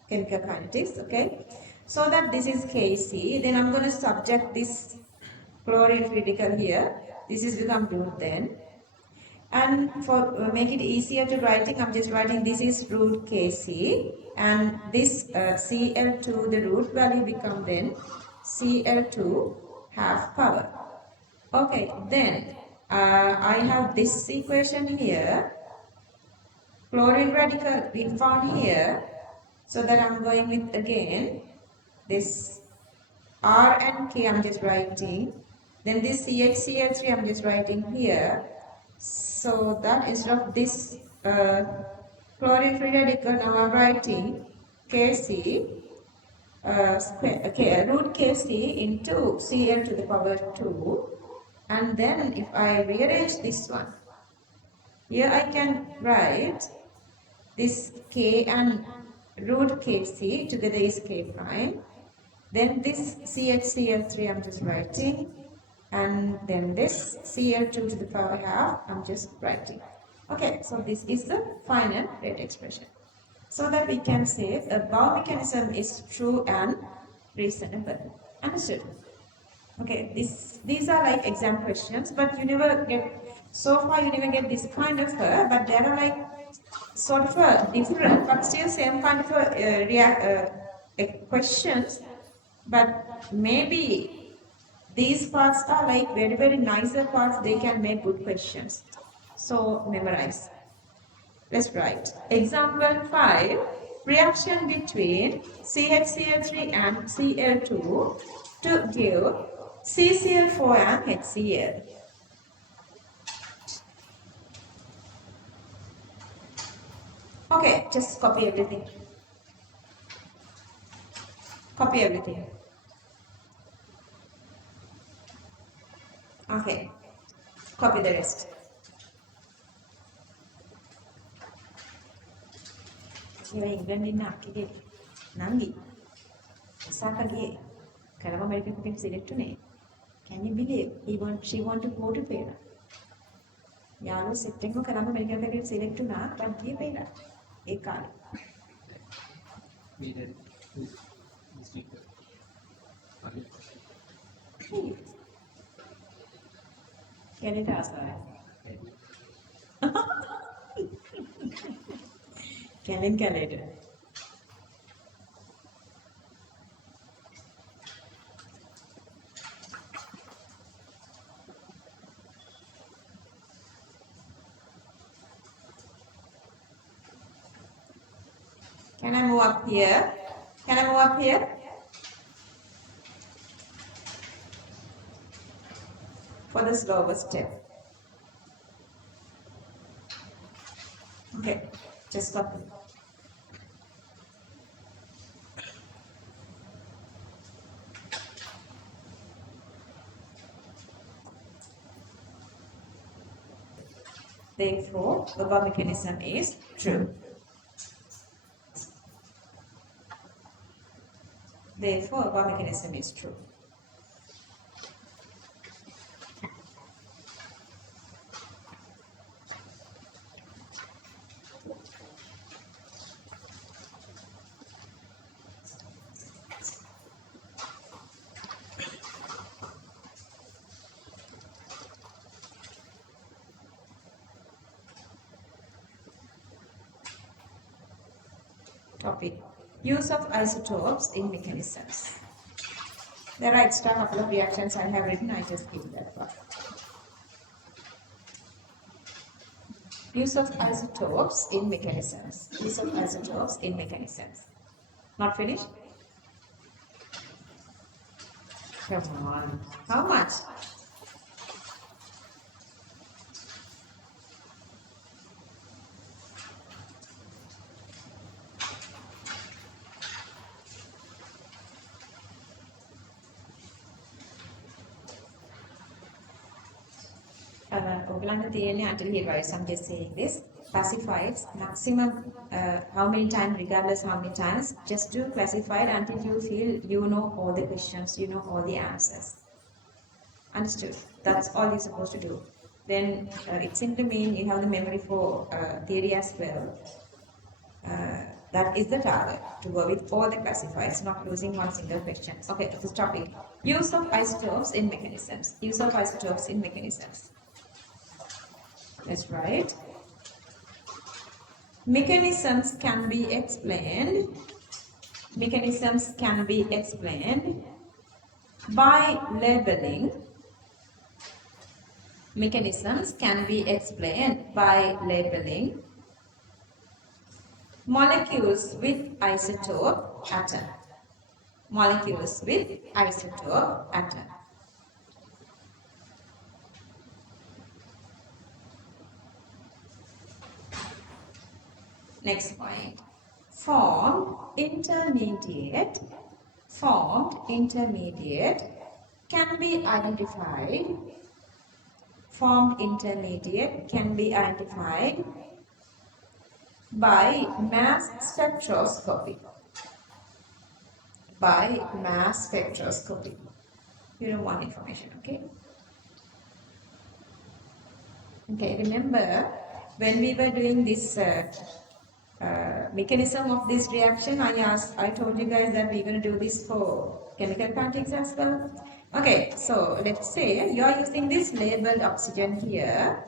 chemical kinetics, okay? So that this is Kc. Then I'm going to subject this chlorine radical here. This is become blue then. And for make it easier to writing, I'm just writing this is root Kc, and this Cl2, the root value become then Cl2 half power. Okay, then I have this equation here, chlorine radical we found here, so that I'm going with again this R and K I'm just writing, then this CHCl3 I'm just writing here, so that instead of this chlorine free radical, now I'm writing Kc root Kc into Cl to the power 2, and then if I rearrange this one, here I can write this K and root Kc together is K prime. Then this CHCl3 I'm just writing, and then this Cl2 to the power half I'm just writing. Okay, so this is the final rate expression. So that we can say a bound mechanism is true and reasonable. Understood? Okay, these are like exam questions, but you never get, so far you never get this kind of but there are like sort of a different, but still same kind of questions, but maybe these parts are like very, very nicer parts, they can make good questions. So memorize. Let's write. Example 5. Reaction between CHCl3 and Cl2 to give CCl4 and HCl. Okay, just copy everything. Copy everything. Okay, copy the rest. You're England in Naki. Nangi. Sakagi. Kalama American can select to name. Can you believe she want to go to Pera? Yalo setting of Kalama American can select to na, but give Pera. A car. Can it ask her? Can it later? Can I move up here? Can I move up here? For the slower step. Okay, just stop. Therefore, the above mechanism is true. Therefore, above mechanism is true. Topic: use of isotopes in mechanisms. There are extra couple of reactions I have written, I just give that part. Use of isotopes in mechanisms. Use of isotopes in mechanisms. Not finished? Come on. How much? Until he writes, I'm just saying this. Classifieds, maximum how many times, regardless how many times, just do classified until you feel you know all the questions, you know all the answers. Understood? That's all you're supposed to do. Then it simply means you have the memory for theory as well. That is the target, to go with all the classifieds, not losing one single question. Okay, this topic. Use of isotopes in mechanisms. Use of isotopes in mechanisms. That's right. Mechanisms can be explained. Mechanisms can be explained by labeling. Mechanisms can be explained by labeling molecules with isotope atom. Molecules with isotope atom. Next point. Formed intermediate can be identified. Formed intermediate can be identified by mass spectroscopy. By mass spectroscopy. You don't want information, okay? Okay, remember when we were doing this mechanism of this reaction, I told you guys that we're going to do this for chemical kinetics as well. Okay, so let's say you are using this labeled oxygen here,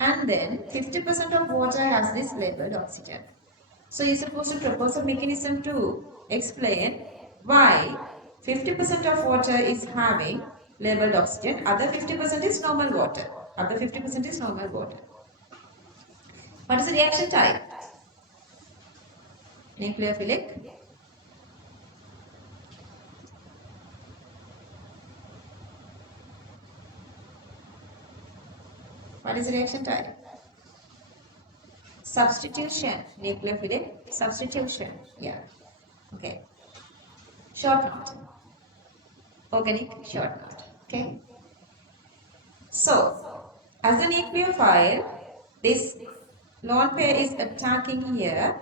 and then 50% of water has this labeled oxygen. So you're supposed to propose a mechanism to explain why 50% of water is having labeled oxygen, other 50% is normal water. Other 50% is normal water. What is the reaction type? Nucleophilic. What is the reaction type? Substitution. Nucleophilic substitution. Yeah. Okay. Short note. Organic short note. Okay. So, as a nucleophile, this lone pair is attacking here.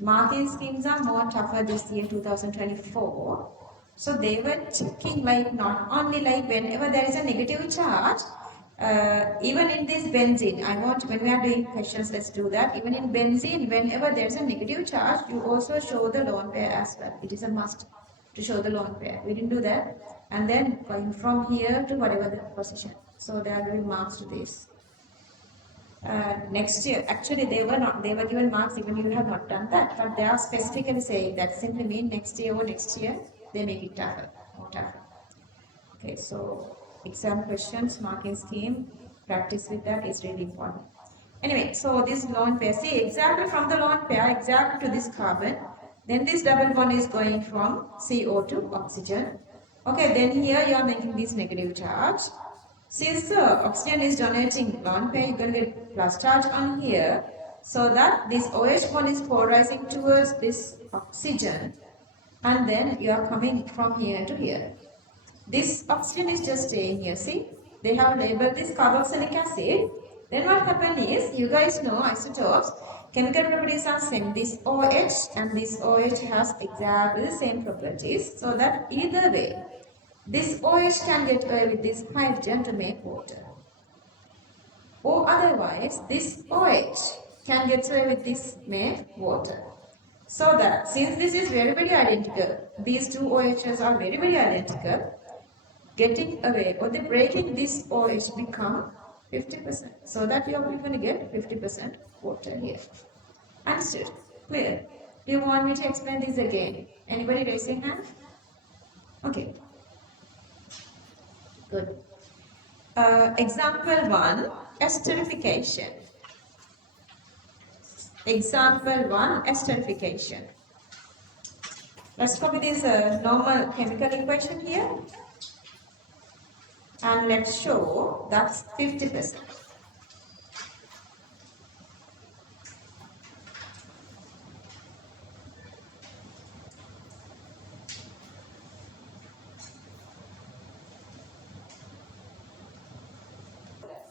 Marking schemes are more tougher this year 2024. So they were checking like not only like whenever there is a negative charge, even in this benzene, when we are doing questions, let's do that. Even in benzene, whenever there is a negative charge, you also show the lone pair as well. It is a must to show the lone pair. We didn't do that. And then going from here to whatever the position. So they are giving marks to this. Next year, actually they were given marks even you have not done that, but they are specifically saying that simply mean next year they make it tougher, more tougher. Okay, so exam questions, marking scheme, practice with that is really important. Anyway, so this lone pair, see exactly from the lone pair, exactly to this carbon, then this double bond is going from CO to oxygen. Okay, then here you are making this negative charge. Since the oxygen is donating lone pair, you're going to get plus charge on here, so that this OH bond is polarizing towards this oxygen, and then you are coming from here to here. This oxygen is just staying here, see? They have labeled this carboxylic acid. Then what happens is, you guys know isotopes, chemical properties are same. This OH and this OH has exactly the same properties, so that either way, this OH can get away with this hydrogen to make water. Or otherwise, this OH can get away with this make water. So that since this is very identical, these two OHs are very identical, getting away or the breaking this OH become 50%. So that you are going to get 50% water here. Understood? Clear? Do you want me to explain this again? Anybody raising hand? Okay. Good. Example 1, esterification. Example 1, esterification. Let's copy this normal chemical equation here. And let's show that's 50%.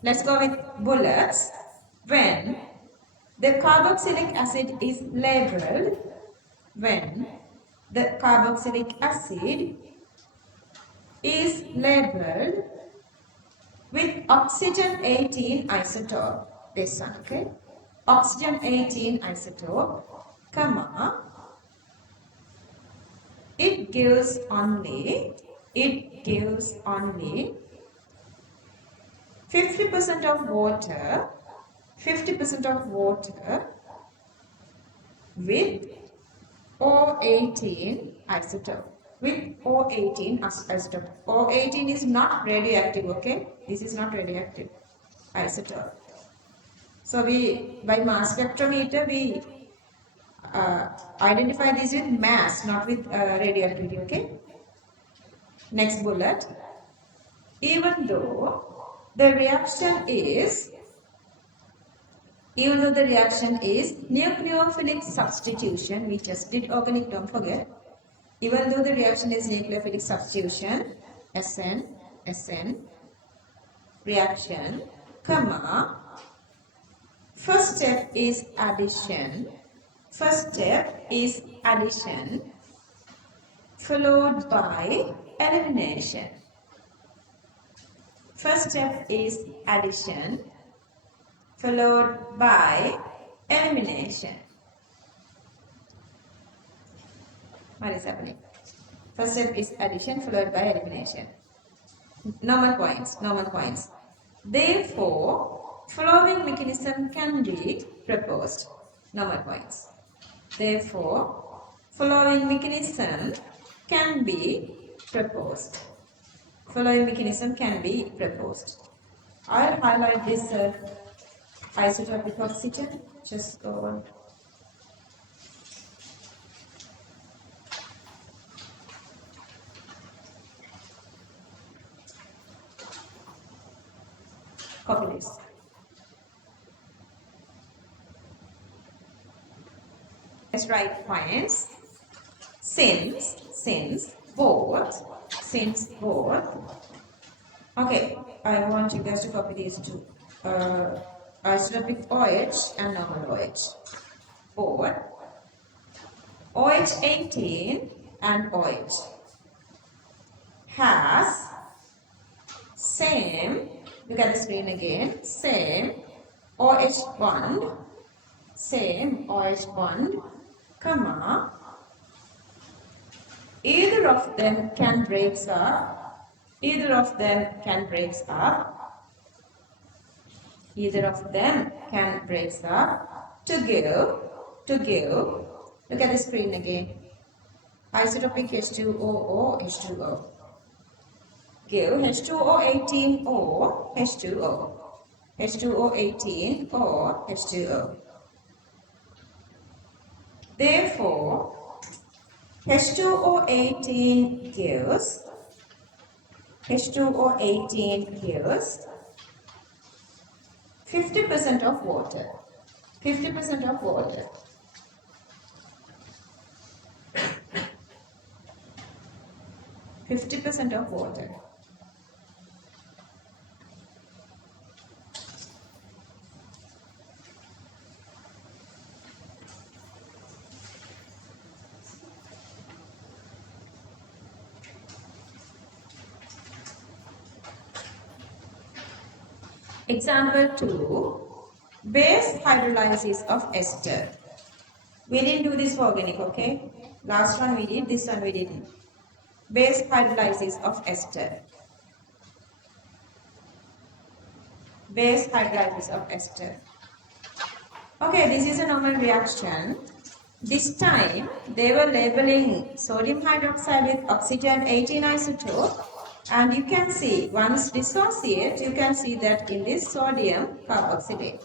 Let's go with bullets. When the carboxylic acid is labeled, when the carboxylic acid is labeled with oxygen 18 isotope, this one, okay? Oxygen 18 isotope, comma, it gives only 50% of water, 50% of water with O18 isotope. With O18 isotope. O18 is not radioactive, okay? This is not radioactive isotope. So we, by mass spectrometer, we identify this with mass, not with radioactivity, okay? Next bullet. Even though the reaction is nucleophilic substitution, we just did organic, don't forget. Even though the reaction is nucleophilic substitution, SN, reaction, comma, first step is addition, followed by elimination. First step is addition, followed by elimination. What is happening? First step is addition, followed by elimination. Normal points. Therefore, following mechanism can be proposed. Normal points. Therefore, following mechanism can be proposed. I'll highlight this isotopic oxygen. Just go on. Copy this. Let's write points. Since both. Okay, I want you guys to copy these two. Isotopic OH and normal OH. Both OH18 and OH has same, look at the screen again, same OH bond, comma, either of them can break up to give, look at the screen again, isotopic H2O, give H2O18O, H2O18O. Therefore, H2O18 gives 50% of water. 50% of water. Example 2, base hydrolysis of ester. We didn't do this for organic, okay? Last one we did, this one we didn't. Base hydrolysis of ester. Okay, this is a normal reaction. This time they were labeling sodium hydroxide with oxygen 18 isotope. And you can see, once dissociate, you can see that in this sodium carboxylate.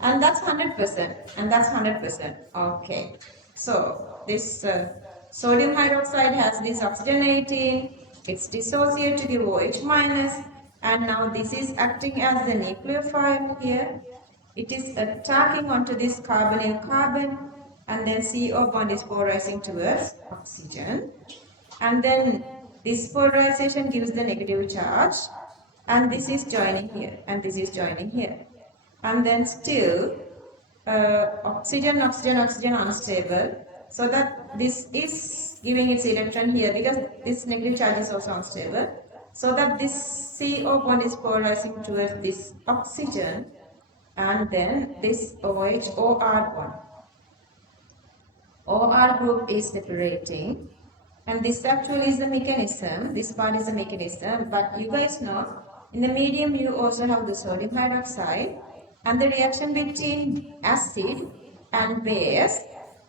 And that's 100%. Okay. So, this sodium hydroxide has this oxygen 18. It's dissociated to give OH minus. And now this is acting as the nucleophile here. It is attacking onto this carbonyl carbon. And then CO bond is polarizing towards oxygen. And then this polarization gives the negative charge, and this is joining here, and and then still oxygen unstable, so that this is giving its electron here because this negative charge is also unstable, so that this CO bond is polarizing towards this oxygen, and then this OH OR bond. OR group is separating. And this actually is the mechanism. This part is the mechanism. But you guys know, in the medium you also have the sodium hydroxide. And the reaction between acid and base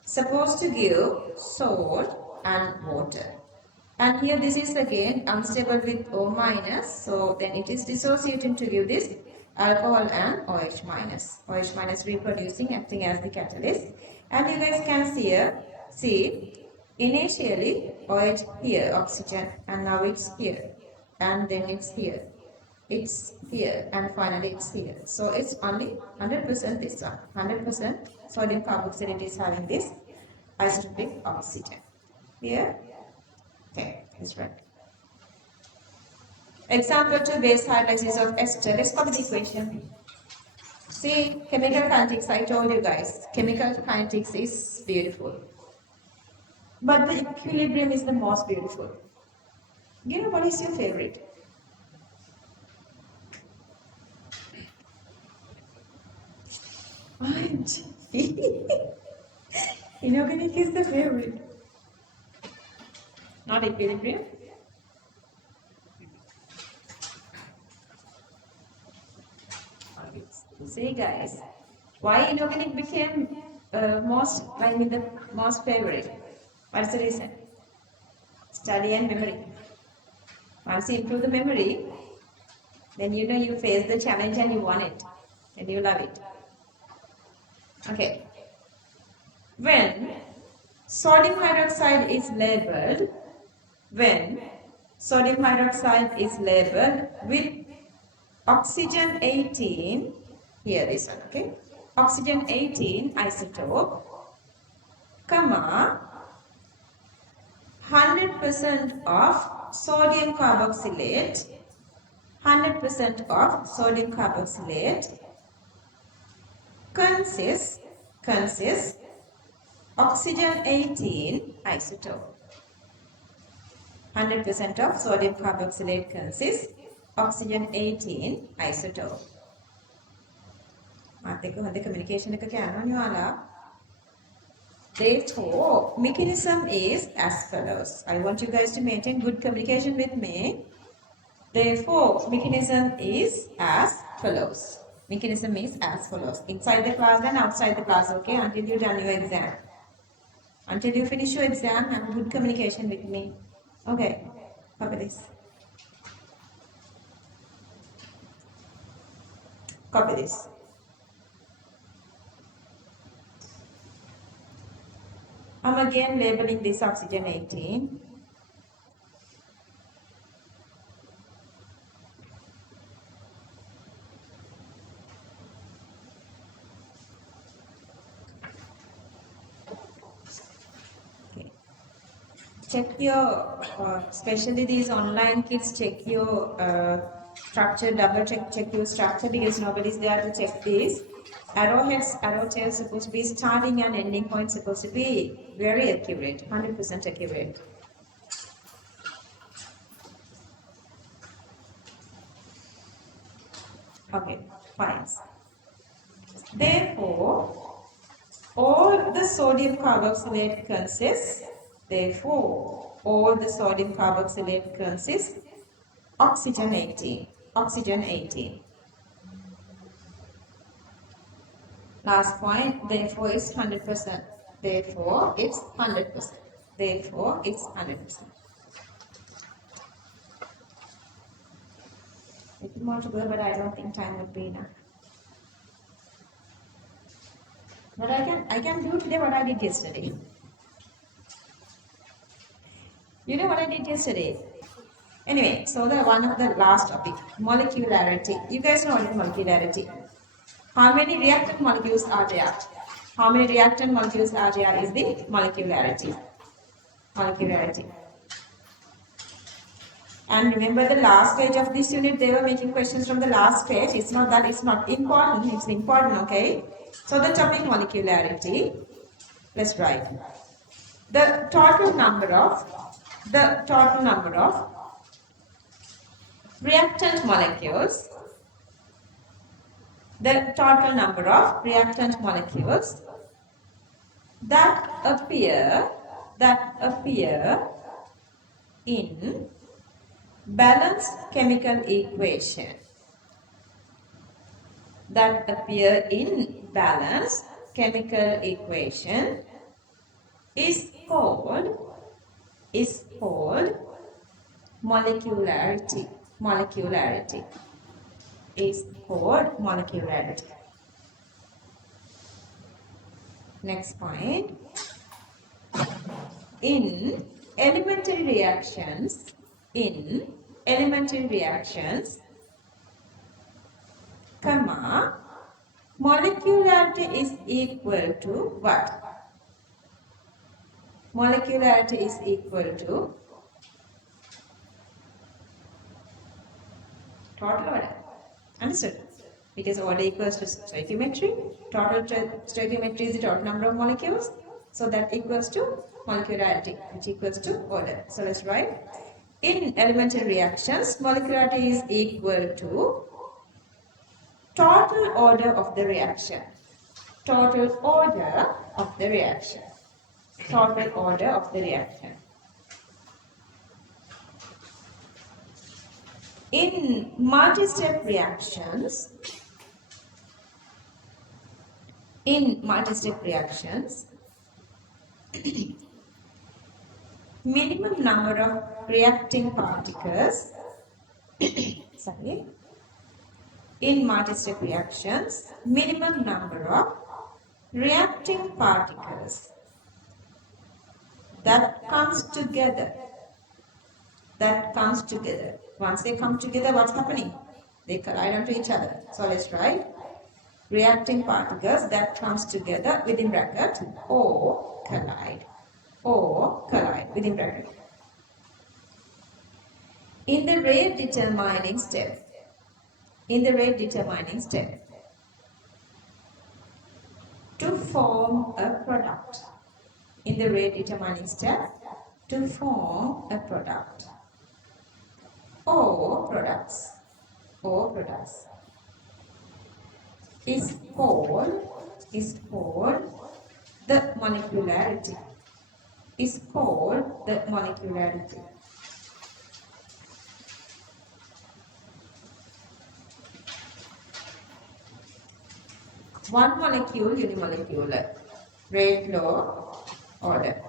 supposed to give salt and water. And here this is again unstable with O minus. So then it is dissociating to give this alcohol and OH minus. OH minus reproducing, acting as the catalyst. And you guys can see initially OH here, oxygen, and now it's here. And then it's here. It's here, and finally it's here. So it's only 100% this one. 100% sodium carboxylate is having this isotopic oxygen. Here. Okay, that's right. Example 2, base hydrolysis of ester. Let's copy the equation. See, chemical kinetics, I told you guys, chemical kinetics is beautiful. But the equilibrium is the most beautiful. You know what is your favorite? Inorganic is the favorite. Not equilibrium. See guys, why inorganic became the most favorite? What's the reason? Study and memory. Once you improve the memory, then you know you face the challenge and you want it, and you love it. Okay. When sodium hydroxide is labeled, with oxygen 18, here this one, okay, oxygen 18 isotope, comma, 100% of sodium carboxylate, 100% of sodium carboxylate consists oxygen 18 isotope. 100% of sodium carboxylate consists oxygen 18 isotope. Communication Therefore, mechanism is as follows. I want you guys to maintain good communication with me. Therefore, mechanism is as follows. Mechanism is as follows. Inside the class and outside the class, okay, until you done your exam. Until you finish your exam, have good communication with me. Okay, copy this. Copy this. I'm again labeling this oxygen 18. Okay. Check your, especially these online kids, check your structure, double check your structure because nobody's there to check this. Arrowheads, arrow tails supposed to be starting and ending point supposed to be very accurate, 100% accurate. Okay, fine. Therefore, all the sodium carboxylate consists, oxygen 18. Oxygen 18. Last point, therefore it's 100%. Therefore it's 100%. Therefore it's 100%. It's more to go, but I don't think time would be enough. But I can do today what I did yesterday. You know what I did yesterday? Anyway, so one of the last topic, molecularity. You guys know what is molecularity. How many reactant molecules are there? How many reactant molecules are there is the molecularity. Molecularity. And remember the last page of this unit, they were making questions from the last page. It's not that it's not important, it's important, okay? So the topic molecularity, let's write. The total number of reactant molecules, that appear in balanced chemical equation that appear in balanced chemical equation is called molecularity. Molecularity is called molecularity. Next point. In elementary reactions, comma, molecularity is equal to what? Molecularity is equal to total order. Understood? Because order equals to stoichiometry. Total stoichiometry is the total number of molecules. So that equals to molecularity, which equals to order. So let's write. In elementary reactions, molecularity is equal to total order of the reaction. Total order of the reaction. Total order of the reaction. In multi-step reactions, minimum number of reacting particles in multi-step reactions, minimum number of reacting particles that comes together. Once they come together, what's happening? They collide onto each other. So let's write reacting particles that comes together within bracket or collide within bracket. In the rate determining step, to form a product. In the rate determining step, to form a product or products is called the molecularity. One molecule unimolecular, rate law order.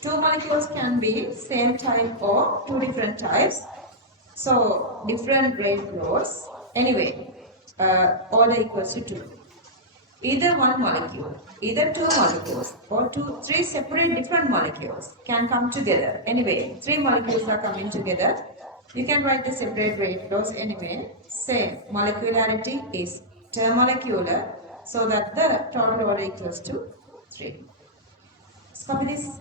Two molecules can be same type or two different types. So different rate laws. Anyway, order equals to 2. Either one molecule, either two molecules or three separate different molecules can come together. Anyway, 3 molecules are coming together. You can write the separate rate laws anyway. Same, molecularity is termolecular, so that the total order equals to 3. Let's copy this.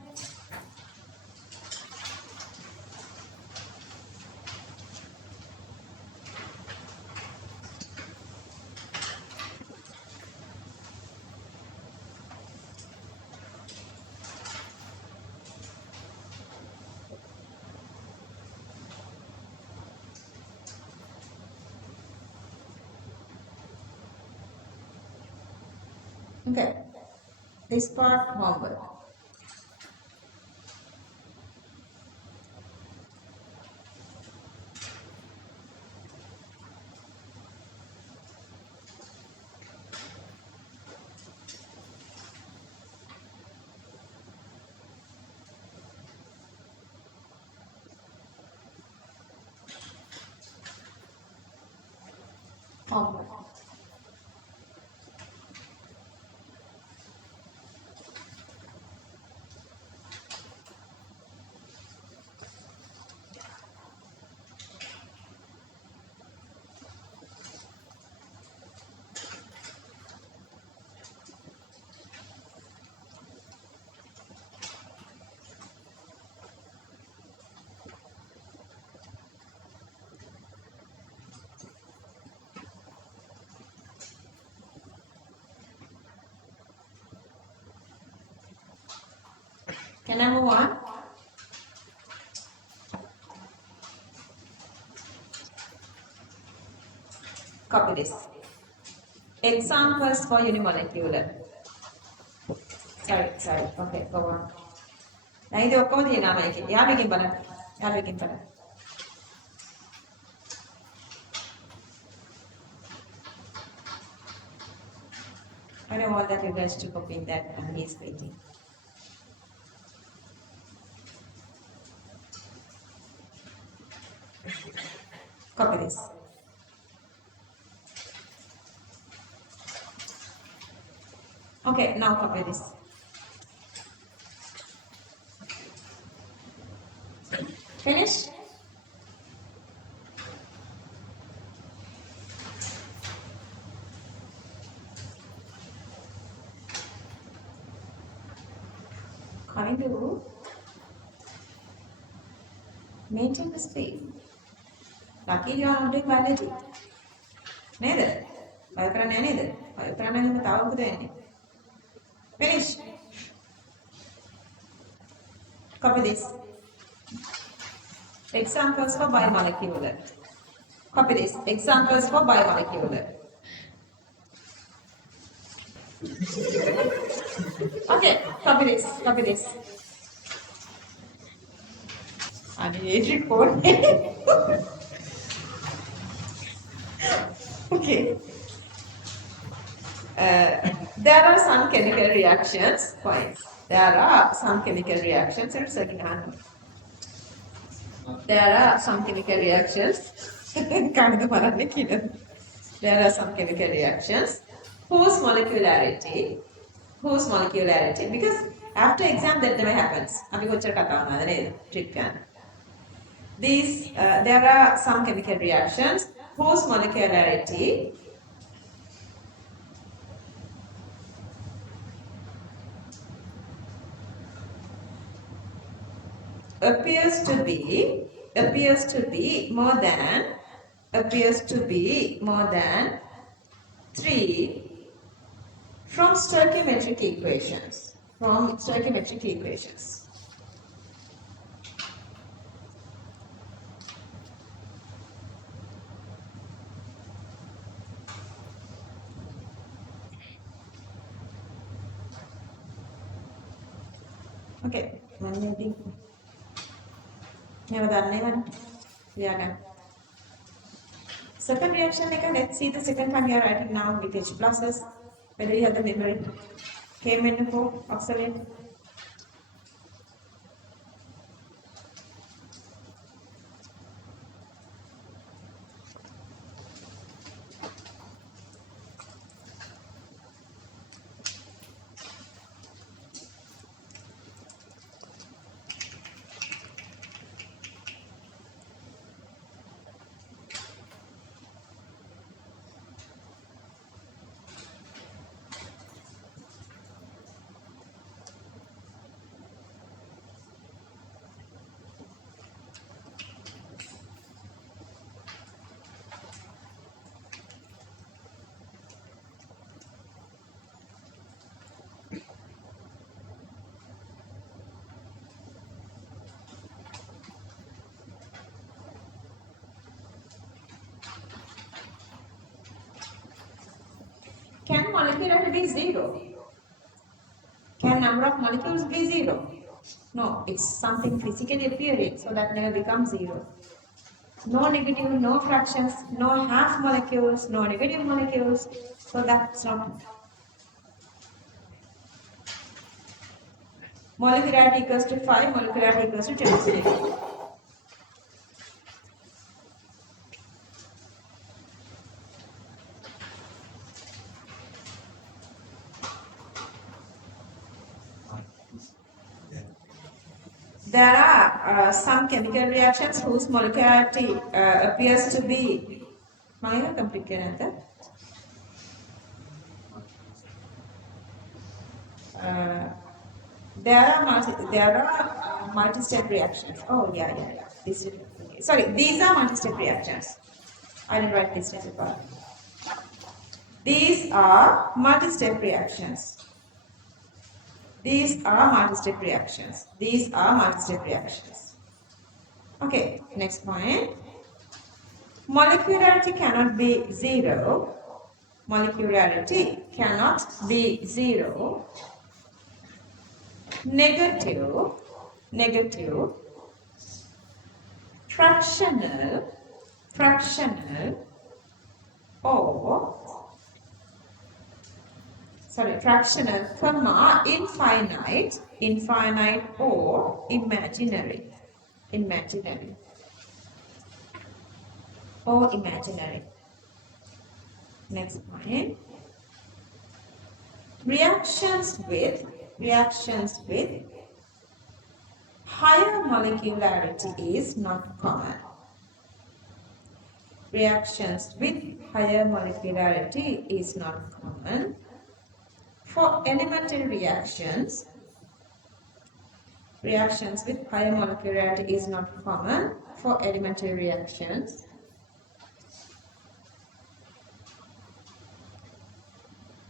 Okay, this part homework. Homework. Can I move on? Copy this. Examples for unimolecular. Sorry. Okay, go on. Now, this is all the name. Yeah, begin, Bana. යාළුවෙක්ගෙන් පළ. I don't want that you guys to copy that and he's waiting. Copy this. Okay, now copy this. Finish? Kind to maintain the speed. Luckily you are not doing biology. Neither. බය කරන්නේ නැහැ නේද? බය කරන්නේ නැත්නම් තව මොකද වෙන්නේ? Finish. Copy this. Examples for biomolecular. Copy this. Examples for biomolecular. Okay, copy this. Copy this. I need record. Okay. There are some chemical reactions. Fine. There are some chemical reactions. There are some chemical reactions. There are some chemical reactions whose molecularity, because after exam that never happens. There are some chemical reactions whose molecularity appears to be more than 3 from stoichiometric equations. Okay, maybe. Never done, never. Yeah, done. Second reaction, let's see the second time you are writing now with H pluses, whether you have the memory. Came in for oxalate. Can molecularity be 0? Can number of molecules be 0? No, it's something physically appearing, so that never becomes 0. No negative, no fractions, no half molecules, no negative molecules, so that's not. Molecularity equals to 5, molecularity equals to 10. There are some chemical reactions whose molecularity appears to be. There are multi-step reactions. Oh yeah. Sorry, these are multi-step reactions. I didn't write this as well. These are multi-step reactions. Okay, next point. Molecularity cannot be 0. Negative, fractional, fractional, comma, infinite or imaginary, or imaginary. Next point. Reactions with higher molecularity is not common. Reactions with higher molecularity is not common. For elementary reactions with higher molecularity is not common for elementary reactions.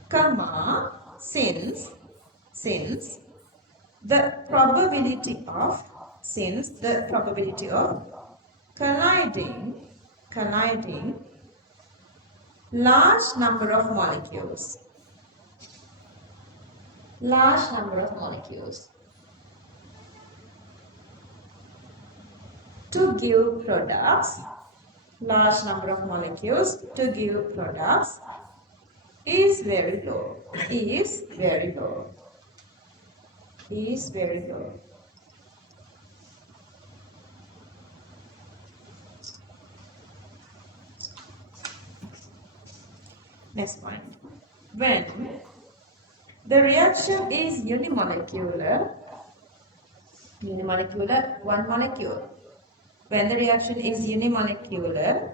Comma, since the probability of colliding large number of molecules to give products, large number of molecules to give products is very low. Next point. When the reaction is unimolecular, one molecule. When the reaction is unimolecular,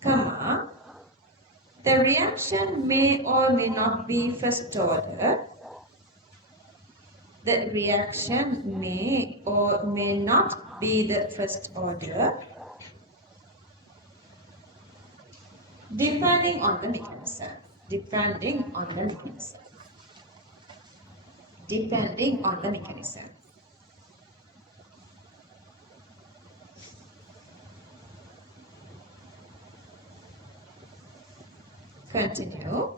comma, the reaction may or may not be first order. The reaction may or may not be the first order, depending on the mechanism. Continue.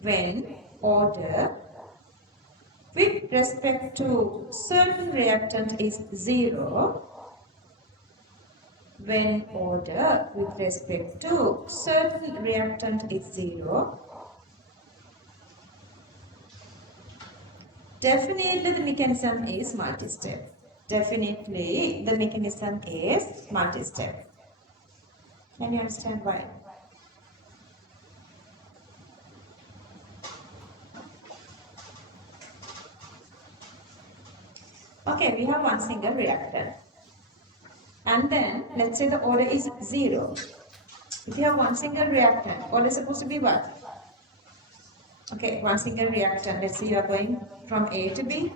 When order with respect to certain reactant is zero, when order with respect to certain reactant is zero, definitely the mechanism is multi-step. Can you understand why? Okay, we have one single reactant. And then, let's say the order is 0. If you have one single reactant, order is supposed to be what? Okay, one single reactant. Let's say you are going from A to B.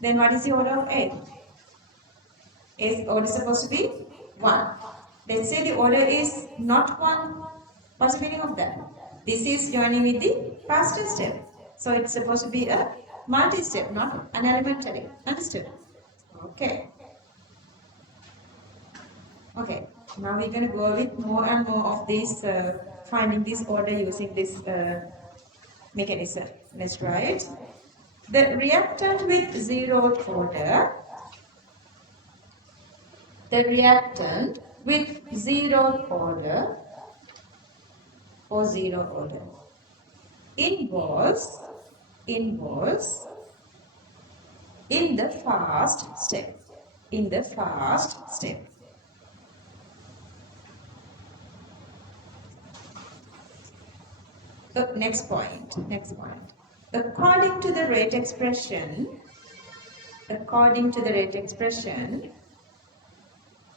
Then what is the order of A? Order is supposed to be 1. Let's say the order is not 1. What's the meaning of that? This is joining with the faster step. So it's supposed to be a multi-step, not an elementary. Understood? Okay. Okay. Now we're going to go with more and more of these, finding this order using this mechanism. Let's try it. The reactant with zeroth order. The reactant with zeroth order or zero order involves in the fast step. Next point. According to the rate expression,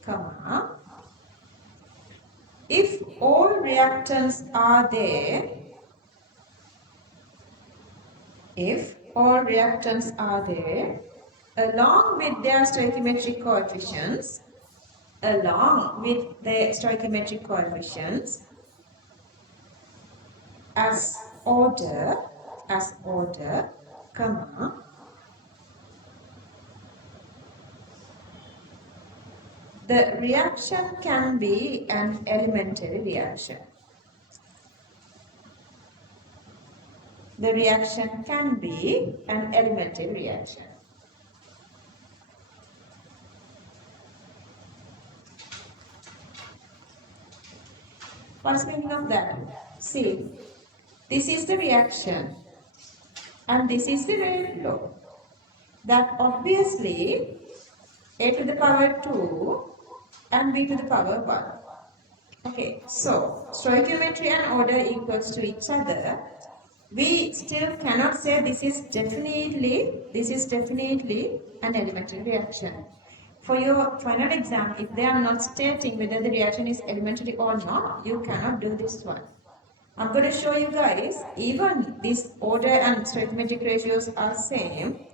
comma, if all reactants are there, along with their stoichiometric coefficients, as order, comma, the reaction can be an elementary reaction. The reaction can be an elementary reaction. What's the meaning of that? See, this is the reaction and this is the rate law. That obviously a to the power 2 and b to the power 1. Okay, so stoichiometry and order equals to each other. We still cannot say this is definitely an elementary reaction. For your final exam, if they are not stating whether the reaction is elementary or not, you cannot do this one. I'm going to show you guys, even this order and stoichiometric ratios are same.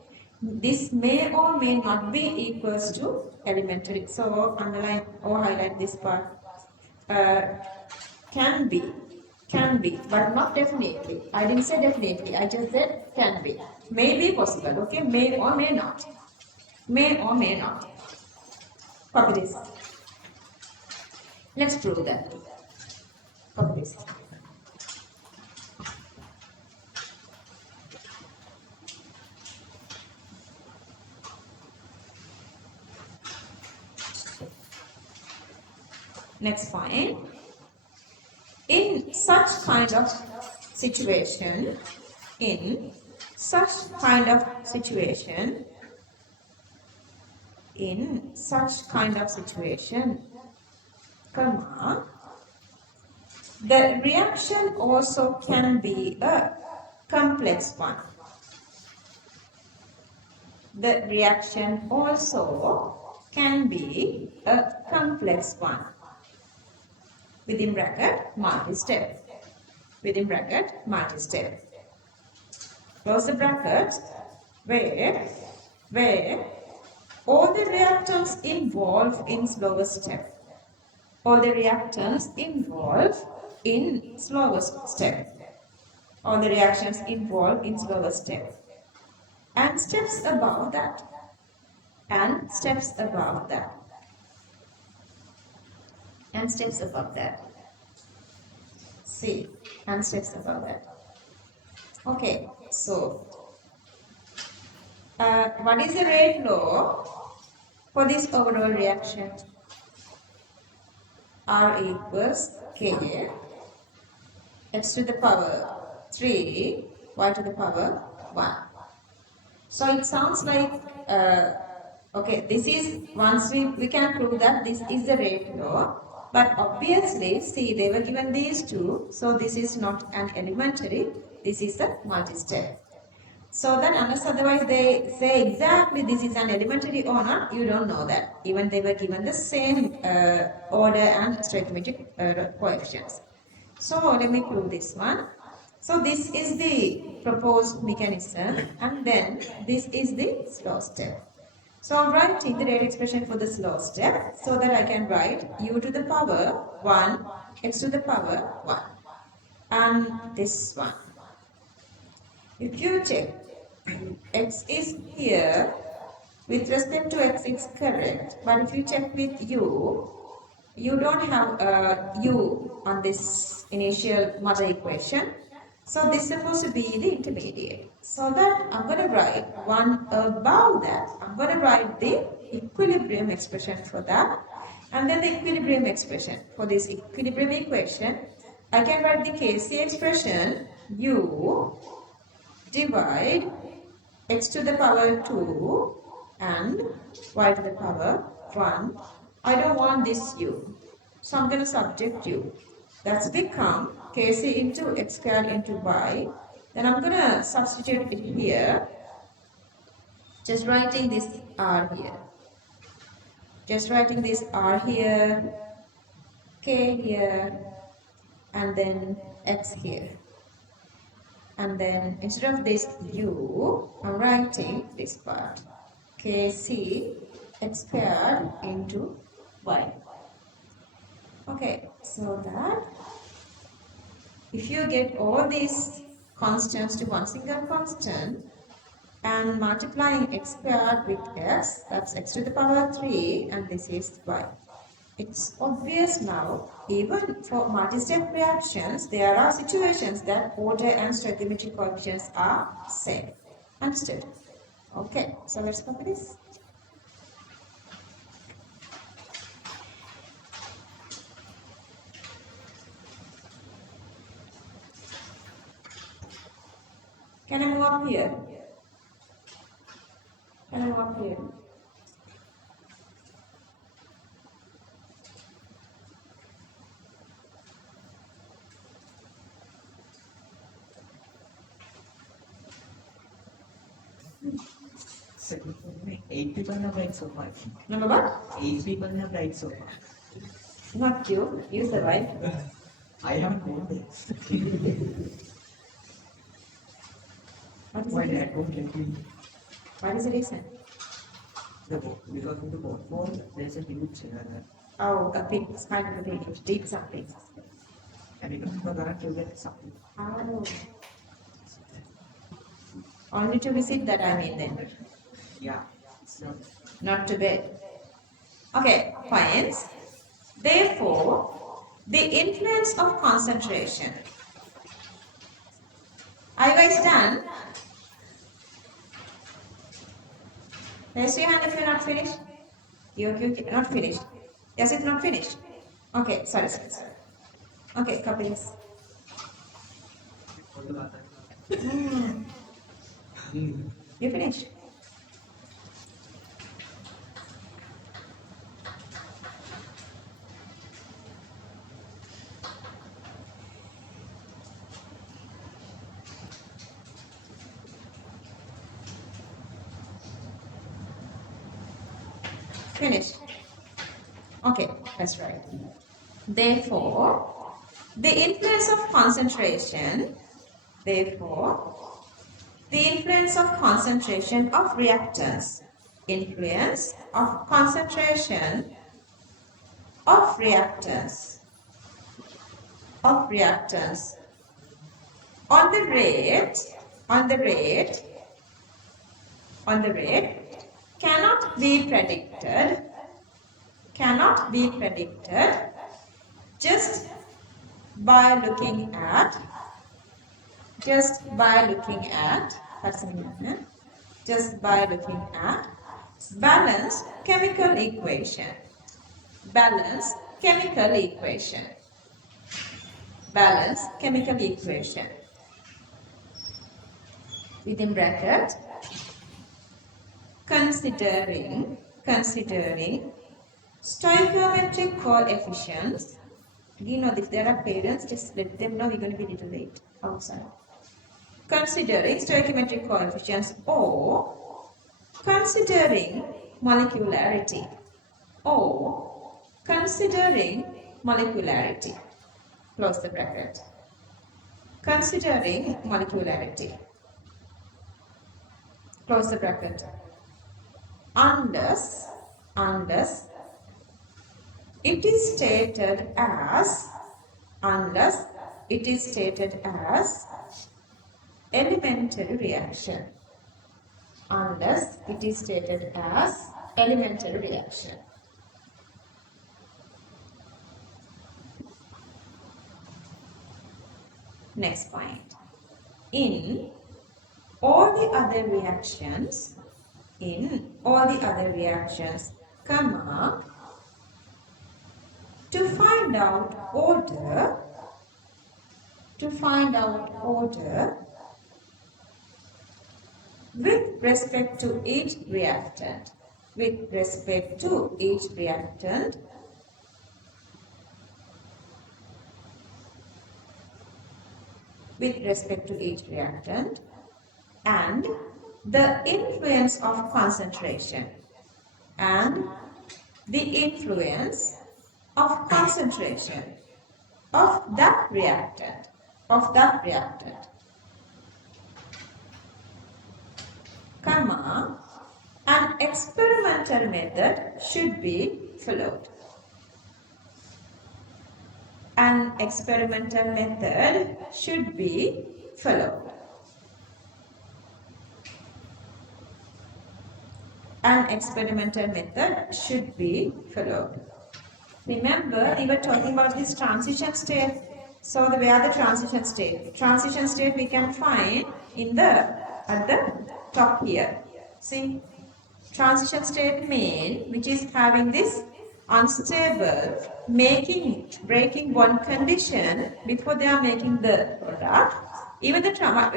This may or may not be equals to elementary. So underline or highlight this part. Uh, can be, but not definitely. I didn't say definitely, I just said can be. May be possible, okay? May or may not. May or may not. Copy this. Let's prove that. Copy this. Next point. In such kind of situation, comma, the reaction also can be a complex one. The reaction also can be a complex one. Within bracket, multi-step. Within bracket, multi-step. Close the bracket where all the reactants involved in slower step. All the reactants involved in slower step. All the reactions involved in slower step. And steps above that. And steps above that. And steps above that. See, and steps above that. Okay, so what is the rate law for this overall reaction? R equals K x to the power 3 y to the power 1. So it sounds like, okay, this is, once we can prove that this is the rate law. But obviously, see, they were given these two, so this is not an elementary, this is a multi-step. So then unless otherwise they say exactly this is an elementary or not, you don't know that. Even they were given the same order and stoichiometric coefficients. So let me prove this one. So this is the proposed mechanism and then this is the slow step. So I'm writing the rate expression for the slow step so that I can write u to the power 1, x to the power 1 and this one. If you check, x is here, with respect to x it's correct, but if you check with u, you don't have u on this initial mother equation. So this is supposed to be the intermediate. So that I'm going to write one above that. I'm going to write the equilibrium expression for that. And then the equilibrium expression. For this equilibrium equation, I can write the Kc expression u divide x to the power 2 and y to the power 1. I don't want this u. So I'm going to subject u. That's become Kc into x squared into y. Then I'm going to substitute it here. Just writing this r here. Just writing this r here, k here, and then x here. And then instead of this u, I'm writing this part. Kc x squared into y. Okay, so that if you get all these constants to one single constant and multiplying x squared with s, that's x to the power 3 and this is y. It's obvious now, even for multi-step reactions, there are situations that order and stoichiometric coefficients are same. Understood? Okay, so let's copy this. Can I move up here? Can I move up here? So, 8 people have died so far. Number what? 8 people have died so far. Not you. You survived. I haven't gone there. What is Why the did I reason? go there? What is the reason? Because in the boat, there's a huge Oh, a big spider with a deep something. and because of the current, you get something. Oh. Only to visit that I mean then. Yeah. So, Not to bed. Okay, points. Therefore, the influence of concentration. Are you guys done? Raise your hand if you're not finished. You not finished. Yes, it's not finished. Okay, sorry. Okay, copy this. You finished. Finished. Okay, that's right. Therefore, the influence of concentration, therefore, the influence of concentration of reactants, influence of concentration of reactants, on the rate, cannot be predicted just by looking at balanced chemical equation. Within bracket, considering stoichiometric coefficients. You know, if there are parents, just let them know we're going to be a little late outside. Considering stoichiometric coefficients or considering molecularity. Close the bracket. Considering molecularity. Close the bracket. Unless it is stated as elementary reaction. Next point. In all the other reactions, comma, to find out order with respect to each reactant, and the influence of concentration of that reactant, comma, an experimental method should be followed. An experimental method should be followed. Remember, we were talking about this transition state. So the where the transition state? Transition state we can find in at the top here. See, transition state mean which is having this unstable, breaking one condition before they are making the product. Even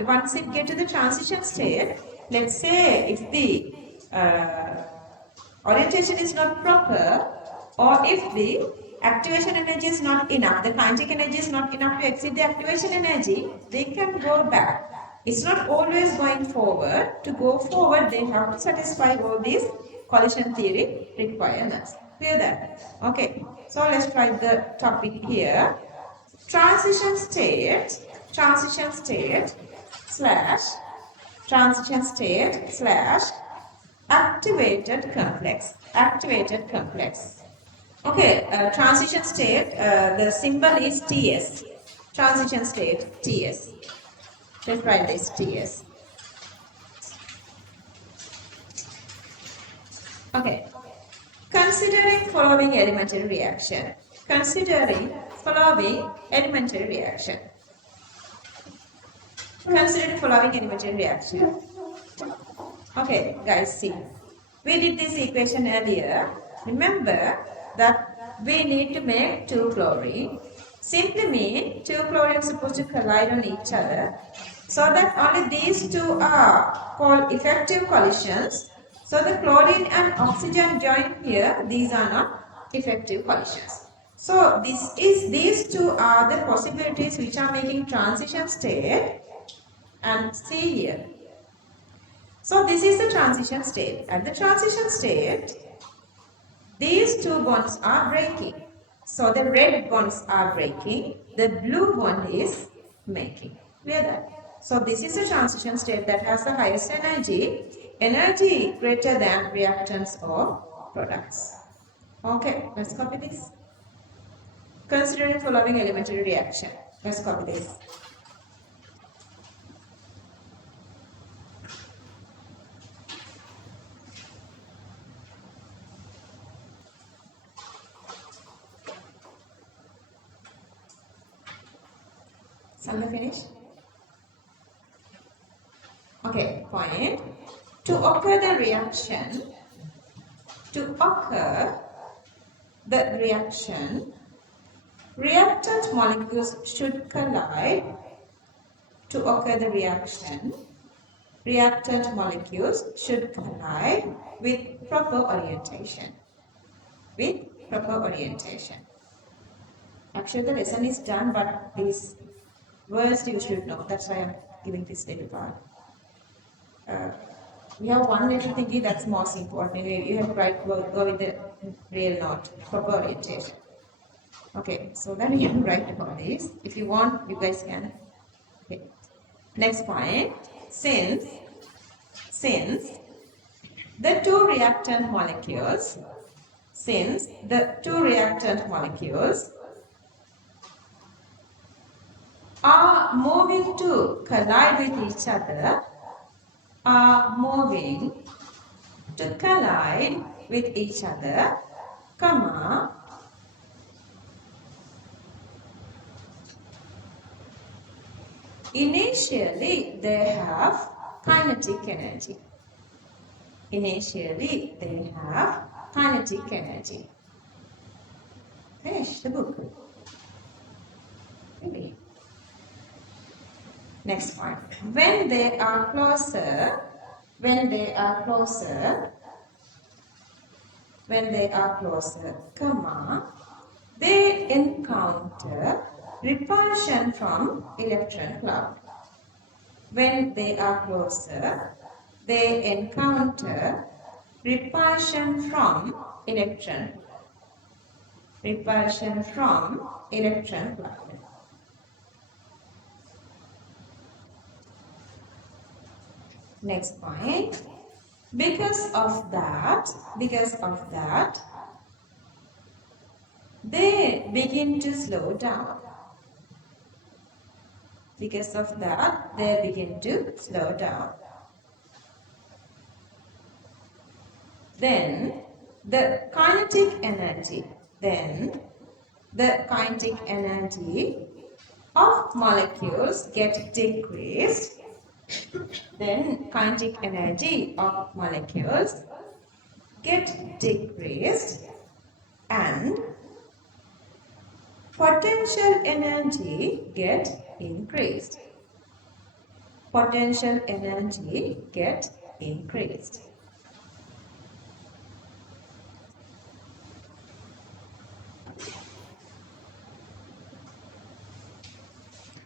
once it get to the transition state, let's say if the orientation is not proper, or if the activation energy is not enough, the kinetic energy is not enough to exceed the activation energy, they can go back. It's not always going forward. To go forward, they have to satisfy all these collision theory requirements. Clear that? Okay. So let's try the topic here. Transition state slash transition state slash activated complex. Okay, transition state, the symbol is TS. Transition state, TS. Let's write this TS. Okay. Considering following elementary reaction. Consider following elementary reaction. Okay, guys, see. We did this equation earlier. Remember that we need to make two chlorine. Simply mean two chlorine supposed to collide on each other, so that only these two are called effective collisions. So the chlorine and oxygen join here. These are not effective collisions. So these two are the possibilities which are making transition state. And see here. So this is the transition state. At the transition state, these two bonds are breaking. So the red bonds are breaking, the blue bond is making. Clear that? So this is the transition state that has the highest energy greater than reactants or products. Okay, let's copy this. Considering following elementary reaction. Let's copy this. Sandra, finish? Okay, point. To occur the reaction, reactant molecules should collide. To occur the reaction, reactant molecules should collide with proper orientation. Actually, the lesson is done, but these words you should know. That's why I'm giving this little part. We have one little thingy that's most important. You have to go with the real note, proper orientation. Okay, so then you can write about this. If you want, you guys can. Okay. Next point. Since the two reactant molecules are moving to collide with each other, comma, initially they have kinetic energy. Finish the book. Maybe. Next point. When they are closer, comma, they encounter repulsion from electron cloud. When they are closer, they encounter repulsion from electron cloud. Next point. Because of that, they begin to slow down. Then the kinetic energy of molecules get decreased. And potential energy get increased. potential energy get increased.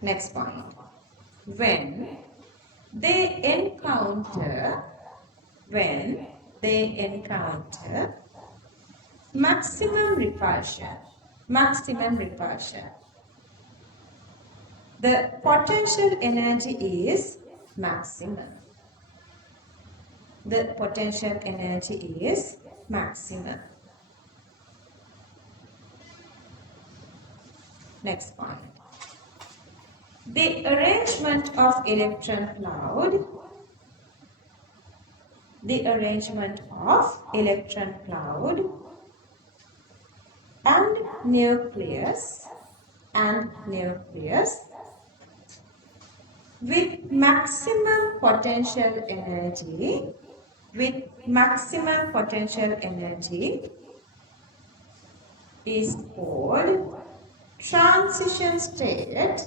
Next point. When they encounter maximum repulsion, the potential energy is maximum. The potential energy is maximum. Next point. The arrangement of electron cloud and nucleus with maximum potential energy is called transition state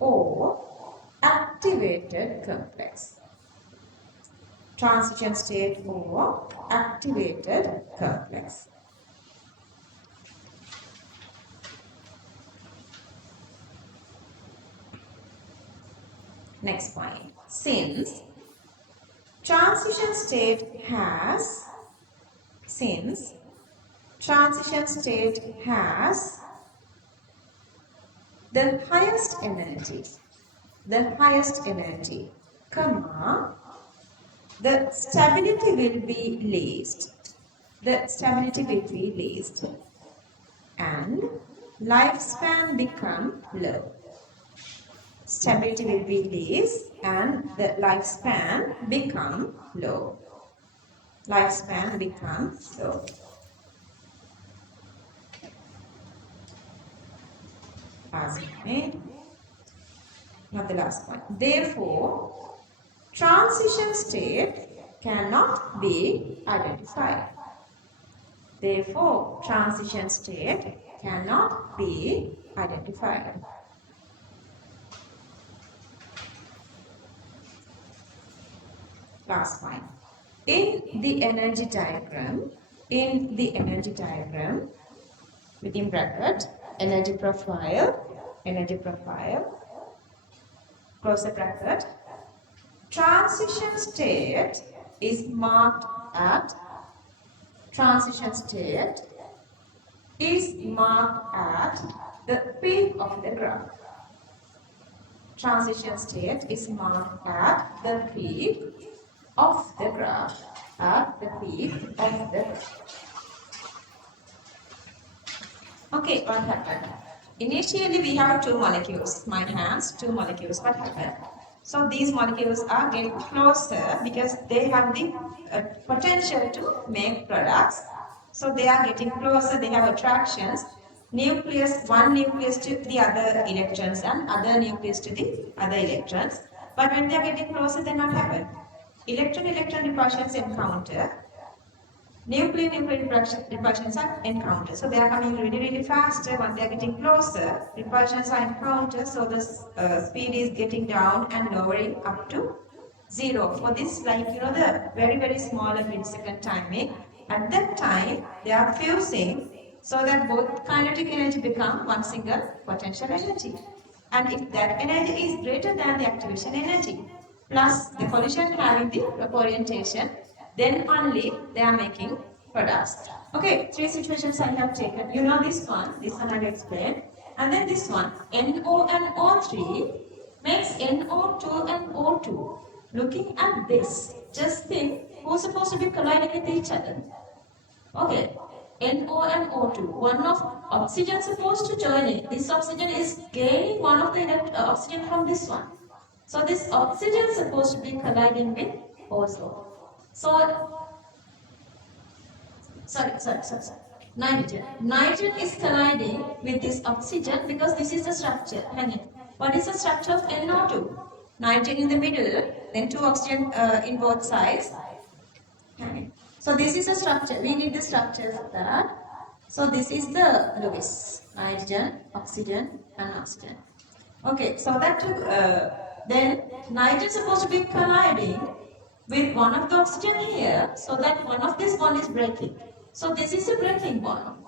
or activated complex. Transition state or activated complex. Next point. Since transition state has the highest energy, comma, the stability will be least. And lifespan become low. Stability will be least and the lifespan become low. Last point. Not the last point. Therefore, transition state cannot be identified. Last point. In the energy diagram, within bracket, energy profile, close the bracket, transition state is marked at the peak of the graph. Transition state is marked at the peak of the graph. Okay, what happened? Initially we have two molecules. My hands, two molecules. What happened? So these molecules are getting closer because they have the potential to make products. So they are getting closer, they have attractions. One nucleus to the other electrons and other nucleus to the other electrons. But when they are getting closer, then what happens? Electron-electron repulsions encounter. Nuclear repulsions are encountered. So they are coming really fast. When they are getting closer, repulsions are encountered. So the speed is getting down and lowering up to 0. For this, the very small millisecond timing. At that time, they are fusing so that both kinetic energy become one single potential energy. And if that energy is greater than the activation energy, plus the collision having the orientation, then only they are making products. Okay, three situations I have taken. You know this one I will explain. And then this one, NO and O3 makes NO2 and O2. Looking at this, just think who's supposed to be colliding with each other. Okay, NO and O2. One of oxygen supposed to join it. This oxygen is gaining one of the oxygen from this one. So this oxygen is supposed to be colliding with ozone. Nitrogen. Nitrogen is colliding with this oxygen because this is the structure. What is the structure of NO2? Nitrogen in the middle, then two oxygen in both sides. So this is a structure. We need the structure for that. So this is the Lewis, nitrogen, oxygen and oxygen. Okay, so that then nitrogen is supposed to be colliding with one of the oxygen here, so that one of this bond is breaking. So this is a breaking bond,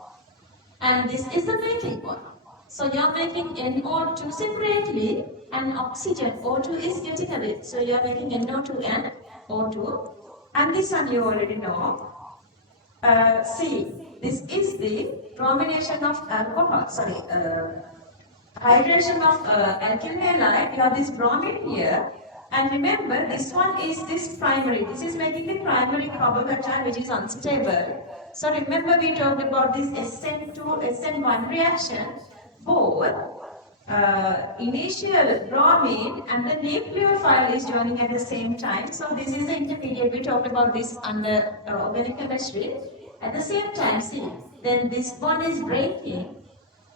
and this is the making bond. So you are making NO2 separately, and oxygen O2 is getting away. So you are making NO2 and O2, and this one you already know. C. This is the bromination of alcohol. Sorry. Hydration of alkyl halide. You have this bromine here, and remember this one is this primary. This is making the primary carbocation which is unstable. So remember we talked about this SN2 SN1 reaction. Both initial bromine and the nucleophile is joining at the same time. So this is the intermediate. We talked about this under organic chemistry. At the same time, see, then this bond is breaking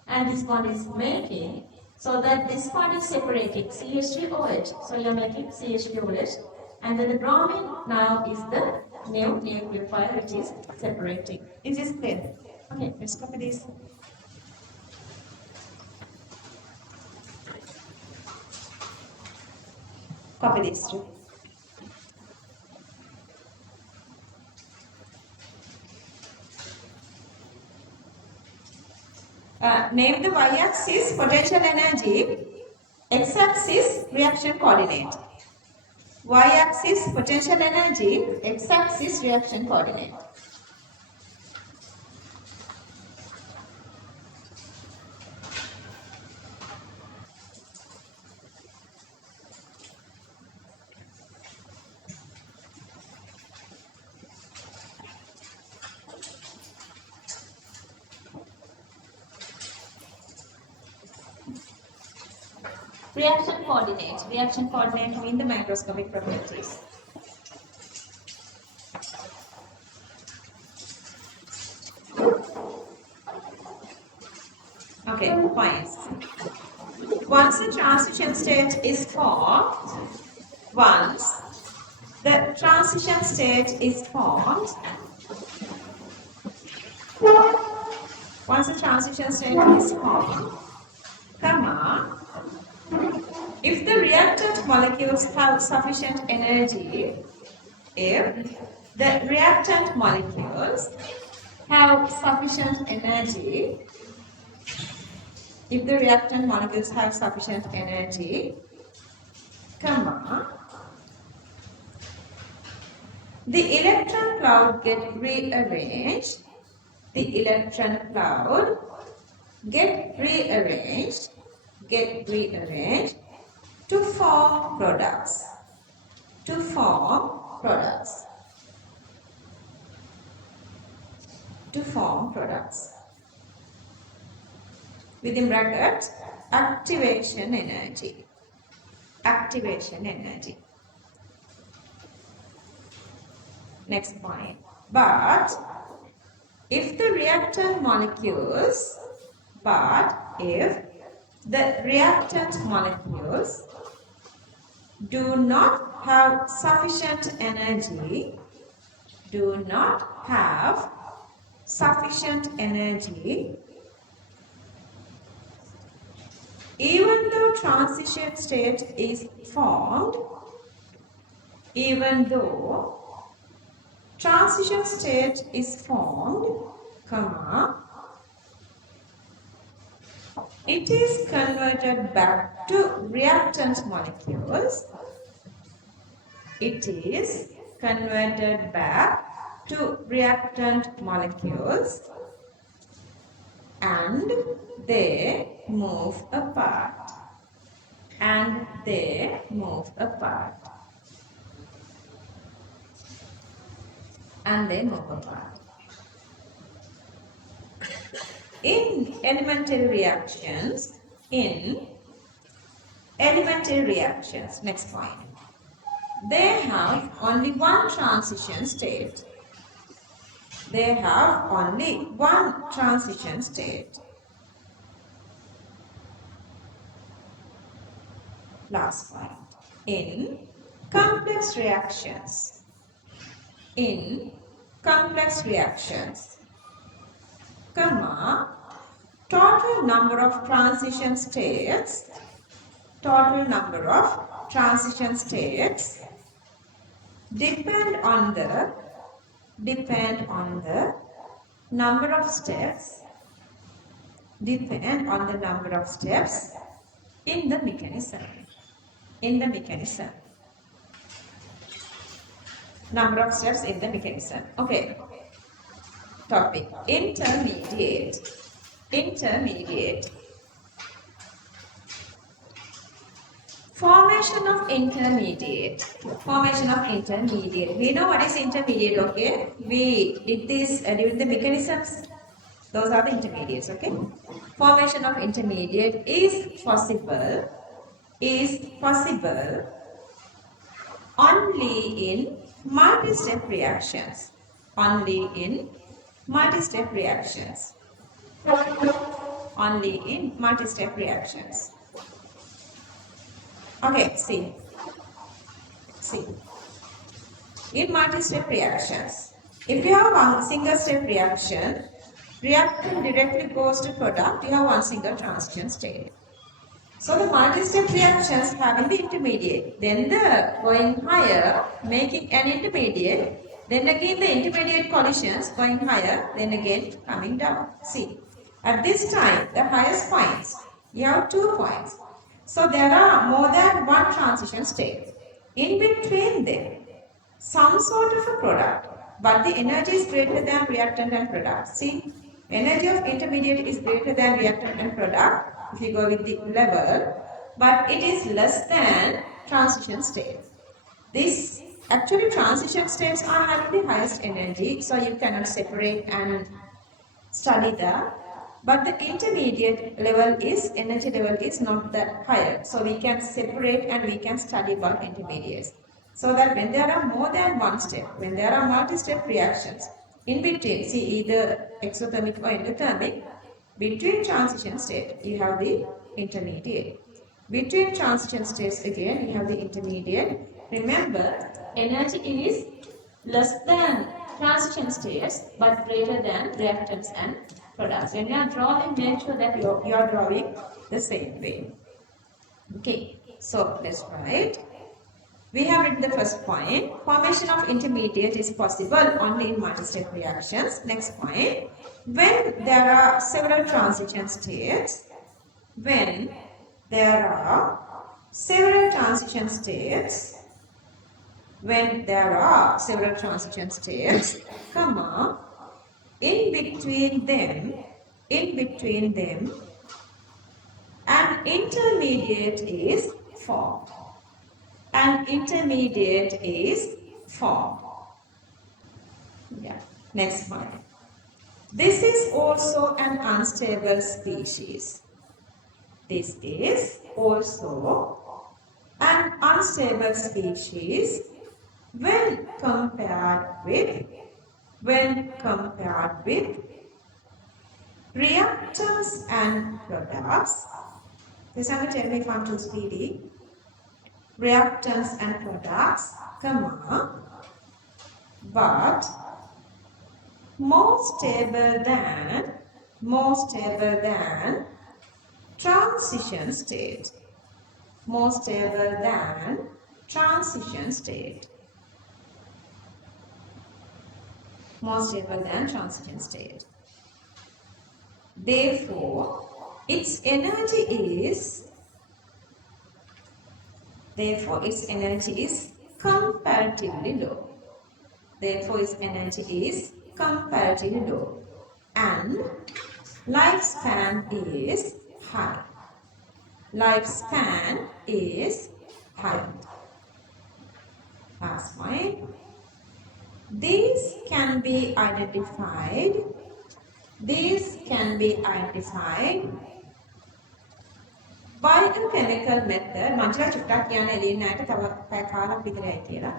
and this bond is making, so that this bond is separating CH3OH. So you are making CH3OH, and then the bromine now is the new nucleophile which is separating. Is this clear? Okay, let's copy this. Copy this too. Name the y-axis potential energy, x-axis reaction coordinate. Y-axis potential energy, x-axis reaction coordinate. Reaction coordinate mean the macroscopic properties. Okay, points. Once the transition state is formed, once the transition state is formed, comma, if the reactant molecules have sufficient energy, if the reactant molecules have sufficient energy, comma, the electron cloud get rearranged, get rearranged to form products. Within brackets, activation energy. Next point. But if the reactant molecules do not have sufficient energy, even though transition state is formed, comma, it is converted back to reactant molecules. And they move apart. In elementary reactions, next point, they have only one transition state. Last point. In complex reactions, comma, total number of transition states, total number of transition states depend on the number of steps, depend on the number of steps in the mechanism. In the mechanism. Number of steps in the mechanism. Okay. Topic. Intermediate. Intermediate. Formation of intermediate. Formation of intermediate. We know what is intermediate, okay? We did this during the mechanisms. Those are the intermediates, okay? Formation of intermediate is possible only in multi-step reactions. Only in multi-step reactions. Only in multi-step reactions. Okay, see. In multi-step reactions, if you have one single step reaction, reactant directly goes to product, you have one single transition state. So the multi-step reactions having the intermediate, then the going higher, making an intermediate, then again the intermediate collisions going higher, then again coming down. See, at this time, the highest points, you have 2 points. So there are more than one transition state. In between them, some sort of a product, but the energy is greater than reactant and product. See, energy of intermediate is greater than reactant and product if you go with the level, but it is less than transition state. This actually transition states are having the highest energy, so you cannot separate and study that. But the intermediate level is, energy level is not that higher. So we can separate and we can study about intermediates. So that when there are more than one step, when there are multi-step reactions, in between, see either exothermic or endothermic, between transition state, you have the intermediate. Between transition states again, you have the intermediate. Remember, energy is less than transition states, but greater than reactants and products. When you are drawing, make sure that you are drawing the same way. Okay, so let's write. We have written the first point. Formation of intermediate is possible only in multi-step reactions. Next point. When there are several transition states, when there are several transition states, when there are several transition states, comma, in between them, an intermediate is formed. An intermediate is formed. Yeah. Next one. This is also an unstable species. This is also an unstable species when compared with reactants and products. Please tell me if I'm too speedy. Reactants and products, comma, but more stable than transition state. More stable than transition state. More stable than transition state. Therefore, its energy is comparatively low. Therefore, its energy is comparatively low. And lifespan is high. Lifespan is high. Last point. These can be identified by a chemical method. මං චුට්ටක් කියන්න එළියෙන් ආයට තව පැය කාලක් විතරයි කියලා.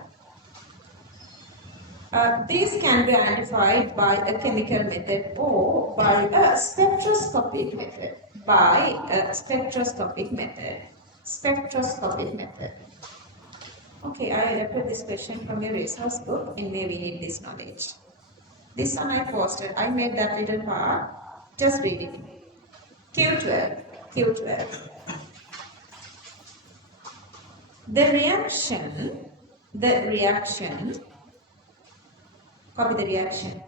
These can be identified by a chemical method or by a spectroscopic method. By a spectroscopic method. Spectroscopic method. Okay, I adapted this question from your resource book. Anyway, we need this knowledge. This one I posted. I made that little part Just read it. Q12. Q12. The reaction, copy the reaction.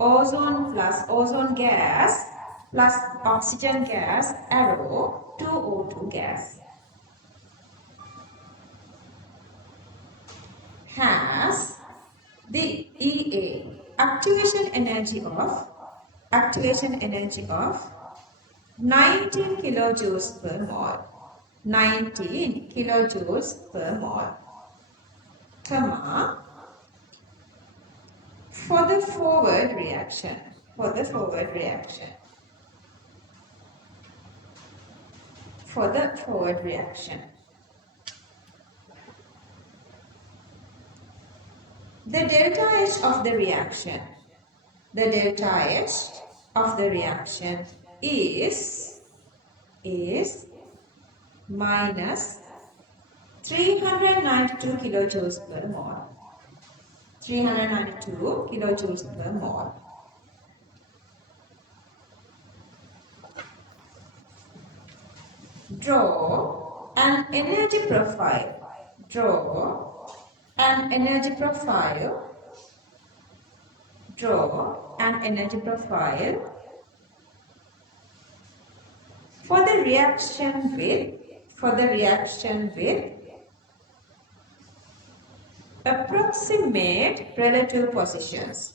Ozone gas plus oxygen gas arrow 2O2 gas has the EA activation energy of 19 kilojoules per mole. 19 kilojoules per mole, comma, for the forward reaction, the delta H of the reaction, is minus 392 kilojoules per mole. 392 kilojoules per mole. Draw an energy profile. For the reaction with approximate relative positions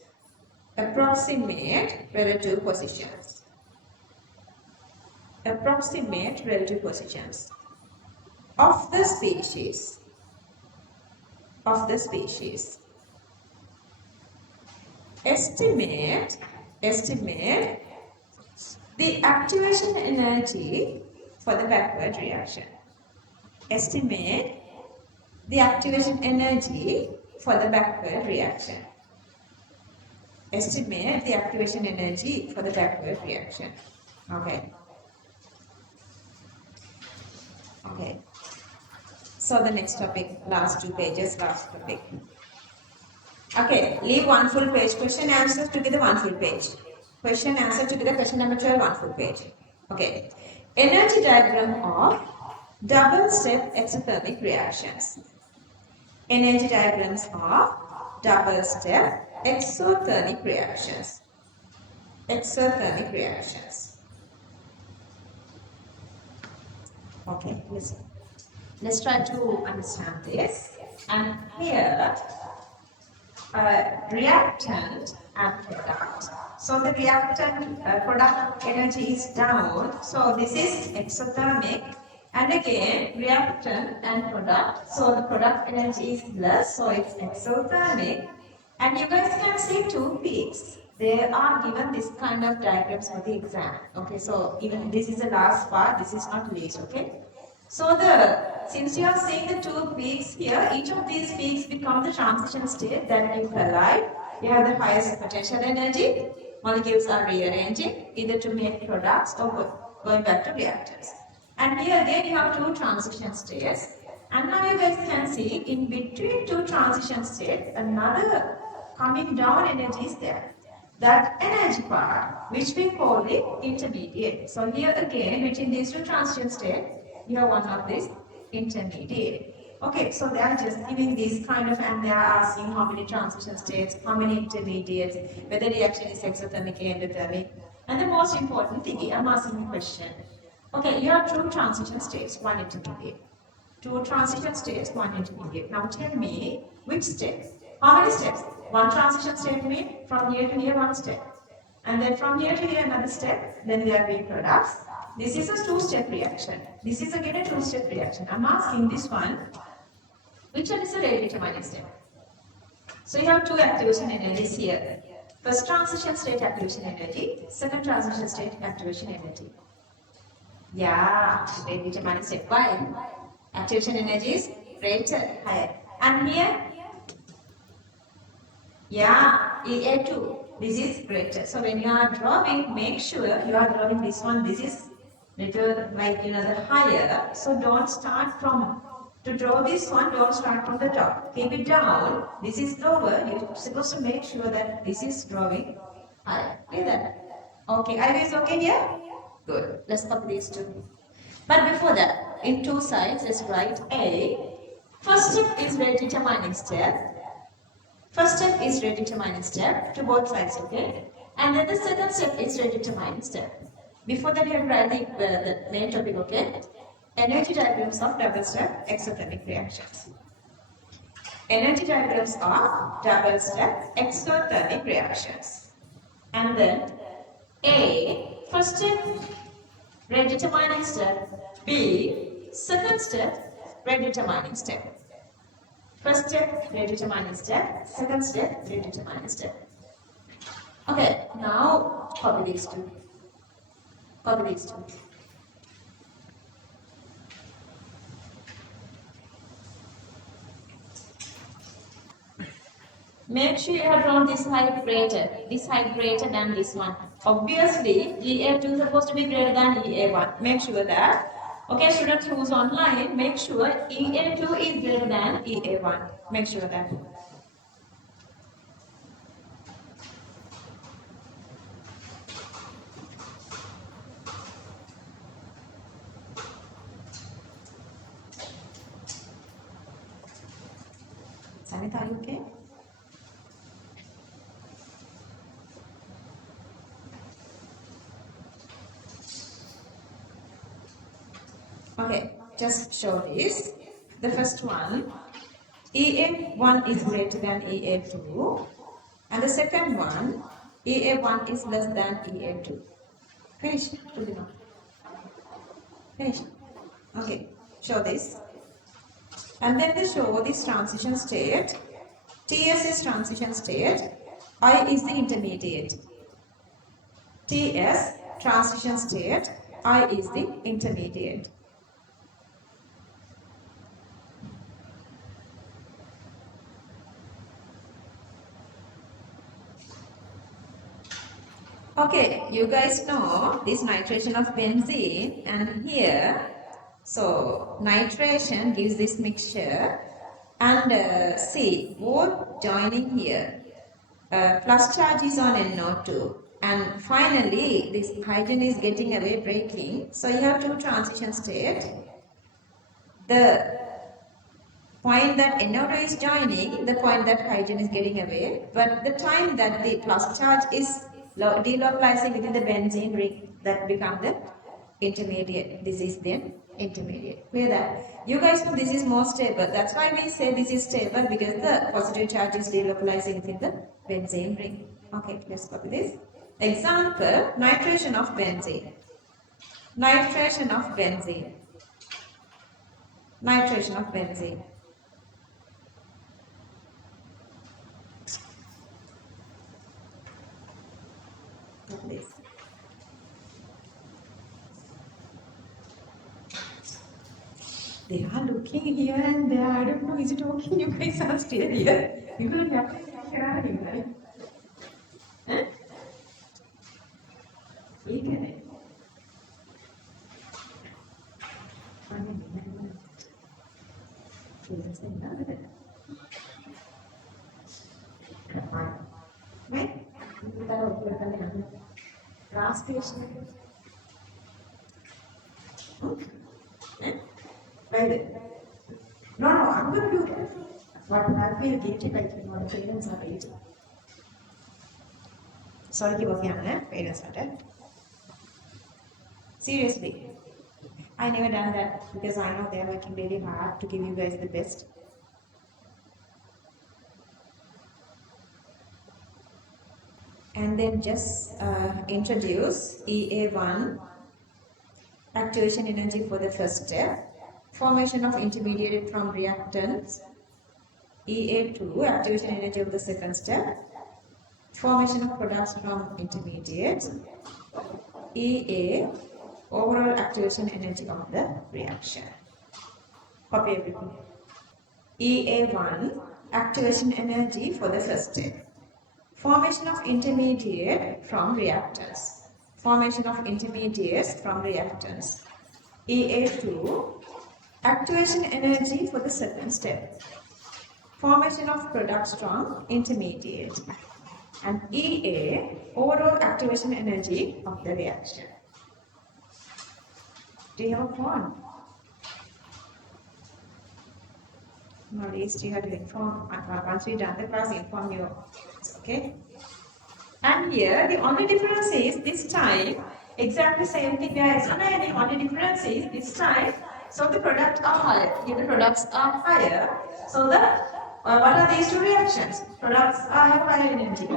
of the species. Estimate the activation energy for the backward reaction. Okay. So the next topic, last 2 pages, last topic. Okay, leave 1 full page. Question answers together 1 full page. Question answer together, question number 12, 1 full page. Okay. Energy diagram of double step exothermic reactions. Energy diagrams of double step exothermic reactions. Okay, listen. Let's try to understand this. And here, reactant and product. So the reactant product energy is down. So this is exothermic. And again, reactant and product. So the product energy is plus. So it's exothermic. And you guys can see 2 peaks. They are given this kind of diagrams for the exam. Okay, so even this is the last part. This is not least. Okay. So since you are seeing the 2 peaks here, each of these peaks become the transition state that will collide. You have the highest potential energy. Molecules are rearranging either to make products or going back to reactants. And here again you have 2 transition states. And now you guys can see in between 2 transition states, another coming down energy is there. That energy part, which we call the intermediate. So here again, between these 2 transition states, you have one of these intermediate. Okay, so they are just giving this kind of, and they are asking how many transition states, how many intermediates, whether the reaction is exothermic or endothermic. And the most important thing, I'm asking a question. Okay, you have 2 transition states, 1 intermediate. 2 transition states, 1 intermediate. Now tell me which steps? How many steps? 1 transition state means from here to here 1 step. And then from here to here another step, then there will be products. This is a 2-step reaction. This is again a 2-step reaction. I'm asking this one, which one is a rate determining step? So you have 2 activation energies here. First transition state activation energy, second transition state activation energy. Yeah, rate determining step. Why? Activation energy is greater, higher. And here, yeah, EA2. This is greater. So when you are drawing, make sure you are drawing this one. This is little like the higher. So don't start from, to draw this one, don't start from the top. Keep it down. This is lower. You're supposed to make sure that this is drawing higher. Clear that? Okay, are you guys okay here? Good. Let's copy these two. But before that, in two sides, let's write A. First step is rate determining step. First step is rate determining step to both sides, okay? And then the second step is rate determining step. Before that, you have to write the main topic, okay? Energy diagrams of double step exothermic reactions. Energy diagrams of double step exothermic reactions. And then A, first step, rate determining step. B, second step, rate determining step. First step, rate determining step. Second step, rate determining step. Okay, now copy these two. Copy these two. Make sure you have drawn this height greater than this one. Obviously, EA2 is supposed to be greater than EA1. Make sure that. Okay, students who's online, make sure EA2 is greater than EA1. Make sure that. Sanita, are you okay? Okay, just show this. The first one, EA1 is greater than EA2. And the second one, EA1 is less than EA2. Finish. Finish. Okay, show this. And then they show this transition state. TS is transition state. I is the intermediate. TS, transition state. I is the intermediate. Okay, you guys know this nitration of benzene, and here, so nitration gives this mixture, and see, both joining here, plus charge is on NO2, and finally this hydrogen is getting away, breaking, so you have two transition state. The point that NO2 is joining, the point that hydrogen is getting away, but the time that the plus charge is delocalizing within the benzene ring, that become the intermediate. This is then intermediate. Clear that? You guys know this is more stable. That's why we say this is stable, because the positive charge is delocalizing within the benzene ring. Okay, let's copy this. Example, nitration of benzene. Nitration of benzene. Nitration of benzene. This. They are looking here and there. I don't know, is it okay? You guys are still here. You will have to take care of you, right? Huh? You get it. Right? Last patient. Right? No, I'm going to do that. But I feel guilty like my parents are waiting. Sorry, keep working on that. Parents are dead. Seriously. I never done that because I know they're working really hard to give you guys the best. And then just introduce EA1, activation energy for the first step, formation of intermediate from reactants, EA2, activation energy of the second step, formation of products from intermediates, EA, overall activation energy of the reaction. Copy everything. EA1, activation energy for the first step. Formation of intermediate from reactants. Formation of intermediates from reactants. EA2, activation energy for the second step. Formation of products from intermediate. and EA, overall activation energy of the reaction. Do you have a phone? No, at least you have to inform. Once we done the class, inform you. Okay. And here the only difference is this time exactly same thing we are explaining. Only difference is this time. So the products are higher. If the products are higher, so the what are these two reactions? Products have higher energy.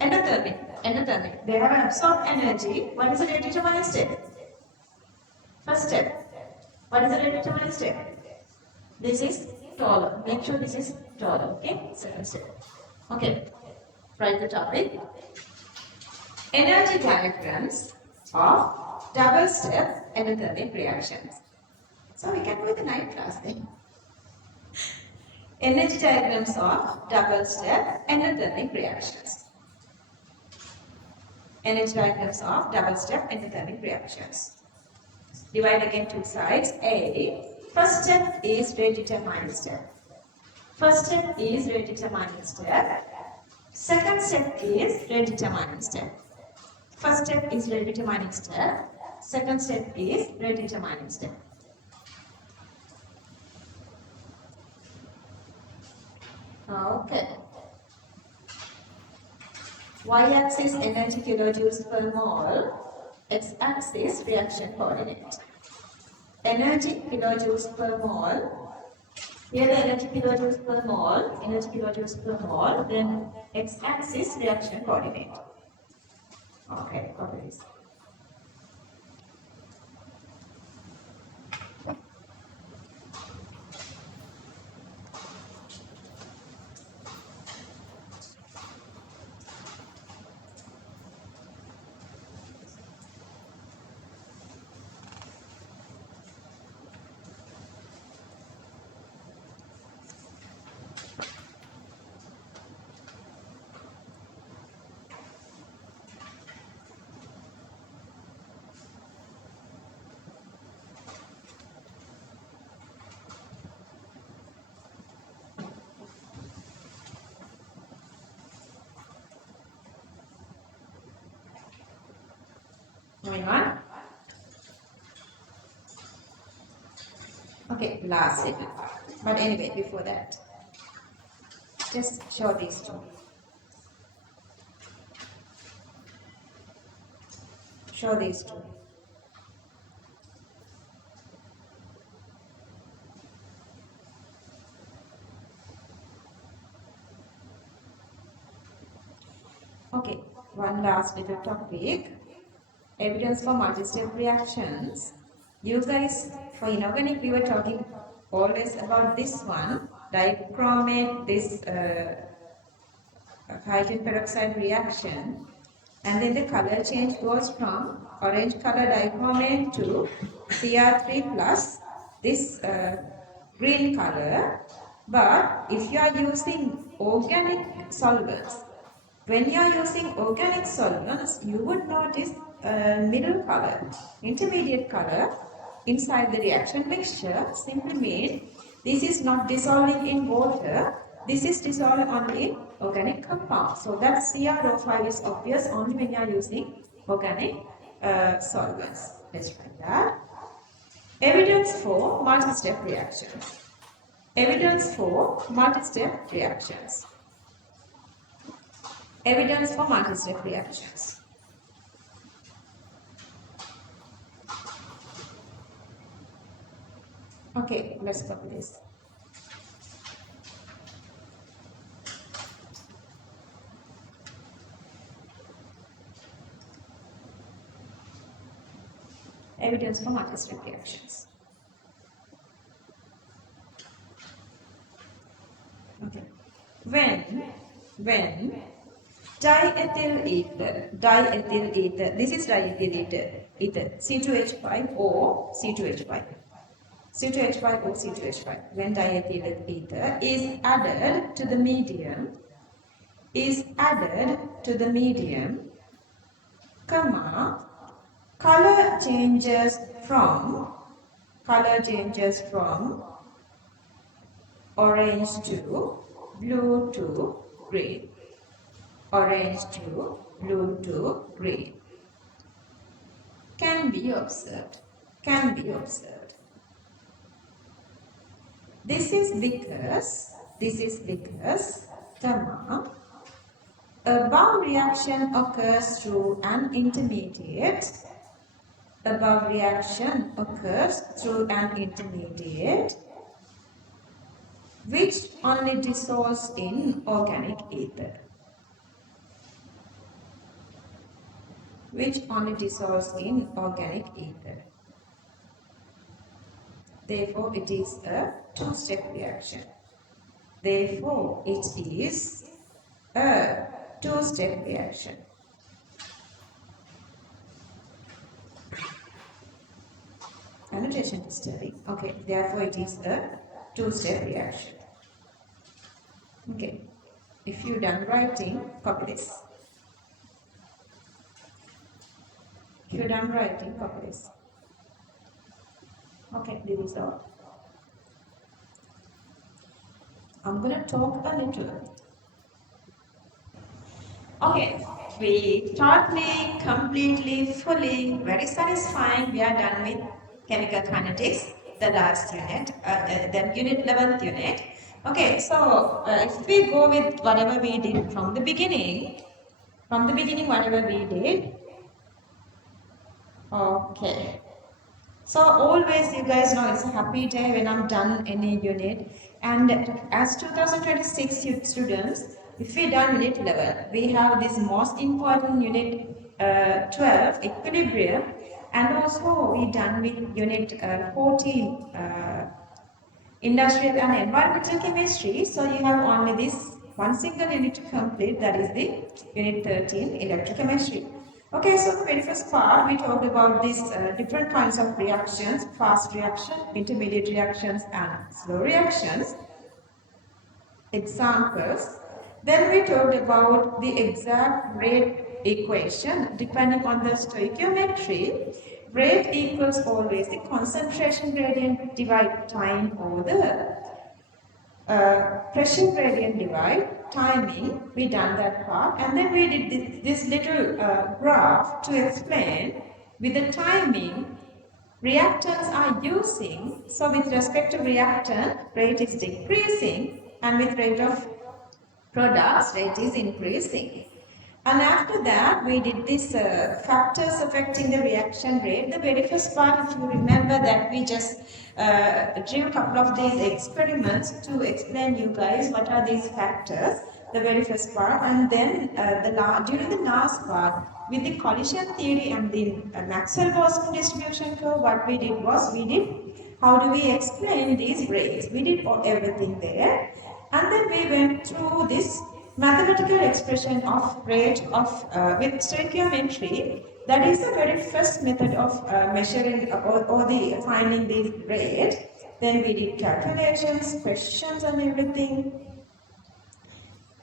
Endothermic. They have absorbed energy. What is the rate determining step? First step. What is the rate determining step? This is taller. Make sure this is taller. Okay. Second step. Okay. Write the topic. Energy diagrams of double-step endothermic reactions. So we can go with the night class then. Energy diagrams of double-step endothermic reactions. Energy diagrams of double-step endothermic reactions. Divide again two sides. First step is rate determining step. First step is rate determining step. Second step is rate determining step. First step is rate determining step. Second step is rate determining step. Okay. Y-axis energy kilojoules per mole. X-axis reaction coordinate. Energy kilojoules per mole. Here the energy kilojoules per mole. Then x-axis reaction coordinate. Okay, copy this. Moving on. Okay, last segment. But anyway, before that, just show these two. Show these two. Okay, one last little topic. Evidence for multi-step reactions. You guys, for inorganic, we were talking always about this one, dichromate, this hydrogen peroxide reaction, and then the color change goes from orange color dichromate to Cr3 plus this green color. But if you are using organic solvents, when you are using organic solvents, you would notice middle color, intermediate color inside the reaction mixture. Simply means this is not dissolving in water, this is dissolved only in organic compound. So that CrO5 is obvious only when you are using organic solvents. Let's try that. Evidence for multi-step reactions. Evidence for multi-step reactions. Evidence for multi-step reactions. Okay, let's copy this. Evidence for multi-step reactions. Okay. When diethyl ether, this is diethyl ether, C2H5 or C2H5. C2H5 or C2H5. When diethyl ether is added to the medium, comma, color changes from orange to blue to green. orange to blue to green. Can be observed. Can be observed. This is because, comma, above reaction occurs through an intermediate. Above reaction occurs through an intermediate which only dissolves in organic ether. Which only dissolves in organic ether. Therefore, it is a two-step reaction. Therefore, it is a two-step reaction. Annotation is telling. Okay, therefore, it is a two-step reaction. Okay, if you're done writing, copy this. If you're done writing, copy this. Okay, this is all. I'm going to talk a little. Okay, we totally, completely, fully, very satisfying. We are done with chemical kinetics, the last unit, the unit 11th unit. Okay, so if we go with whatever we did from the beginning, whatever we did. Okay. So always you guys know it's a happy day when I'm done any unit. And as 2026 students, if we done unit 11, we have this most important unit 12, equilibrium, and also we done with unit 14, industrial and environmental chemistry. So you have only this one single unit to complete, that is the unit 13, electrochemistry. Okay, so the very first part we talked about these different kinds of reactions, fast reaction, intermediate reactions and slow reactions. Examples. Then we talked about the exact rate equation depending on the stoichiometry. Rate equals always the concentration gradient divide time over the pressure gradient divide timing. We done that part, and then we did this little graph to explain with the timing reactants are using. So with respect to reactant, rate is decreasing, and with rate of products, rate is increasing. And after that, we did this factors affecting the reaction rate. The very first part, if you remember that we just drew a couple of these experiments to explain you guys what are these factors, the very first part. And then during the last part, with the collision theory and the Maxwell-Boltzmann distribution curve, what we did was, how do we explain these rates? We did everything there. And then we went through this mathematical expression of rate of with stoichiometry. That is the very first method of measuring or the finding the rate. Then we did calculations, questions and everything.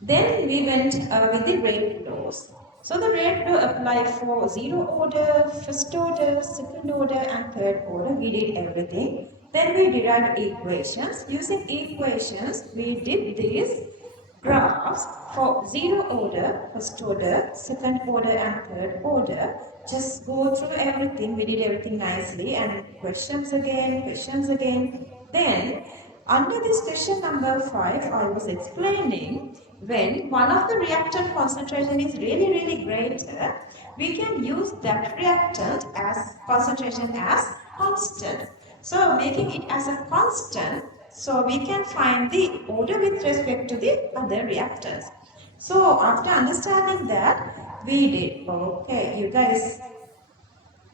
Then we went with the rate laws. So the rate law apply for zero order, first order, second order and third order. We did everything. Then we derived equations. Using equations, we did these graphs for zero order, first order, second order and third order. Just go through everything. We did everything nicely, and questions again, Then under this question number 5, I was explaining when one of the reactant concentration is really greater, we can use that reactant as concentration as constant. So making it as a constant, so we can find the order with respect to the other reactants. So after understanding that, we did, okay, you guys,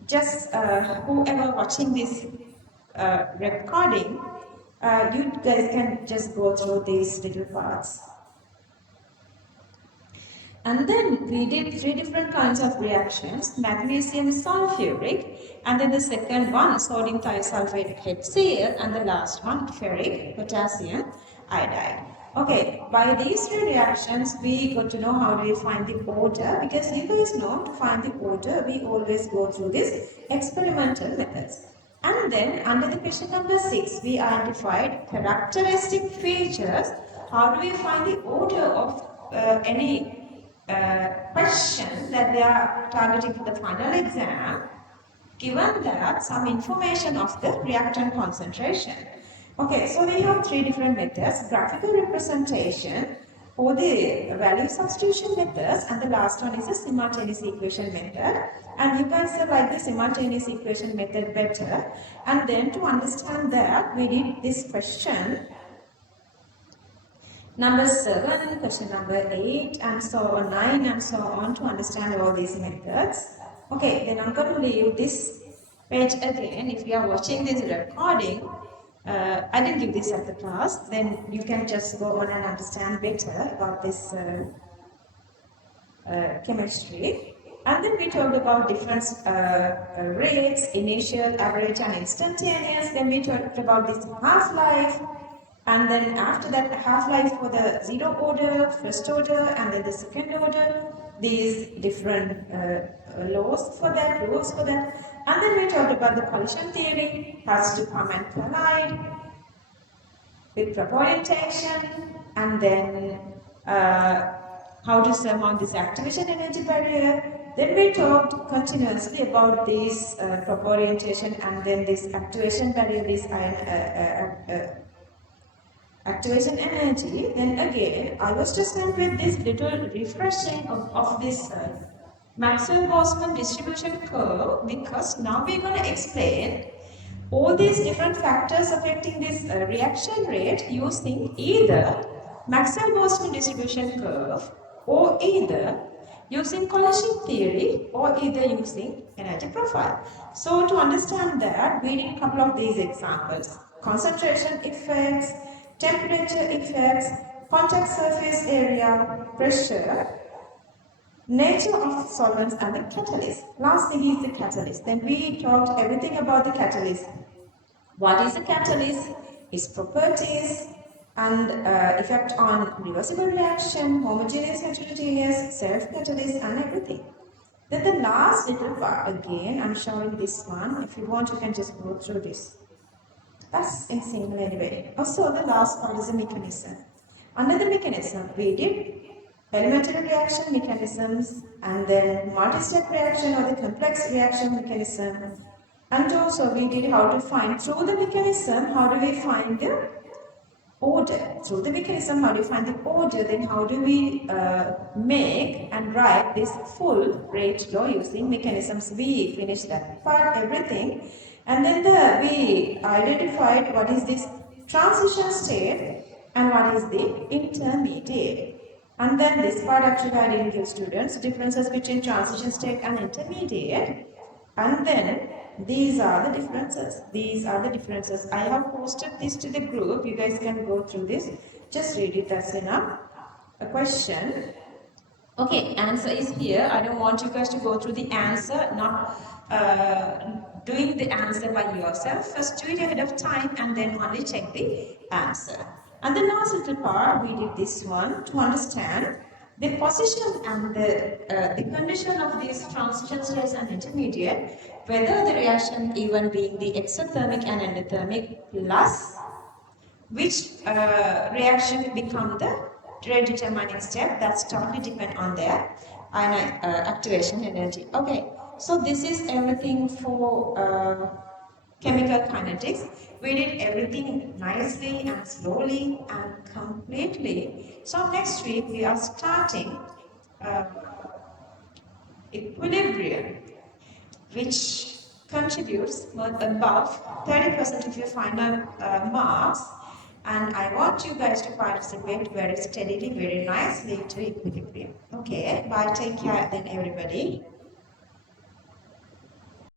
just whoever watching this recording, you guys can just go through these little parts. And then we did 3 different kinds of reactions, magnesium sulfuric, and then the second one, sodium thiosulfate HCl, and the last one, ferric potassium iodide. Okay, by these 3 reactions, we got to know how do we find the order, because you guys know to find the order, we always go through these experimental methods. And then under the question number 6, we identified characteristic features. How do we find the order of any question that they are targeting for the final exam, given that some information of the reactant concentration. Okay, so we have three different methods: graphical representation, or the value substitution methods, and the last one is the simultaneous equation method. And you guys like the simultaneous equation method better. And then to understand that, we did this question number 7, question number 8, and so on, 9, and so on, to understand all these methods. Okay, then I'm going to leave this page again. If you are watching this recording, I didn't give this at the class, then you can just go on and understand better about this chemistry. And then we talked about different rates: initial, average, and instantaneous. Then we talked about this half-life. And then after that, half-life for the zero order, first order, and then the second order. These different laws for that, rules for that. And then we talked about the collision theory, has to come and collide with proper orientation, and then how to surmount this activation energy barrier. Then we talked continuously about this proper orientation, and then this activation barrier, this activation energy. Then again, I was just going with this little refreshing of this Maxwell-Boltzmann distribution curve, because now we're going to explain all these different factors affecting this reaction rate using either Maxwell-Boltzmann distribution curve, or either using collision theory, or either using energy profile. So to understand that, we need a couple of these examples: concentration effects, temperature effects, contact surface area, pressure, nature of solvents, and the catalyst. Last thing is the catalyst. Then we talked everything about the catalyst. What is a catalyst, its properties, and effect on reversible reaction, homogeneous, heterogeneous, self-catalyst, and everything. Then the last little part, again, I'm showing this one. If you want, you can just go through this. That's in Sinhala anyway. Also, the last part is a mechanism. Under the mechanism, we did elementary reaction mechanisms, and then multi-step reaction or the complex reaction mechanism. And also we did how to find through the mechanism, how do we find the order. Through the mechanism, how do we find the order, then how do we make and write this full rate law using mechanisms. We finished that part, everything. And then we identified what is this transition state and what is the intermediate. And then this part actually I didn't give students, differences between transition state and intermediate. And then these are the differences. These are the differences. I have posted this to the group. You guys can go through this. Just read it, that's enough. A question. Okay, answer is here. I don't want you guys to go through the answer, not doing the answer by yourself. First do it ahead of time and then only check the answer. And the last little part, we did this one to understand the position and the condition of these transition states and intermediate, whether the reaction even being the exothermic and endothermic, plus which reaction become the rate determining step. That's totally depend on their activation energy. Okay, so this is everything for chemical kinetics. We did everything nicely and slowly and completely. So next week we are starting equilibrium, which contributes above 30% of your final marks. And I want you guys to participate very steadily, very nicely to equilibrium. Okay, bye, take care then everybody.